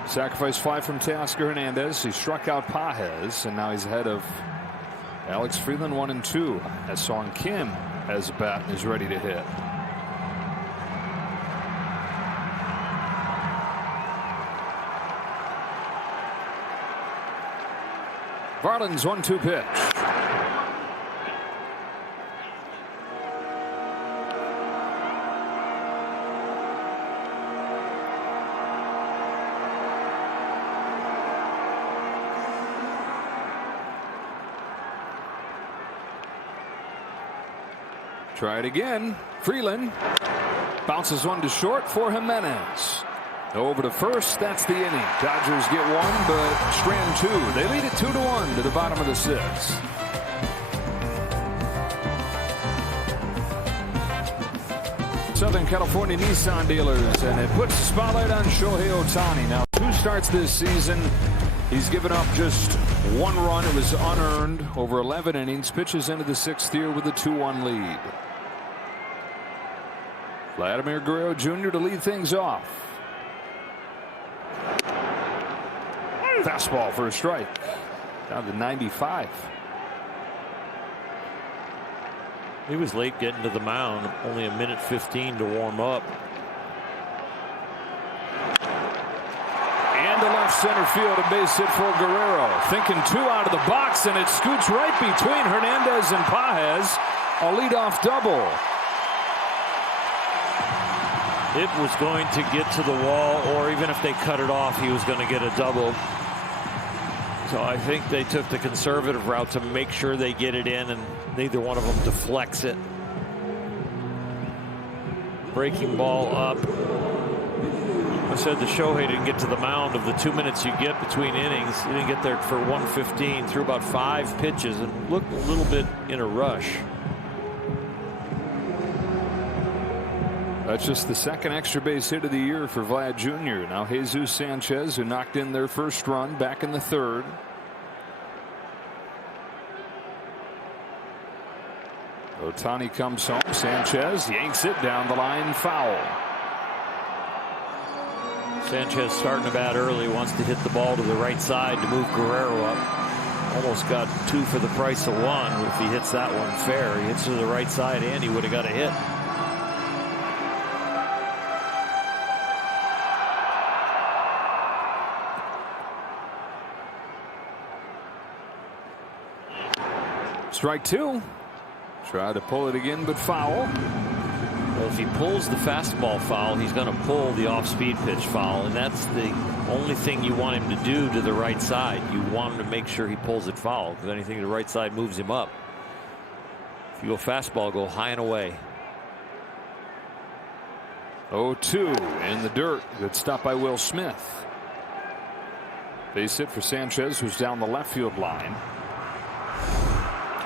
Sacrifice fly from Teoscar Hernandez. He struck out Pages, and now he's ahead of Alex Freeland 1 and 2. As Song Kim has a bat and is ready to hit. Varland's 1-2 pitch. Try it again. Freeland bounces one to short for Jimenez. Over to first. That's the inning. Dodgers get 1, but Strand 2. They lead it 2-1 to the bottom of the 6th. Southern California Nissan dealers, and it puts the spotlight on Shohei Ohtani. Now 2 starts this season. He's given up just 1 run. It was unearned over 11 innings. Pitches into the 6th year with a 2-1 lead. Vladimir Guerrero Jr. to lead things off. Fastball for a strike. Down to 95. He was late getting to the mound. Only a minute 15 to warm up. And to left center field, a base hit for Guerrero. Thinking 2 out of the box, and it scoots right between Hernandez and Pages. A leadoff double. It was going to get to the wall, or even if they cut it off, he was going to get a double. So I think they took the conservative route to make sure they get it in, and neither one of them deflects it. Breaking ball up. I said the Shohei didn't get to the mound. Of the 2 minutes you get between innings, he didn't get there for 1:15, threw about 5 pitches and looked a little bit in a rush. That's just the second extra base hit of the year for Vlad Jr. Now Jesus Sanchez, who knocked in their first run back in the third. Ohtani comes home. Sanchez yanks it down the line, foul. Sanchez starting to bat early, wants to hit the ball to the right side to move Guerrero up. Almost got 2 for the price of 1. If he hits that one fair, he hits to the right side, and he would have got a hit. Strike 2. Try to pull it again, but foul. Well, if he pulls the fastball foul, he's going to pull the off-speed pitch foul, and that's the only thing you want him to do to the right side. You want him to make sure he pulls it foul, because anything to the right side moves him up. If you go fastball, go high and away. 0-2 in the dirt. Good stop by Will Smith. Base hit for Sanchez, who's down the left field line.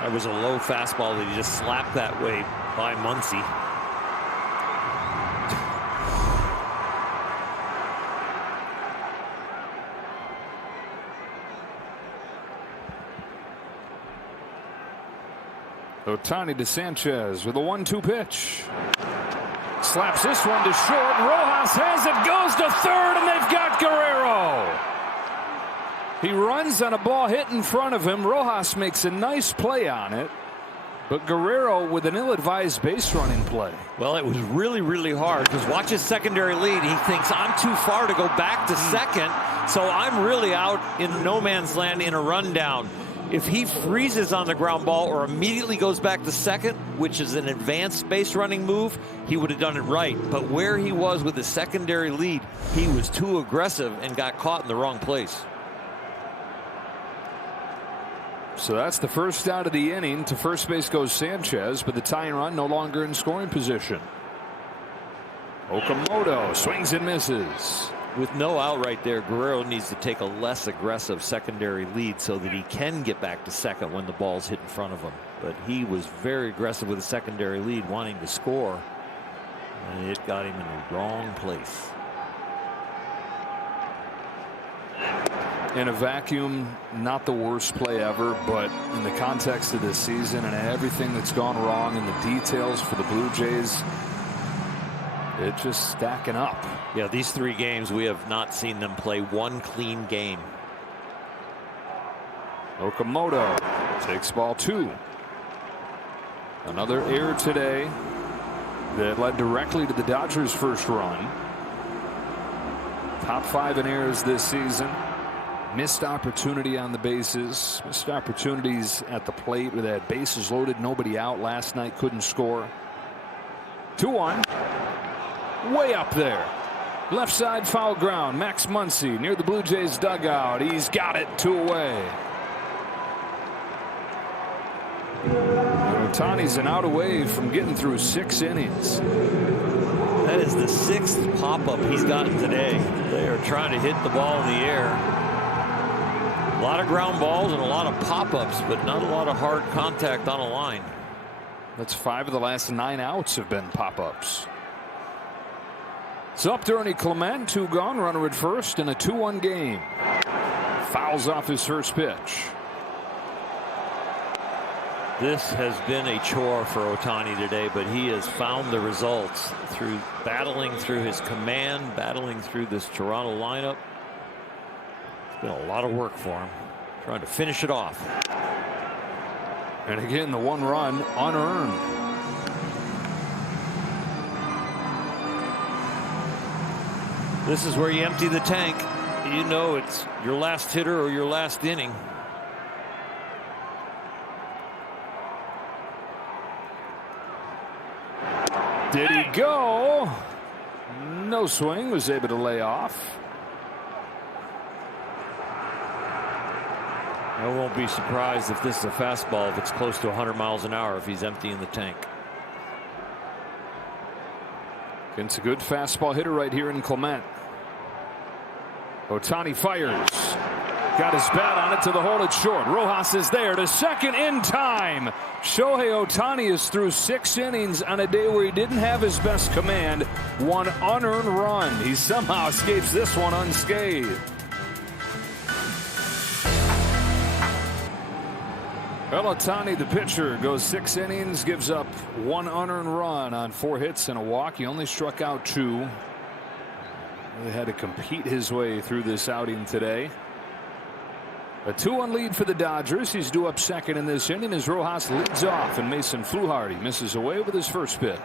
That was a low fastball that he just slapped that way by Muncy. Ohtani to Sanchez with a 1-2 pitch. Slaps this one to short. Rojas has it, goes to third, and they've got Guerrero. He runs on a ball hit in front of him. Rojas makes a nice play on it, but Guerrero with an ill-advised base running play. Well, it was really, really hard, because watch his secondary lead. He thinks, I'm too far to go back to second, so I'm really out in no man's land in a rundown. If he freezes on the ground ball or immediately goes back to second, which is an advanced base running move, he would have done it right. But where he was with the secondary lead, he was too aggressive and got caught in the wrong place. So that's the first out of the inning. To first base goes Sanchez, but the tying run no longer in scoring position. Okamoto swings and misses. With no out right there, Guerrero needs to take a less aggressive secondary lead so that he can get back to second when the ball's hit in front of him. But he was very aggressive with a secondary lead, wanting to score, and it got him in the wrong place. In a vacuum, not the worst play ever, but in the context of this season and everything that's gone wrong and the details for the Blue Jays, it's just stacking up. Yeah, these 3 games, we have not seen them play one clean game. Okamoto takes ball 2. Another error today that led directly to the Dodgers' first run. Top 5 in errors this season. Missed opportunity on the bases. Missed opportunities at the plate with that bases loaded, nobody out last night, couldn't score. 2-1. Way up there. Left side foul ground. Max Muncy near the Blue Jays dugout. He's got it. 2 away. Ohtani's an out away from getting through 6 innings. That is the 6th pop-up he's gotten today. They are trying to hit the ball in the air. A lot of ground balls and a lot of pop-ups, but not a lot of hard contact on a line. That's 5 of the last 9 outs have been pop-ups. It's up to Ernie Clement, 2 gone, runner at first in a 2-1 game. Fouls off his first pitch. This has been a chore for Ohtani today, but he has found the results through battling through his command, battling through this Toronto lineup. It's been a lot of work for him, trying to finish it off. And again, the 1 run unearned. This is where you empty the tank. You know it's your last hitter or your last inning. Did he go? No swing, was able to lay off. I won't be surprised if this is a fastball, if it's close to 100 miles an hour, if he's emptying the tank. It's a good fastball hitter right here in Clement. Ohtani fires. Got his bat on it to the hole at short. Rojas is there to second in time. Shohei Ohtani is through 6 innings on a day where he didn't have his best command. 1 unearned run. He somehow escapes this one unscathed. Well, Ohtani, the pitcher, goes 6 innings, gives up 1 unearned run on 4 hits and a walk. He only struck out 2. Really had to compete his way through this outing today. A 2-1 lead for the Dodgers. He's due up second in this inning as Rojas leads off and Mason Fluharty misses away with his first pitch.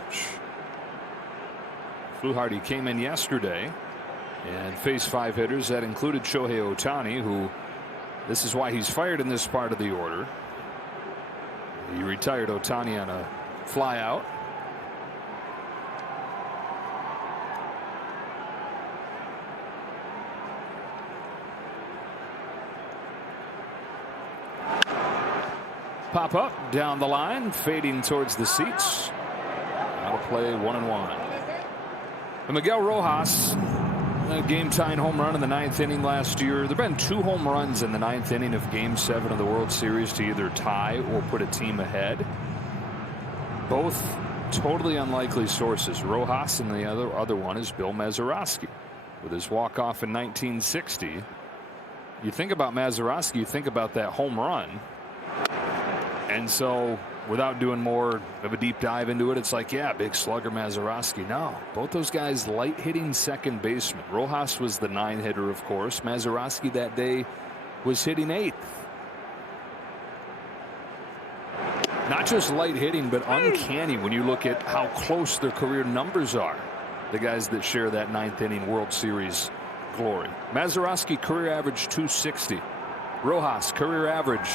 Fluharty came in yesterday and faced 5 hitters. That included Shohei Ohtani, who this is why he's fired in this part of the order. He retired Ohtani on a fly out. Pop up down the line, fading towards the seats. Out of play, 1-1. And Miguel Rojas, a game-tying home run in the 9th inning last year. There have been 2 home runs in the 9th inning of Game 7 of the World Series to either tie or put a team ahead. Both totally unlikely sources. Rojas and the other one is Bill Mazeroski with his walk-off in 1960. You think about Mazeroski, you think about that home run. And so, without doing more of a deep dive into it, it's like, yeah, big slugger Mazeroski. No, both those guys light hitting second baseman. Rojas was the 9 hitter, of course. Mazeroski that day was hitting 8th. Not just light hitting, but uncanny when you look at how close their career numbers are. The guys that share that 9th inning World Series glory. Mazeroski career average 260. Rojas career average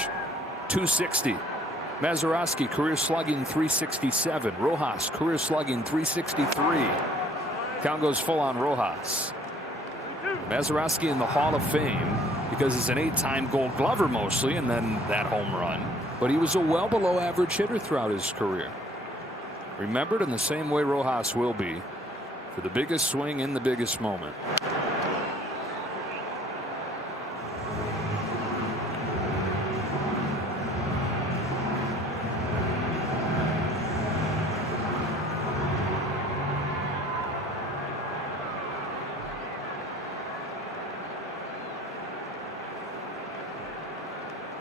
260. Mazeroski career slugging 367. Rojas career slugging 363. Count goes full on Rojas. Mazeroski in the Hall of Fame because he's an 8-time Gold Glover mostly, and then that home run. But he was a well below average hitter throughout his career. Remembered in the same way Rojas will be for the biggest swing in the biggest moment.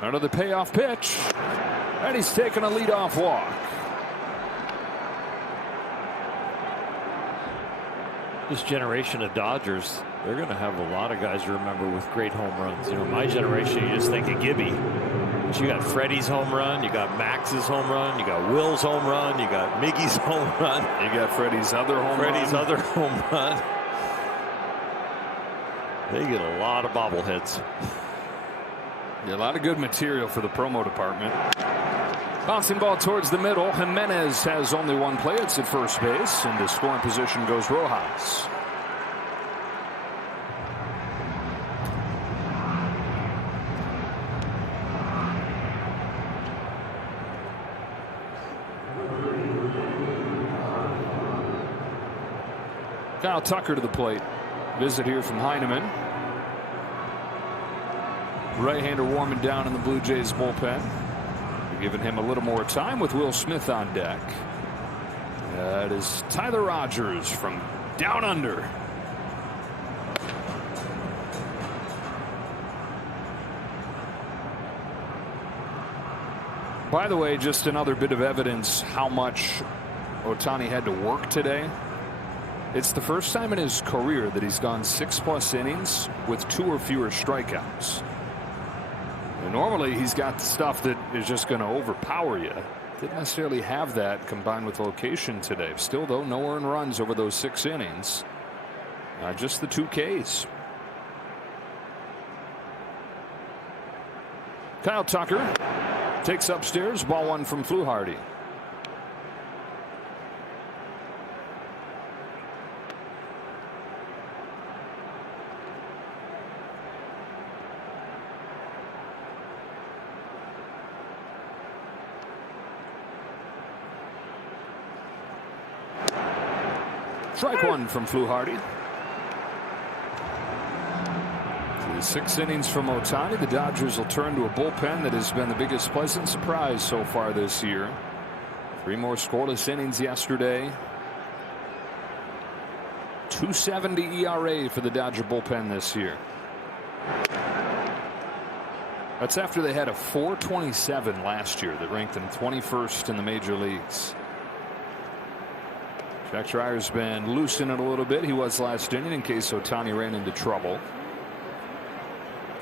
Another payoff pitch, and he's taking a leadoff walk. This generation of Dodgers, they're going to have a lot of guys to remember with great home runs. You know, my generation, you just think of Gibby. But you got Freddie's home run, you got Max's home run, you got Will's home run, you got Miggy's home run. You got Freddie's other home run. They get a lot of bobbleheads. Yeah, a lot of good material for the promo department. Bouncing ball towards the middle. Jimenez has only 1 play. It's at first base. Into scoring position goes Rojas. Kyle Tucker to the plate. Visit here from Heineman. Right-hander warming down in the Blue Jays bullpen. We're giving him a little more time with Will Smith on deck. That is Tyler Rogers from down under. By the way, just another bit of evidence how much Ohtani had to work today. It's the first time in his career that he's gone 6+ innings with 2 or fewer strikeouts. And normally he's got the stuff that is just going to overpower you. Didn't necessarily have that combined with location today. Still, though, no earned runs over those 6 innings. Just the 2 Ks. Kyle Tucker takes upstairs. Ball 1 from Fluharty. Strike 1 from Fluharty. 6 innings from Ohtani. The Dodgers will turn to a bullpen that has been the biggest pleasant surprise so far this year. 3 more scoreless innings yesterday. 2.70 ERA for the Dodger bullpen this year. That's after they had a 4.27 last year that ranked them 21st in the major leagues. Jack Schreier's been loosening it a little bit. He was last inning in case Ohtani ran into trouble.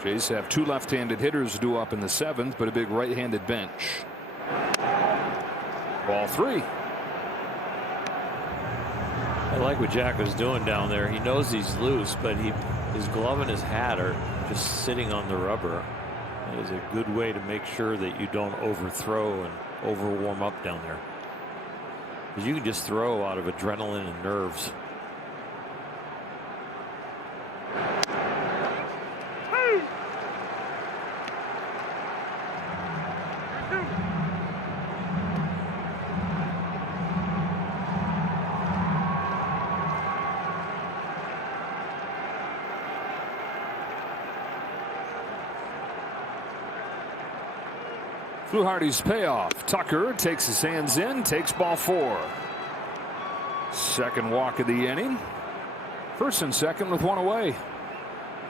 Jays have 2 left-handed hitters due up in the 7th, but a big right-handed bench. Ball 3. I like what Jack was doing down there. He knows he's loose, but his glove and his hat are just sitting on the rubber. That is a good way to make sure that you don't overthrow and over warm up down there. Because you can just throw out of adrenaline and nerves. Fluharty's payoff. Tucker takes his hands in, takes ball 4. Second walk of the inning. First and second with 1 away.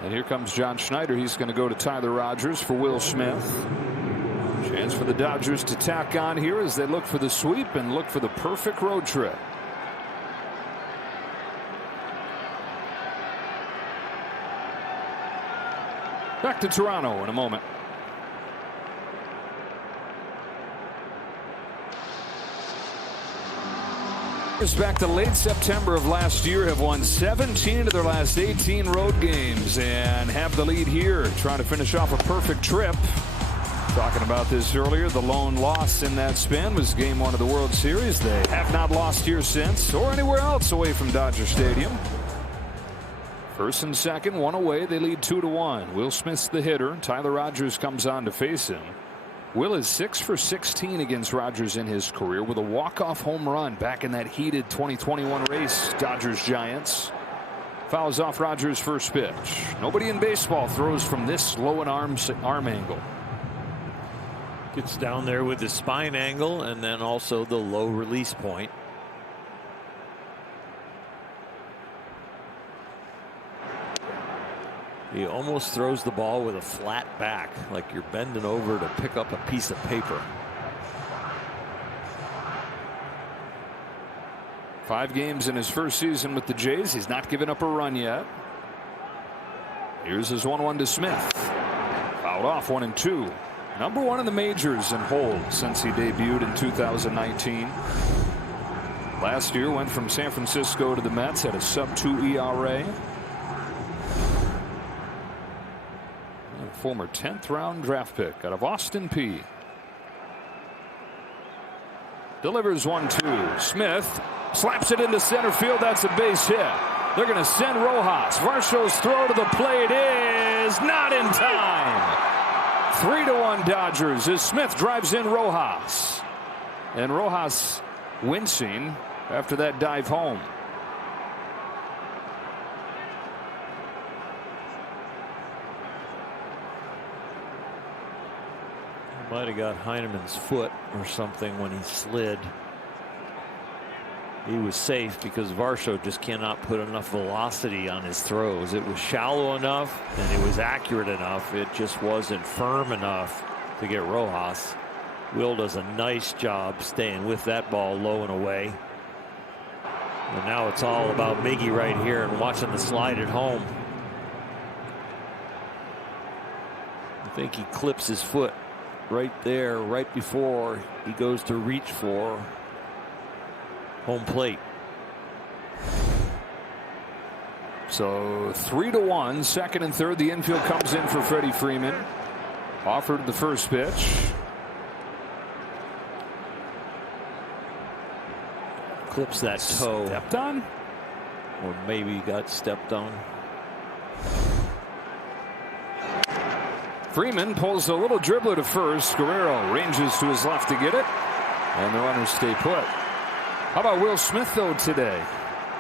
And here comes John Schneider. He's going to go to Tyler Rogers for Will Smith. Chance for the Dodgers to tack on here as they look for the sweep and look for the perfect road trip. Back to Toronto in a moment. Back to late September of last year have won 17 of their last 18 road games and have the lead here, trying to finish off a perfect trip. Talking about this earlier, the lone loss in that span was Game 1 of the World Series. They have not lost here since or anywhere else away from Dodger Stadium. First and second, 1 away. They lead 2-1. Will Smith's the hitter. Tyler Rogers comes on to face him. Will is 6 for 16 against Rogers in his career with a walk-off home run back in that heated 2021 race. Dodgers-Giants. Fouls off Rogers' first pitch. Nobody in baseball throws from this low an arm angle. Gets down there with the spine angle and then also the low release point. He almost throws the ball with a flat back, like you're bending over to pick up a piece of paper. 5 games in his first season with the Jays. He's not given up a run yet. Here's his 1-1 to Smith. Fouled off 1-2. Number 1 in the majors in hold since he debuted in 2019. Last year went from San Francisco to the Mets, had a sub-2 ERA. Former 10th round draft pick out of Austin Peay. Delivers 1-2. Smith slaps it into center field. That's a base hit. They're going to send Rojas. Varsho's throw to the plate is not in time. 3-1 Dodgers as Smith drives in Rojas. And Rojas wincing after that dive home. Might have got Heineman's foot or something when he slid. He was safe because Varsho just cannot put enough velocity on his throws. It was shallow enough and it was accurate enough. It just wasn't firm enough to get Rojas. Will does a nice job staying with that ball low and away. And now it's all about Miggy right here and watching the slide at home. I think he clips his foot right there, right before he goes to reach for home plate. So 3-1, second and third. The infield comes in for Freddie Freeman. Offered the first pitch. Clips that toe. Stepped on? Or maybe got stepped on. Freeman pulls a little dribbler to first. Guerrero ranges to his left to get it. And the runners stay put. How about Will Smith, though, today?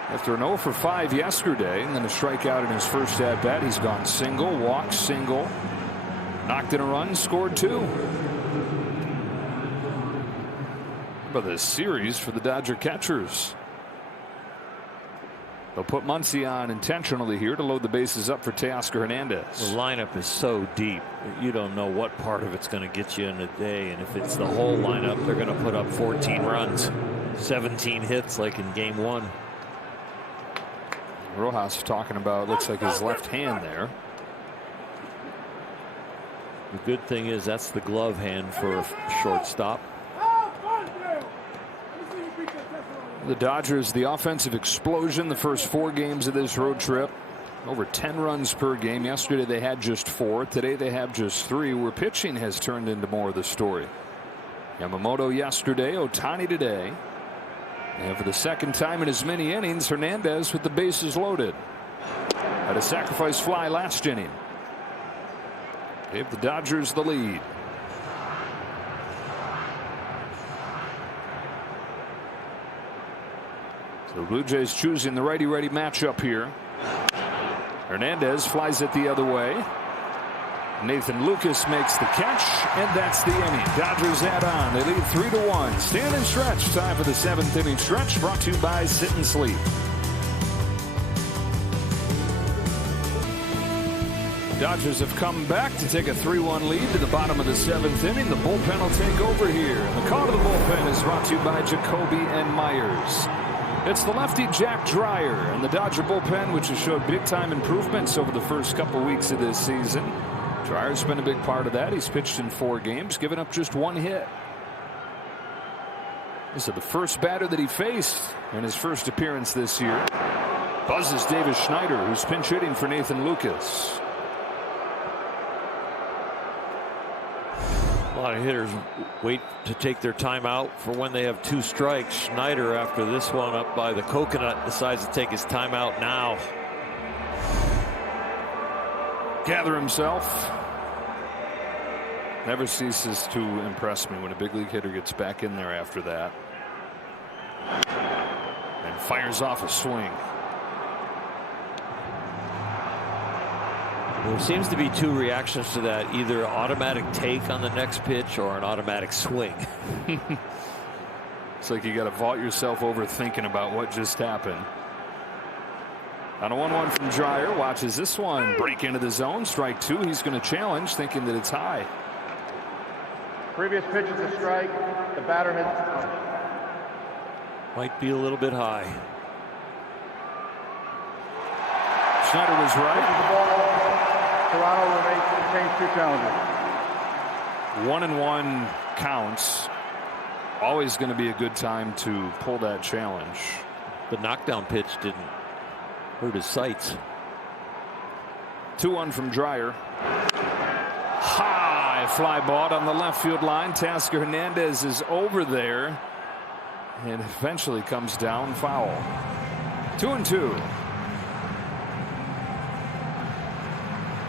After an 0 for 5 yesterday, and then a strikeout in his first at-bat, he's gone single, walked, single, knocked in a run, scored 2. How about this series for the Dodger catchers? They'll put Muncy on intentionally here to load the bases up for Teoscar Hernandez. The lineup is so deep. You don't know what part of it's going to get you in a day. And if it's the whole lineup, they're going to put up 14 runs, 17 hits like in game 1. Rojas talking about, looks like his left hand there. The good thing is that's the glove hand for a shortstop. The Dodgers, the offensive explosion the first 4 games of this road trip. Over 10 runs per game. Yesterday they had just 4. Today they have just 3, where pitching has turned into more of the story. Yamamoto yesterday, Ohtani today. And for the second time in as many innings, Hernandez with the bases loaded. Had a sacrifice fly last inning. Gave the Dodgers the lead. So Blue Jays choosing the righty-righty matchup here. Hernandez flies it the other way. Nathan Lucas makes the catch, and that's the inning. Dodgers add on. They lead 3-1. Stand and stretch. Time for the 7th inning stretch, brought to you by Sit and Sleep. Dodgers have come back to take a 3-1 lead to the bottom of the 7th inning. The bullpen will take over here. And the call to the bullpen is brought to you by Jacoby and Myers. It's the lefty Jack Dreyer and the Dodger bullpen, which has showed big-time improvements over the first couple weeks of this season. Dreyer's been a big part of that. He's pitched in 4 games, given up just 1 hit. This is the first batter that he faced in his first appearance this year. Buzzes Davis Schneider, who's pinch hitting for Nathan Lucas. A lot of hitters wait to take their time out for when they have 2 strikes. Schneider, after this one up by the coconut, decides to take his time out now. Gather himself. Never ceases to impress me when a big league hitter gets back in there after that. And fires off a swing. There seems to be 2 reactions to that, either automatic take on the next pitch or an automatic swing. It's like you got to vault yourself over thinking about what just happened. On a 1-1 from Dreyer, watches this one break into the zone. Strike 2. He's going to challenge, thinking that it's high. Previous pitch is a strike. The batter has. Might be a little bit high. Schneider was right. The ball. Toronto retains 2 challenges. 1-1 counts. Always going to be a good time to pull that challenge. The knockdown pitch didn't hurt his sights. 2-1 from Dreyer. High fly ball on the left field line. Teoscar Hernandez is over there and eventually comes down foul. 2-2.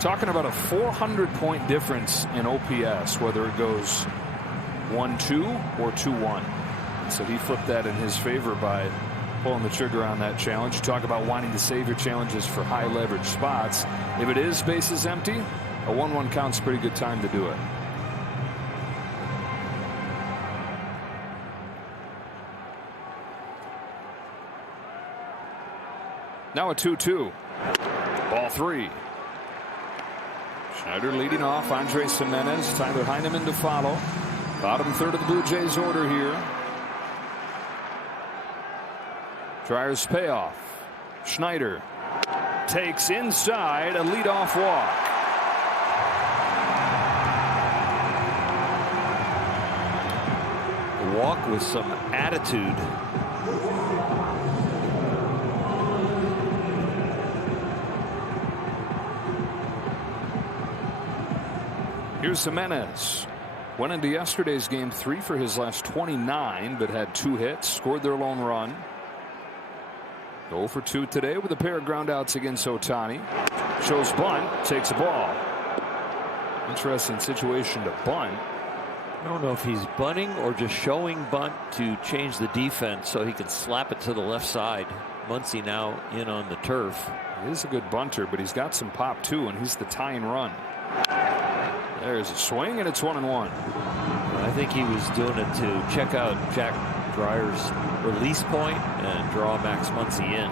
Talking about a 400-point difference in OPS, whether it goes 1-2 or 2-1. So he flipped that in his favor by pulling the trigger on that challenge. You talk about wanting to save your challenges for high leverage spots. If it is bases empty, a 1-1 count's a pretty good time to do it. Now a 2-2. Ball 3. Schneider leading off. Andres Gimenez, Tyler Heineman to follow. Bottom third of the Blue Jays order here. Dreyer's payoff. Schneider takes inside a leadoff walk. A walk with some attitude. Here's Jimenez. Went into yesterday's game 3 for his last 29, but had 2 hits, scored their lone run. 0 for 2 today with a pair of groundouts against Ohtani. Shows bunt, takes a ball. Interesting situation to bunt. I don't know if he's bunting or just showing bunt to change the defense so he can slap it to the left side. Muncy now in on the turf. He is a good bunter, but he's got some pop too, and he's the tying run. There's a swing, and it's 1-1. I think he was doing it to check out Jack Dreyer's release point and draw Max Muncy in.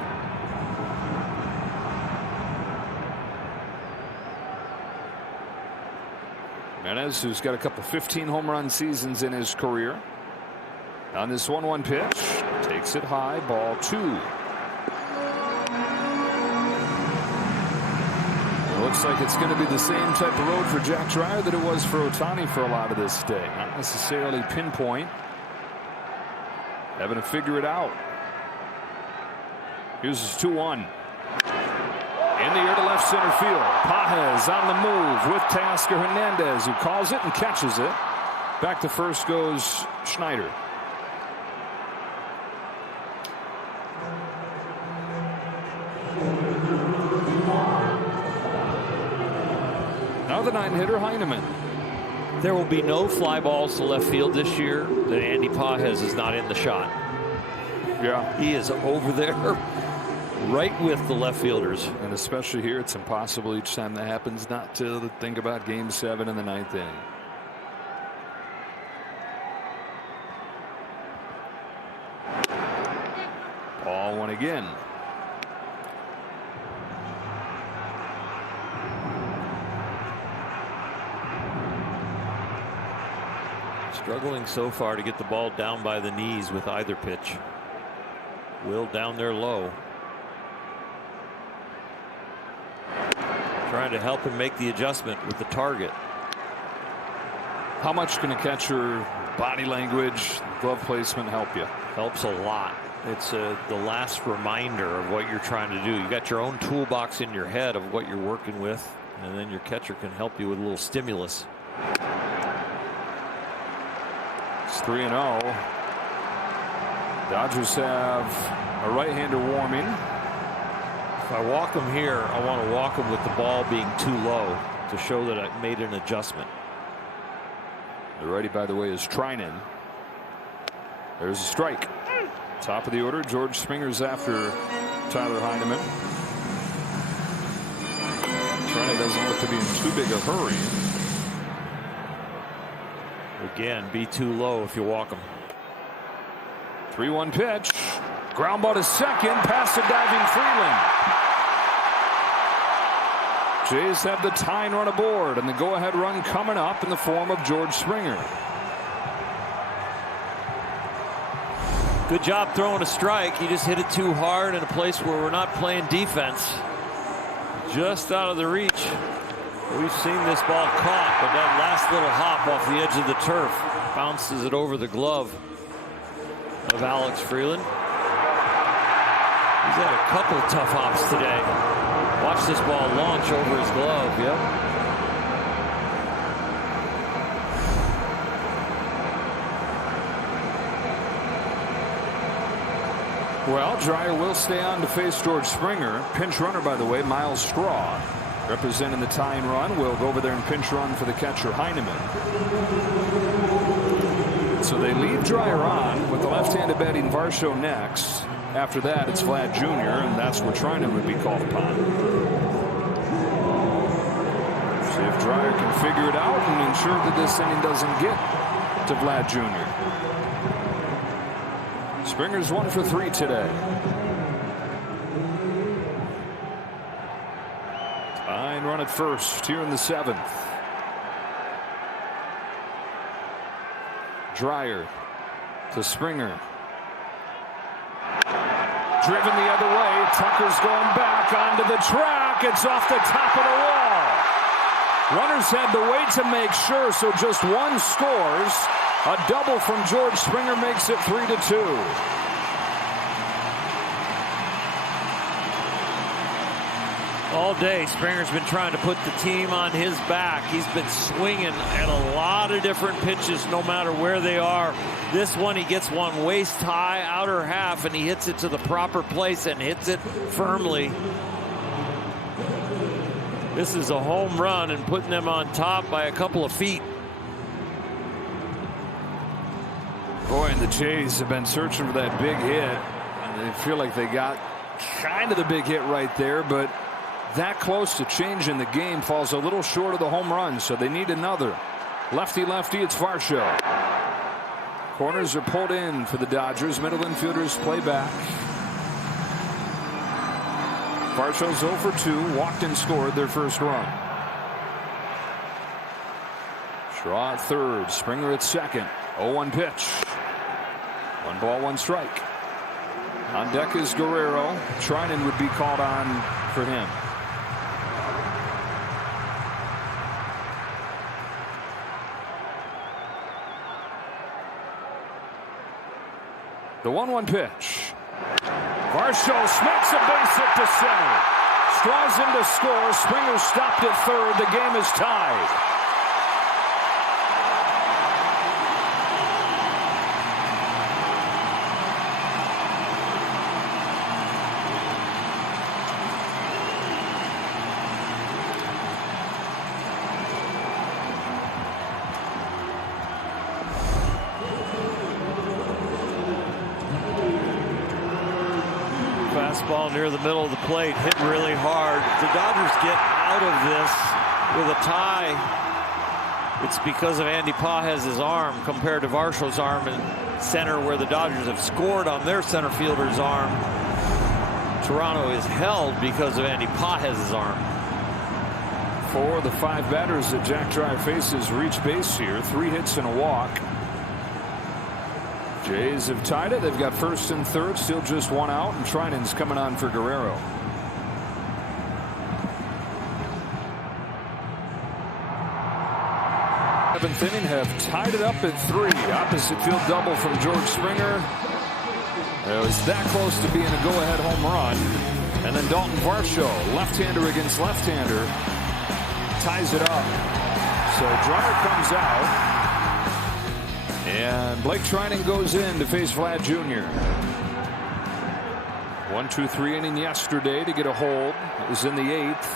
Jimenez, who's got a couple 15 home run seasons in his career. On this 1-1 pitch, takes it high, ball 2. Looks like it's going to be the same type of road for Jack Dreyer that it was for Ohtani for a lot of this day. Not necessarily pinpoint. Having to figure it out. Here's his 2-1. In the air to left center field. Pages on the move with Teoscar Hernandez, who calls it and catches it. Back to first goes Schneider. Now the 9-hitter Heineman. There will be no fly balls to left field this year that Andy Pages is not in the shot. Yeah. He is over there right with the left fielders. And especially here, it's impossible each time that happens not to think about Game 7 in the 9th inning. Ball 1 again. Struggling so far to get the ball down by the knees with either pitch. Will down there low. Trying to help him make the adjustment with the target. How much can a catcher body language, glove placement help you? Helps a lot. It's the last reminder of what you're trying to do. You got your own toolbox in your head of what you're working with, and then your catcher can help you with a little stimulus. It's 3-0. Dodgers have a right-hander warming. If I walk him here, I want to walk him with the ball being too low to show that I made an adjustment. The righty, by the way, is Treinen. There's a strike. Top of the order, George Springer's after Tyler Heineman. Treinen doesn't look to be in too big a hurry. Again, be too low if you walk him. 3-1 pitch. Ground ball to second, past the diving Freeland. Jays have the tying run aboard, and the go-ahead run coming up in the form of George Springer. Good job throwing a strike. He just hit it too hard in a place where we're not playing defense. Just out of the reach. We've seen this ball caught, but that last little hop off the edge of the turf bounces it over the glove of Alex Freeland. He's had a couple tough hops today. Watch this ball launch over his glove. Yep. Well, Dreyer will stay on to face George Springer. Pinch runner, by the way, Miles Straw, representing the tying run, will go over there and pinch run for the catcher Heineman. So they leave Dreyer on with the left-handed batting Varsho next. After that, it's Vlad Jr., and that's where Treinen would be called upon. See if Dreyer can figure it out and ensure that this inning doesn't get to Vlad Jr. Springer's 1 for 3 today. Tying run at first here in the 7th. Dreyer to Springer. Driven the other way. Tucker's going back onto the track. It's off the top of the wall. Runners had to wait to make sure, so just one scores. A double from George Springer makes it 3-2. All day, Springer's been trying to put the team on his back. He's been swinging at a lot of different pitches, no matter where they are. This one, he gets one waist high, outer half, and he hits it to the proper place and hits it firmly. This is a home run and putting them on top by a couple of feet. Boy, and the Jays have been searching for that big hit. And they feel like they got kind of the big hit right there, but that close to changing the game falls a little short of the home run, so they need another. Lefty, it's Varsho. Corners are pulled in for the Dodgers. Middle infielders play back. Varsho's 0 for 2. Walked and scored their first run. Shaw at third. Springer at second. 0-1 pitch. 1 ball, 1 strike. On deck is Guerrero. Treinen would be called on for him. The 1-1 pitch. Varsho smacks a base hit to center. Straws in to score. Springer stopped at third. The game is tied. Fastball near the middle of the plate, hit really hard. If the Dodgers get out of this with a tie, it's because of Andy Pajez's arm compared to Varsho's arm in center, where the Dodgers have scored on their center fielder's arm. Toronto is held because of Andy Pajez's arm. 4 of the 5 batters that Jack Dreyer faces reach base here. 3 hits and a walk. Jays have tied it. They've got first and third, still just 1 out, and Treinen's coming on for Guerrero. Seventh inning, have tied it up at 3. Opposite field double from George Springer. It was that close to being a go-ahead home run. And then Dalton Varsho, left-hander against left-hander, ties it up. So Dreyer comes out. And Blake Treinen goes in to face Vlad Jr. 1-2-3 inning yesterday to get a hold. It was in the 8th.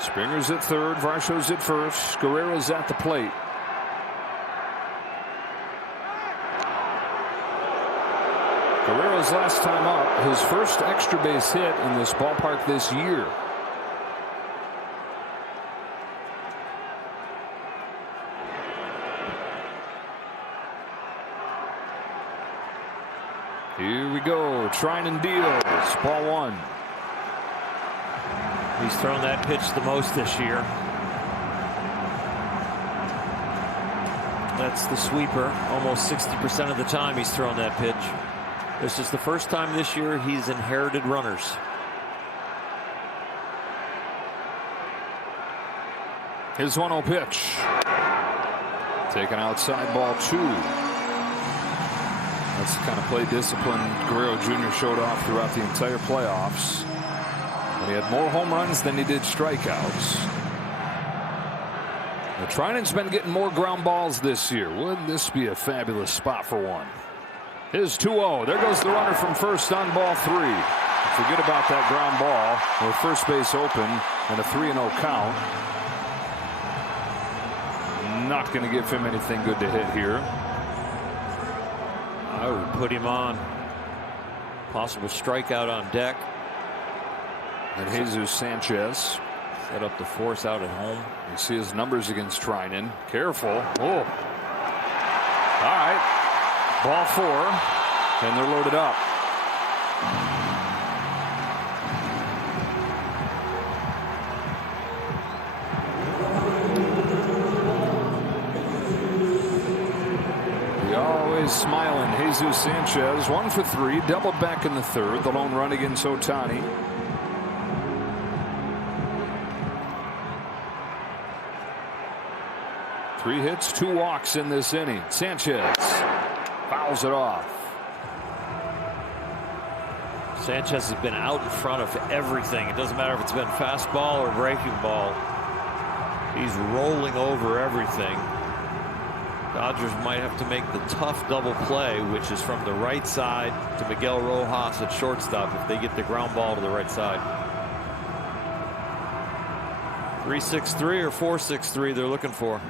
Springer's at third. Varsho's at first. Guerrero's at the plate. Guerrero's last time up, his first extra base hit in this ballpark this year. Here we go. Treinen deals. Ball 1. He's thrown that pitch the most this year. That's the sweeper. Almost 60% of the time he's thrown that pitch. This is the first time this year he's inherited runners. His 1-0 pitch. Taken outside, ball 2. That's the kind of play discipline Guerrero Jr. showed off throughout the entire playoffs. And he had more home runs than he did strikeouts. Now, Treinen's been getting more ground balls this year. Wouldn't this be a fabulous spot for one? His 2-0. There goes the runner from first on ball 3. Forget about that ground ball with first base open and a 3-0 count. Not going to give him anything good to hit here. I would put him on. Possible strikeout on deck. And Jesus Sanchez set up the force out at home. You see his numbers against Treinen. Careful. Oh. All right. Ball 4. And they're loaded up. Always smiling. Jesus Sanchez, 1 for 3, doubled back in the third. The lone run against Ohtani. Three hits, 2 walks in this inning. Sanchez fouls it off. Sanchez has been out in front of everything. It doesn't matter if it's been fastball or breaking ball. He's rolling over everything. Dodgers might have to make the tough double play, which is from the right side to Miguel Rojas at shortstop if they get the ground ball to the right side. 3-6-3 or 4-6-3 they're looking for.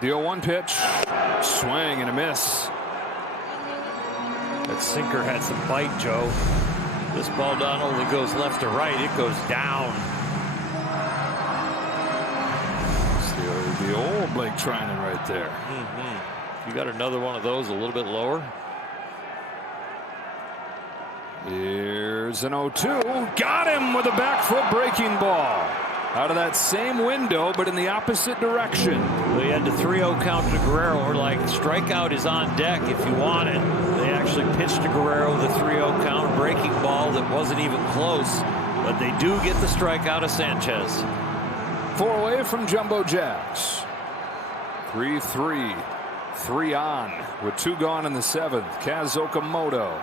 The 0-1 pitch, swing and a miss. That sinker had some bite, Joe. This ball not only goes left to right, it goes down. It's the old Blake Treinen right there. You got another one of those a little bit lower. Here's an 0-2. Got him with a back foot breaking ball. Out of that same window, but in the opposite direction. They had the 3-0 count to Guerrero. We're like, strikeout is on deck if you want it. They actually pitched to Guerrero the 3-0 count, breaking ball that wasn't even close. But they do get the strikeout of Sanchez. 4 away from Jumbo Jacks. 3-3. 3 on with 2 gone in the 7th. Kaz Okamoto.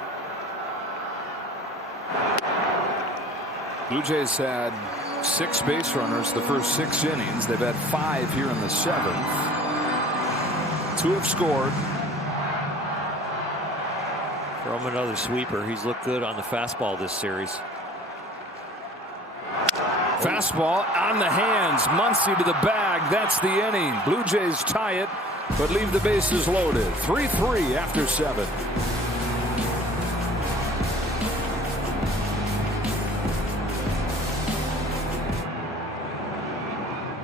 Blue Jays had 6 base runners the first 6 innings. They've had 5 here in the 7th. 2 have scored. Throw him another sweeper. He's looked good on the fastball this series. Fastball on the hands. Muncy to the bag. That's the inning. Blue Jays tie it, but leave the bases loaded. 3-3 after 7.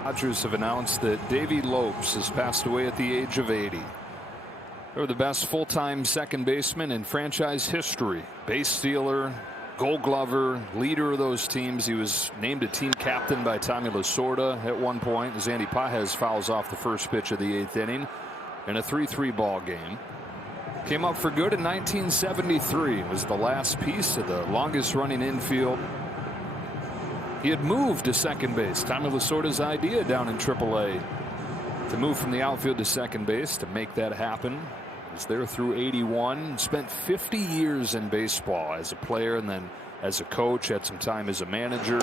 Dodgers have announced that Davey Lopes has passed away at the age of 80. They were the best full-time second baseman in franchise history. Base stealer, Gold Glover, leader of those teams. He was named a team captain by Tommy Lasorda at one point as Andy Pages fouls off the first pitch of the 8th inning in a 3-3 ball game. Came up for good in 1973. It was the last piece of the longest-running infield. He had moved to second base. Tommy Lasorda's idea down in AAA to move from the outfield to second base to make that happen. He was there through 81. Spent 50 years in baseball as a player and then as a coach. Had some time as a manager.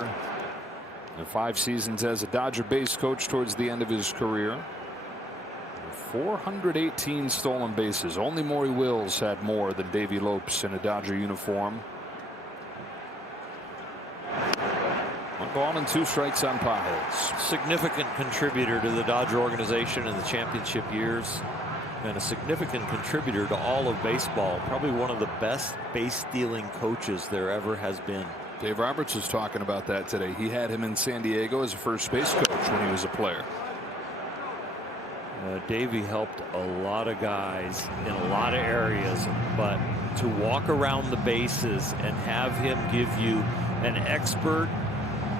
And 5 seasons as a Dodger base coach towards the end of his career. 418 stolen bases. Only Maury Wills had more than Davey Lopes in a Dodger uniform. 1 ball and 2 strikes on Pages. Significant contributor to the Dodger organization in the championship years, and a significant contributor to all of baseball. Probably one of the best base stealing coaches there ever has been. Dave Roberts was talking about that today. He had him in San Diego as a first base coach when he was a player. Davey helped a lot of guys in a lot of areas, but to walk around the bases and have him give you an expert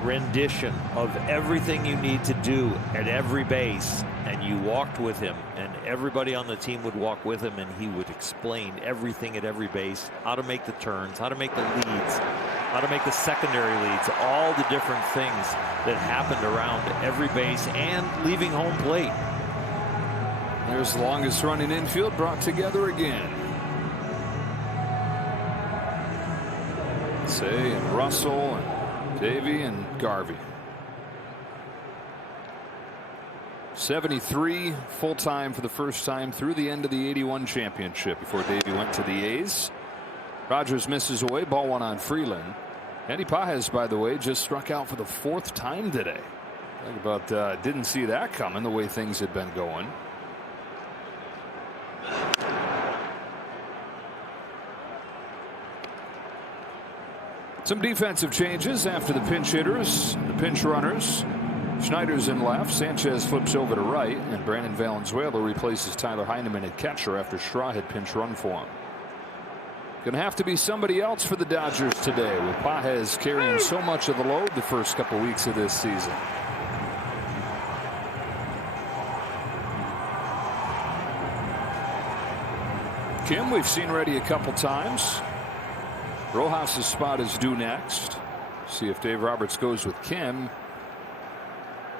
rendition of everything you need to do at every base, and you walked with him, and everybody on the team would walk with him, and he would explain everything at every base, how to make the turns, how to make the leads, how to make the secondary leads, all the different things that happened around every base and leaving home plate. There's the longest running infield brought together again. Say and Russell and Davey and Garvey. 73 full-time for the first time through the end of the 81 championship before Davey went to the A's. Rogers misses away, ball 1 on Freeland. Andy Pages, by the way, just struck out for the 4th time today. Think about didn't see that coming the way things had been going. Some defensive changes after the pinch hitters, the pinch runners. Schneider's in left, Sanchez flips over to right, and Brandon Valenzuela replaces Tyler Heineman at catcher after Straw had pinch run for him. Going to have to be somebody else for the Dodgers today, with Pages carrying so much of the load the first couple weeks of this season. Kim, we've seen ready a couple times. Rojas' spot is due next. See if Dave Roberts goes with Kim.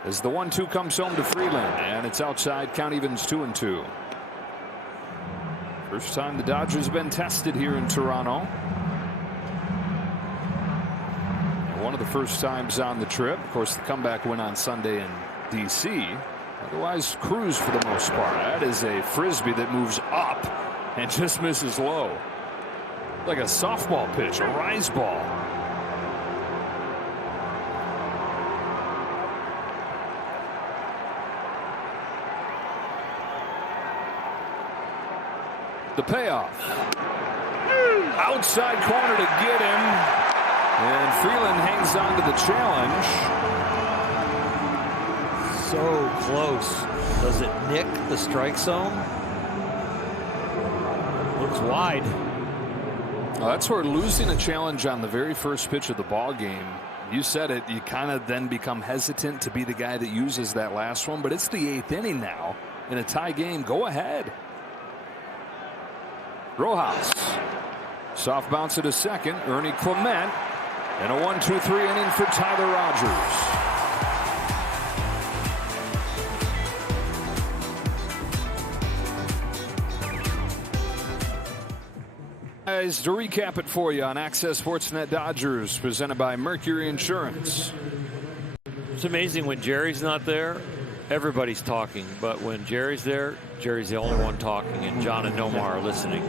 As the 1-2 comes home to Freeland, and it's outside. Count evens 2-2. First time the Dodgers have been tested here in Toronto. And one of the first times on the trip. Of course, the comeback win on Sunday in D.C. Otherwise, cruise for the most part. That is a frisbee that moves up and just misses low. Like a softball pitch, a rise ball. The payoff. Outside corner to get him. And Freeland hangs on to the challenge. So close. Does it nick the strike zone? Looks wide. Well, that's where losing a challenge on the very first pitch of the ball game, you said it, you kind of then become hesitant to be the guy that uses that last one. But it's the 8th inning now in a tie game. Go ahead. Rojas. Soft bounce at a second. Ernie Clement. And a 1-2-3 inning for Tyler Rogers. Guys, to recap it for you on Access Sportsnet Dodgers, presented by Mercury Insurance. It's amazing when Jerry's not there, everybody's talking. But when Jerry's there, Jerry's the only one talking, and John and Nomar are listening.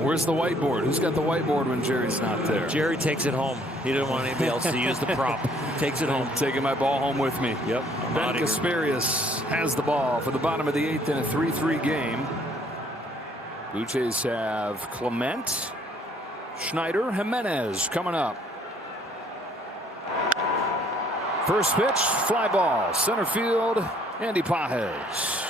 Where's the whiteboard? Who's got the whiteboard when Jerry's not there? Jerry takes it home. He doesn't want anybody else to use the prop. Takes it home. Taking my ball home with me. Yep. Ben Casparius has the ball for the bottom of the 8th in a 3-3 game. Blue Jays have Clement, Schneider, Jimenez coming up. First pitch, fly ball, center field, Andy Pages.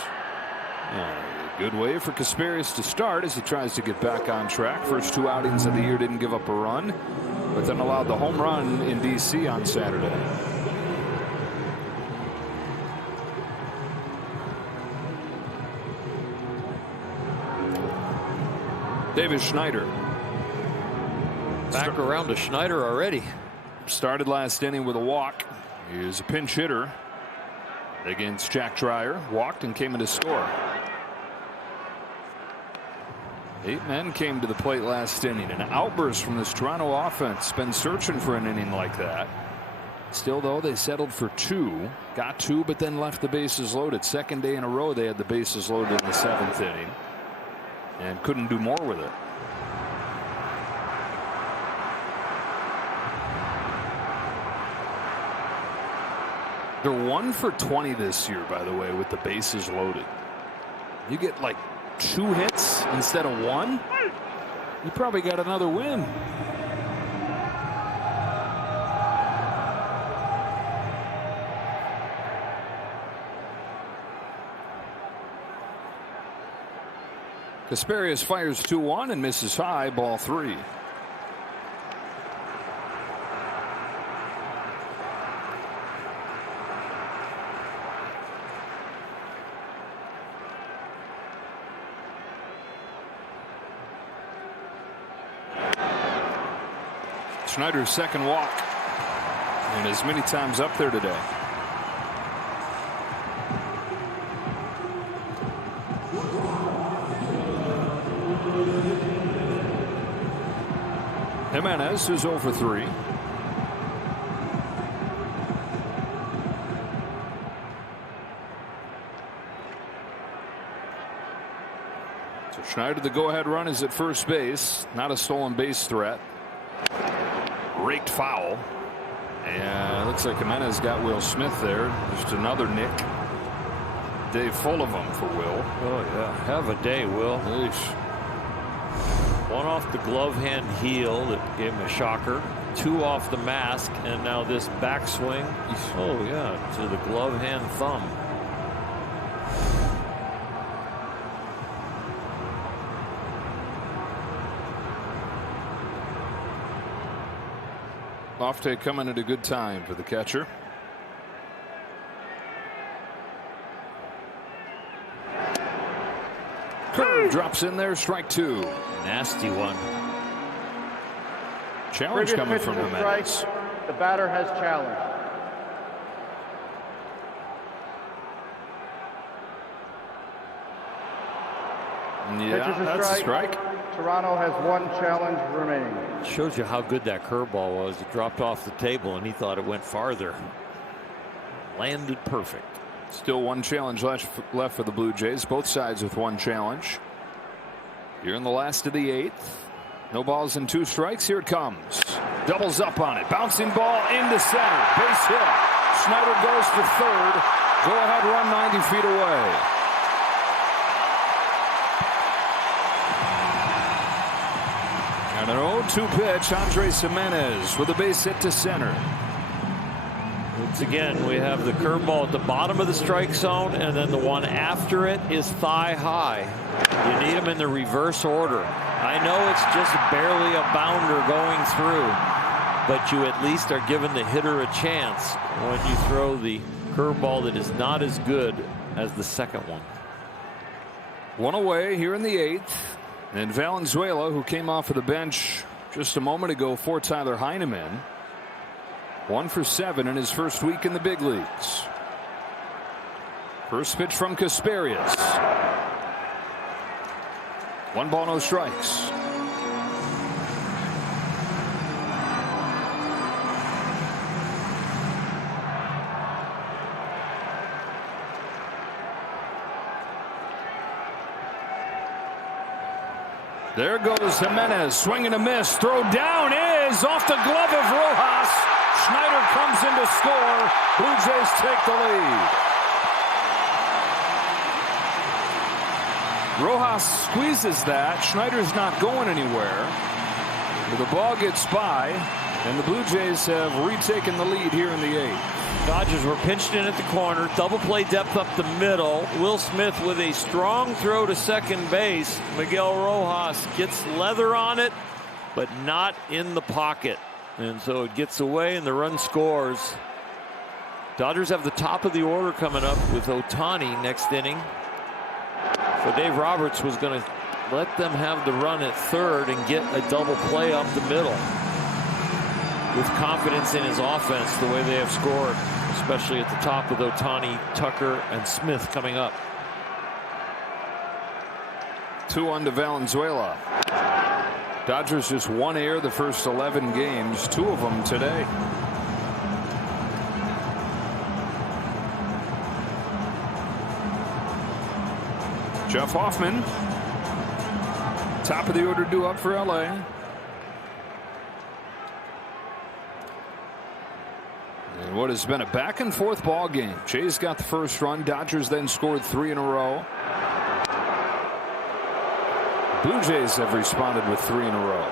Good way for Casparius to start as he tries to get back on track. First 2 outings of the year didn't give up a run, but then allowed the home run in D.C. on Saturday. Davis Schneider. Back around to Schneider already. Started last inning with a walk. He is a pinch hitter against Jack Dreyer. Walked and came in to score. 8 men came to the plate last inning. An outburst from this Toronto offense. Been searching for an inning like that. Still, though, they settled for 2. Got 2, but then left the bases loaded. Second day in a row they had the bases loaded in the 7th inning. And couldn't do more with it. They're 1 for 20 this year, by the way, with the bases loaded. You get like 2 hits instead of 1, you probably got another win. Casparius fires 2-1 and misses high, ball 3. Schneider's second walk, and as many times up there today. Jimenez is 0 for 3. So Schneider, the go-ahead run is at first base. Not a stolen base threat. Raked foul. And it looks like Jimenez got Will Smith there. Just another nick. Day full of them for Will. Oh, yeah. Have a day, Will. Eesh. 1 off the glove hand heel that gave him a shocker. 2 off the mask, and now this backswing. Oh, yeah, to the glove hand thumb. Lofty coming at a good time for the catcher. Curve drops in there, strike 2. Nasty one. Challenge coming from the Jimenez. The batter has challenged. Yeah, that's a strike. Toronto has 1 challenge remaining. Shows you how good that curveball was. It dropped off the table, and he thought it went farther. Landed perfect. Still 1 challenge left for the Blue Jays. Both sides with 1 challenge. Here in the last of the 8th. No balls and 2 strikes. Here it comes. Doubles up on it. Bouncing ball into center. Base hit. Schneider goes to third. Go ahead run 90 feet away. And an 0-2 pitch. Andres Jimenez with a base hit to center. Once again, we have the curveball at the bottom of the strike zone, and then the one after it is thigh high. You need them in the reverse order. I know it's just barely a bounder going through, but you at least are giving the hitter a chance when you throw the curveball that is not as good as the second one. 1 away here in the 8th. And Valenzuela, who came off of the bench just a moment ago for Tyler Heineman, 1 for 7 in his first week in the big leagues. First pitch from Kasperius. 1 ball, no strikes. There goes Jimenez, swing and a miss. Throw down is off the glove of Rojas. Schneider comes in to score. Blue Jays take the lead. Rojas squeezes that. Schneider's not going anywhere. The ball gets by, and the Blue Jays have retaken the lead here in the 8th. Dodgers were pinched in at the corner. Double play depth up the middle. Will Smith with a strong throw to second base. Miguel Rojas gets leather on it, but not in the pocket. And so it gets away and the run scores. Dodgers have the top of the order coming up with Ohtani next inning. So Dave Roberts was going to let them have the run at third and get a double play up the middle. With confidence in his offense, the way they have scored, especially at the top with Ohtani, Tucker, and Smith coming up. 2-1 to Valenzuela. Dodgers just 1 error the first 11 games, 2 of them today. Jeff Hoffman, top of the order due up for LA. And what has been a back and forth ball game. Jays got the first run. Dodgers then scored 3 in a row. Blue Jays have responded with 3 in a row.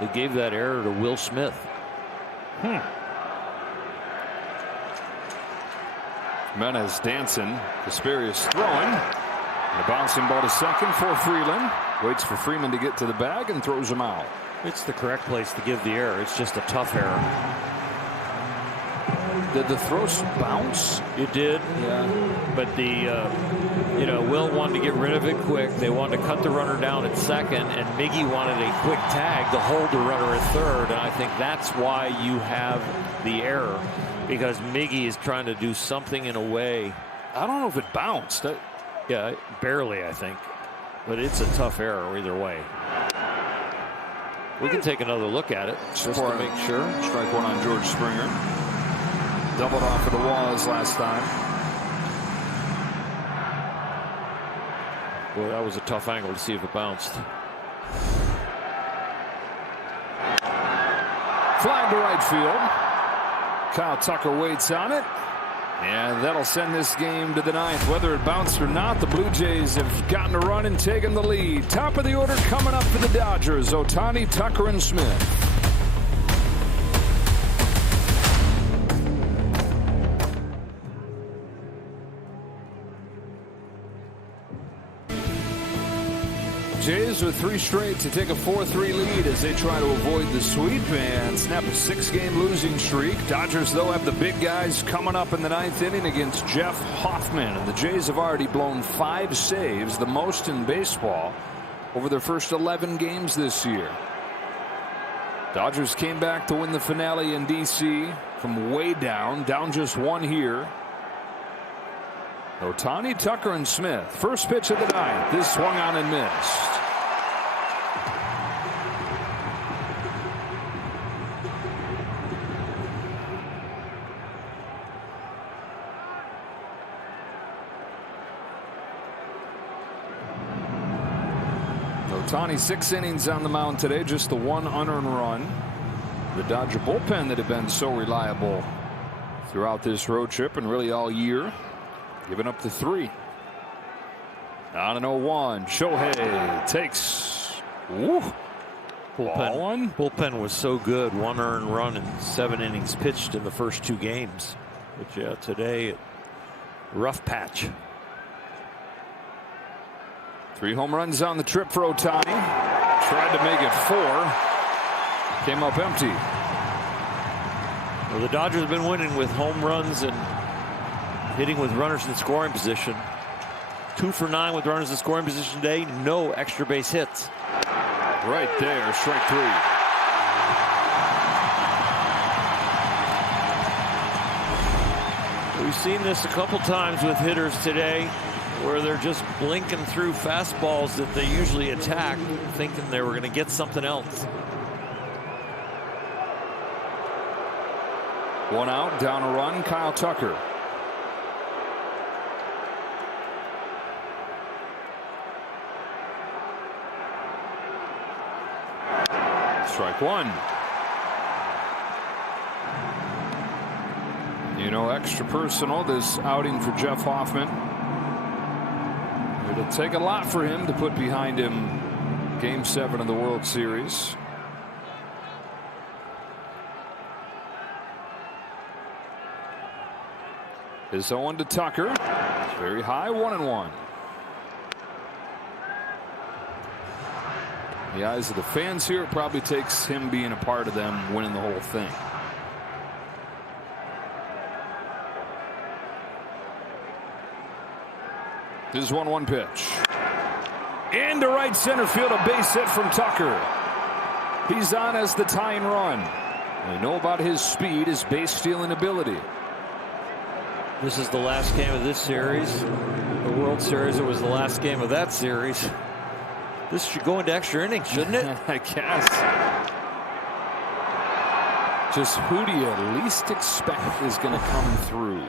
They gave that error to Will Smith. Jimenez dancing. Kasperius throwing. And a bouncing ball to second for Freeland. Waits for Freeman to get to the bag and throws him out. It's the correct place to give the error. It's just a tough error. Did the throw bounce? It did. Yeah. But the, Will wanted to get rid of it quick. They wanted to cut the runner down at second, and Miggy wanted a quick tag to hold the runner at third. And I think that's why you have the error, because Miggy is trying to do something in a way. I don't know if it bounced. Yeah, barely, I think. But it's a tough error either way. We can take another look at it just to make sure. Strike 1 on George Springer. Doubled off of the wall his last time. Well, that was a tough angle to see if it bounced. Flying to right field. Kyle Tucker waits on it. And that'll send this game to the 9th. Whether it bounced or not, the Blue Jays have gotten a run and taken the lead. Top of the order coming up for the Dodgers. Ohtani, Tucker, and Smith. Jays with 3 straight to take a 4-3 lead as they try to avoid the sweep and snap a 6-game losing streak. Dodgers, though, have the big guys coming up in the 9th inning against Jeff Hoffman. And the Jays have already blown 5 saves, the most in baseball, over their first 11 games this year. Dodgers came back to win the finale in D.C. from way down just 1 here. Ohtani, Tucker, and Smith. First pitch of the 9th. This swung on and missed. Ohtani 6 innings on the mound today, just the 1 unearned run. The Dodger bullpen that had been so reliable throughout this road trip and really all year, giving up the 3. On an 0-1. Shohei takes. Woo. Bullpen was so good. 1 earned run and 7 innings pitched in the first 2 games. But yeah, today, rough patch. 3 home runs on the trip for Ohtani. Tried to make it 4. Came up empty. Well, the Dodgers have been winning with home runs and hitting with runners in scoring position. 2 for 9 with runners in scoring position today. No extra base hits. Right there, strike 3. We've seen this a couple times with hitters today where they're just blinking through fastballs that they usually attack, thinking they were going to get something else. 1 out, down a run, Kyle Tucker. Strike 1. You know, extra personal, this outing for Jeff Hoffman. It'll take a lot for him to put behind him Game 7 of the World Series. His 0-1 to Tucker. It's very high, 1-1. In the eyes of the fans here, it probably takes him being a part of them winning the whole thing. This is 1-1 pitch. Into right center field, a base hit from Tucker. He's on as the tying run. We know about his speed, his base stealing ability. This is the last game of this series. The World Series, it was the last game of that series. This should go into extra innings, shouldn't it? I guess. Just who do you least expect is going to come through?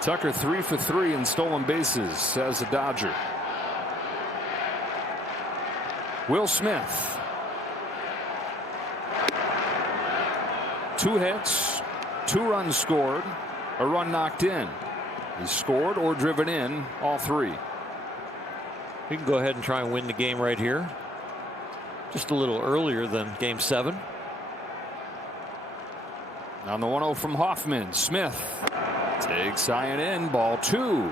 Tucker 3 for 3 in stolen bases as a Dodger. Will Smith. 2 hits, 2 runs scored, a run knocked in. He scored or driven in all 3. We can go ahead and try and win the game right here. Just a little earlier than Game 7. On the 1-0 from Hoffman, Smith takes high and in, ball 2.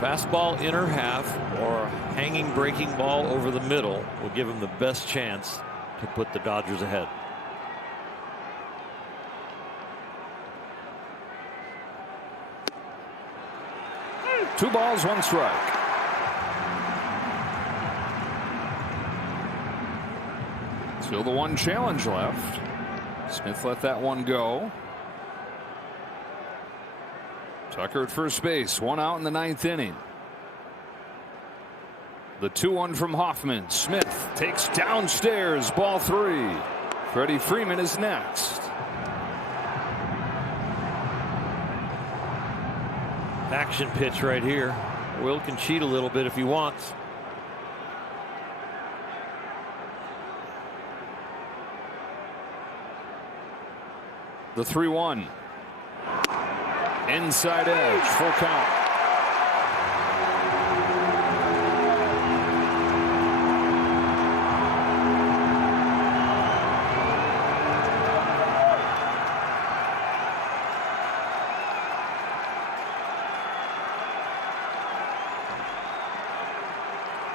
Fastball inner half or a hanging breaking ball over the middle will give him the best chance to put the Dodgers ahead. Two balls, 1 strike. Still the 1 challenge left. Smith let that one go. Tucker at first base, 1 out in the 9th inning. The 2-1 from Hoffman. Smith takes downstairs, ball 3. Freddie Freeman is next. Action pitch right here. Will can cheat a little bit if he wants. The 3-1. Inside edge, full count.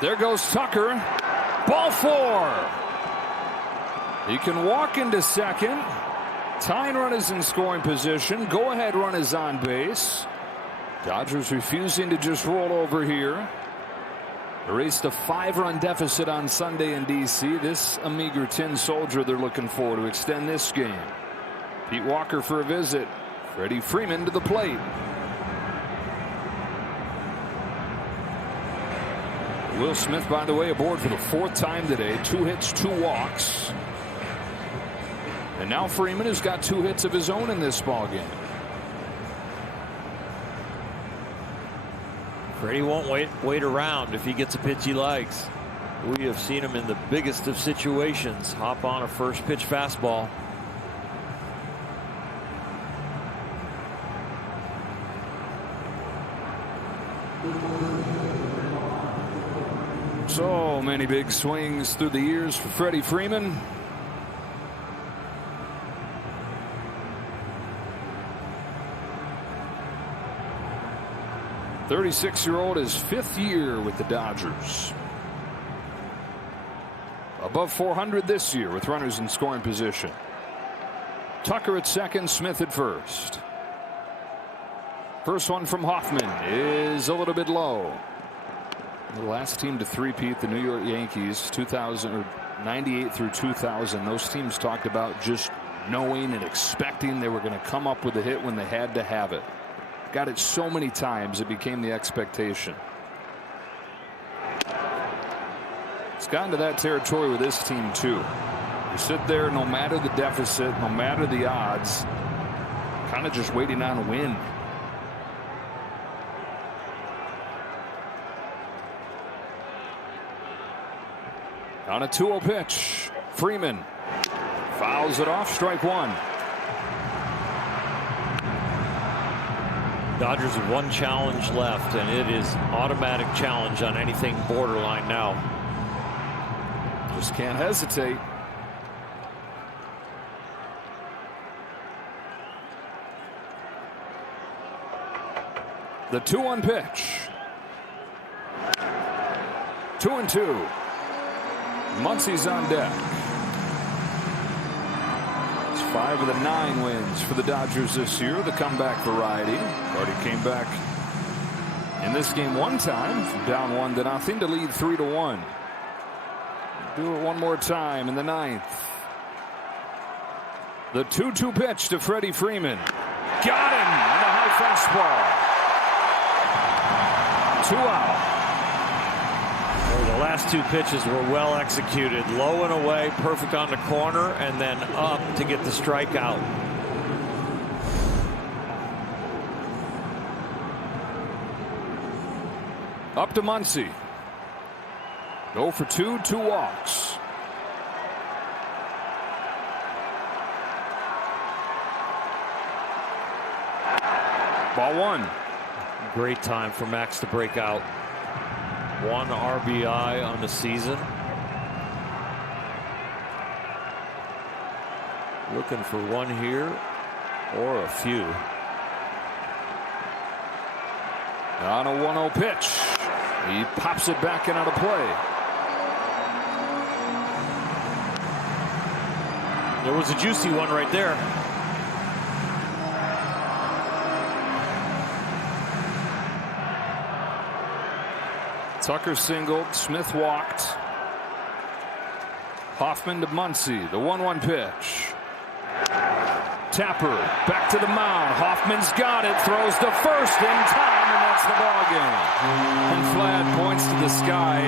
There goes Tucker. Ball 4. He can walk into second. Tying run is in scoring position. Go ahead run is on base. Dodgers refusing to just roll over here. Erased a 5-run deficit on Sunday in D.C. This a meager tin soldier they're looking for to extend this game. Pete Walker for a visit. Freddie Freeman to the plate. Will Smith, by the way, aboard for the 4th time today. 2 hits, 2 walks. And now Freeman has got 2 hits of his own in this ballgame. Freddie won't wait around if he gets a pitch he likes. We have seen him in the biggest of situations hop on a first pitch fastball. So many big swings through the years for Freddie Freeman. The 36-year-old is 5th year with the Dodgers. Above 400 this year with runners in scoring position. Tucker at second, Smith at first. First one from Hoffman is a little bit low. The last team to three-peat, the New York Yankees, 98 through 2000. Those teams talked about just knowing and expecting they were going to come up with a hit when they had to have it. Got it so many times it became the expectation. It's gotten to that territory with this team too. You sit there, no matter the deficit, no matter the odds, kind of just waiting on a win. On a 2-0 pitch, Freeman fouls it off, strike 1. Dodgers have 1 challenge left, and it is automatic challenge on anything borderline now. Just can't hesitate. The 2-1 pitch. 2-2. Muncy's on deck. It's 5 of the 9 wins for the Dodgers this year. The comeback variety. Already came back in this game 1 time from down 1-0 to lead 3-1. Do it one more time in the 9th. The 2-2 pitch to Freddie Freeman. Got him on the high fastball. 2 out. Well, the last 2 pitches were well executed. Low and away, perfect on the corner, and then up to get the strikeout. Up to Muncy. 0 for 2, 2 walks. Ball 1. Great time for Max to break out. 1 RBI on the season. Looking for 1 here or a few. On a 1-0 pitch. He pops it back and out of play. There was a juicy one right there. Tucker singled. Smith walked. Hoffman to Muncy. The 1-1 pitch. Tapper back to the mound. Hoffman's got it. Throws to first in time, and that's the ball game. And Vlad points to the sky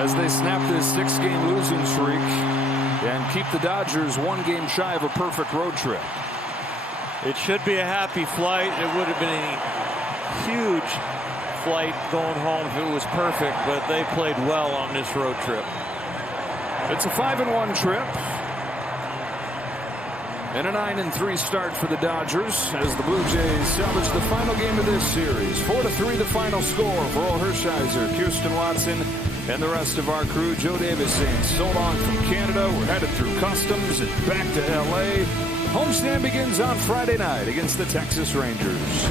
as they snap this 6-game losing streak and keep the Dodgers 1 game shy of a perfect road trip. It should be a happy flight. It would have been a huge flight going home if it was perfect, but they played well on this road trip. It's a 5-1 trip. And a 9-3 start for the Dodgers as the Blue Jays salvage the final game of this series. 4-3 the final score for Orel Hershiser, Kirsten Watson, and the rest of our crew. Joe Davis saying so long from Canada. We're headed through customs and back to L.A. Homestand begins on Friday night against the Texas Rangers.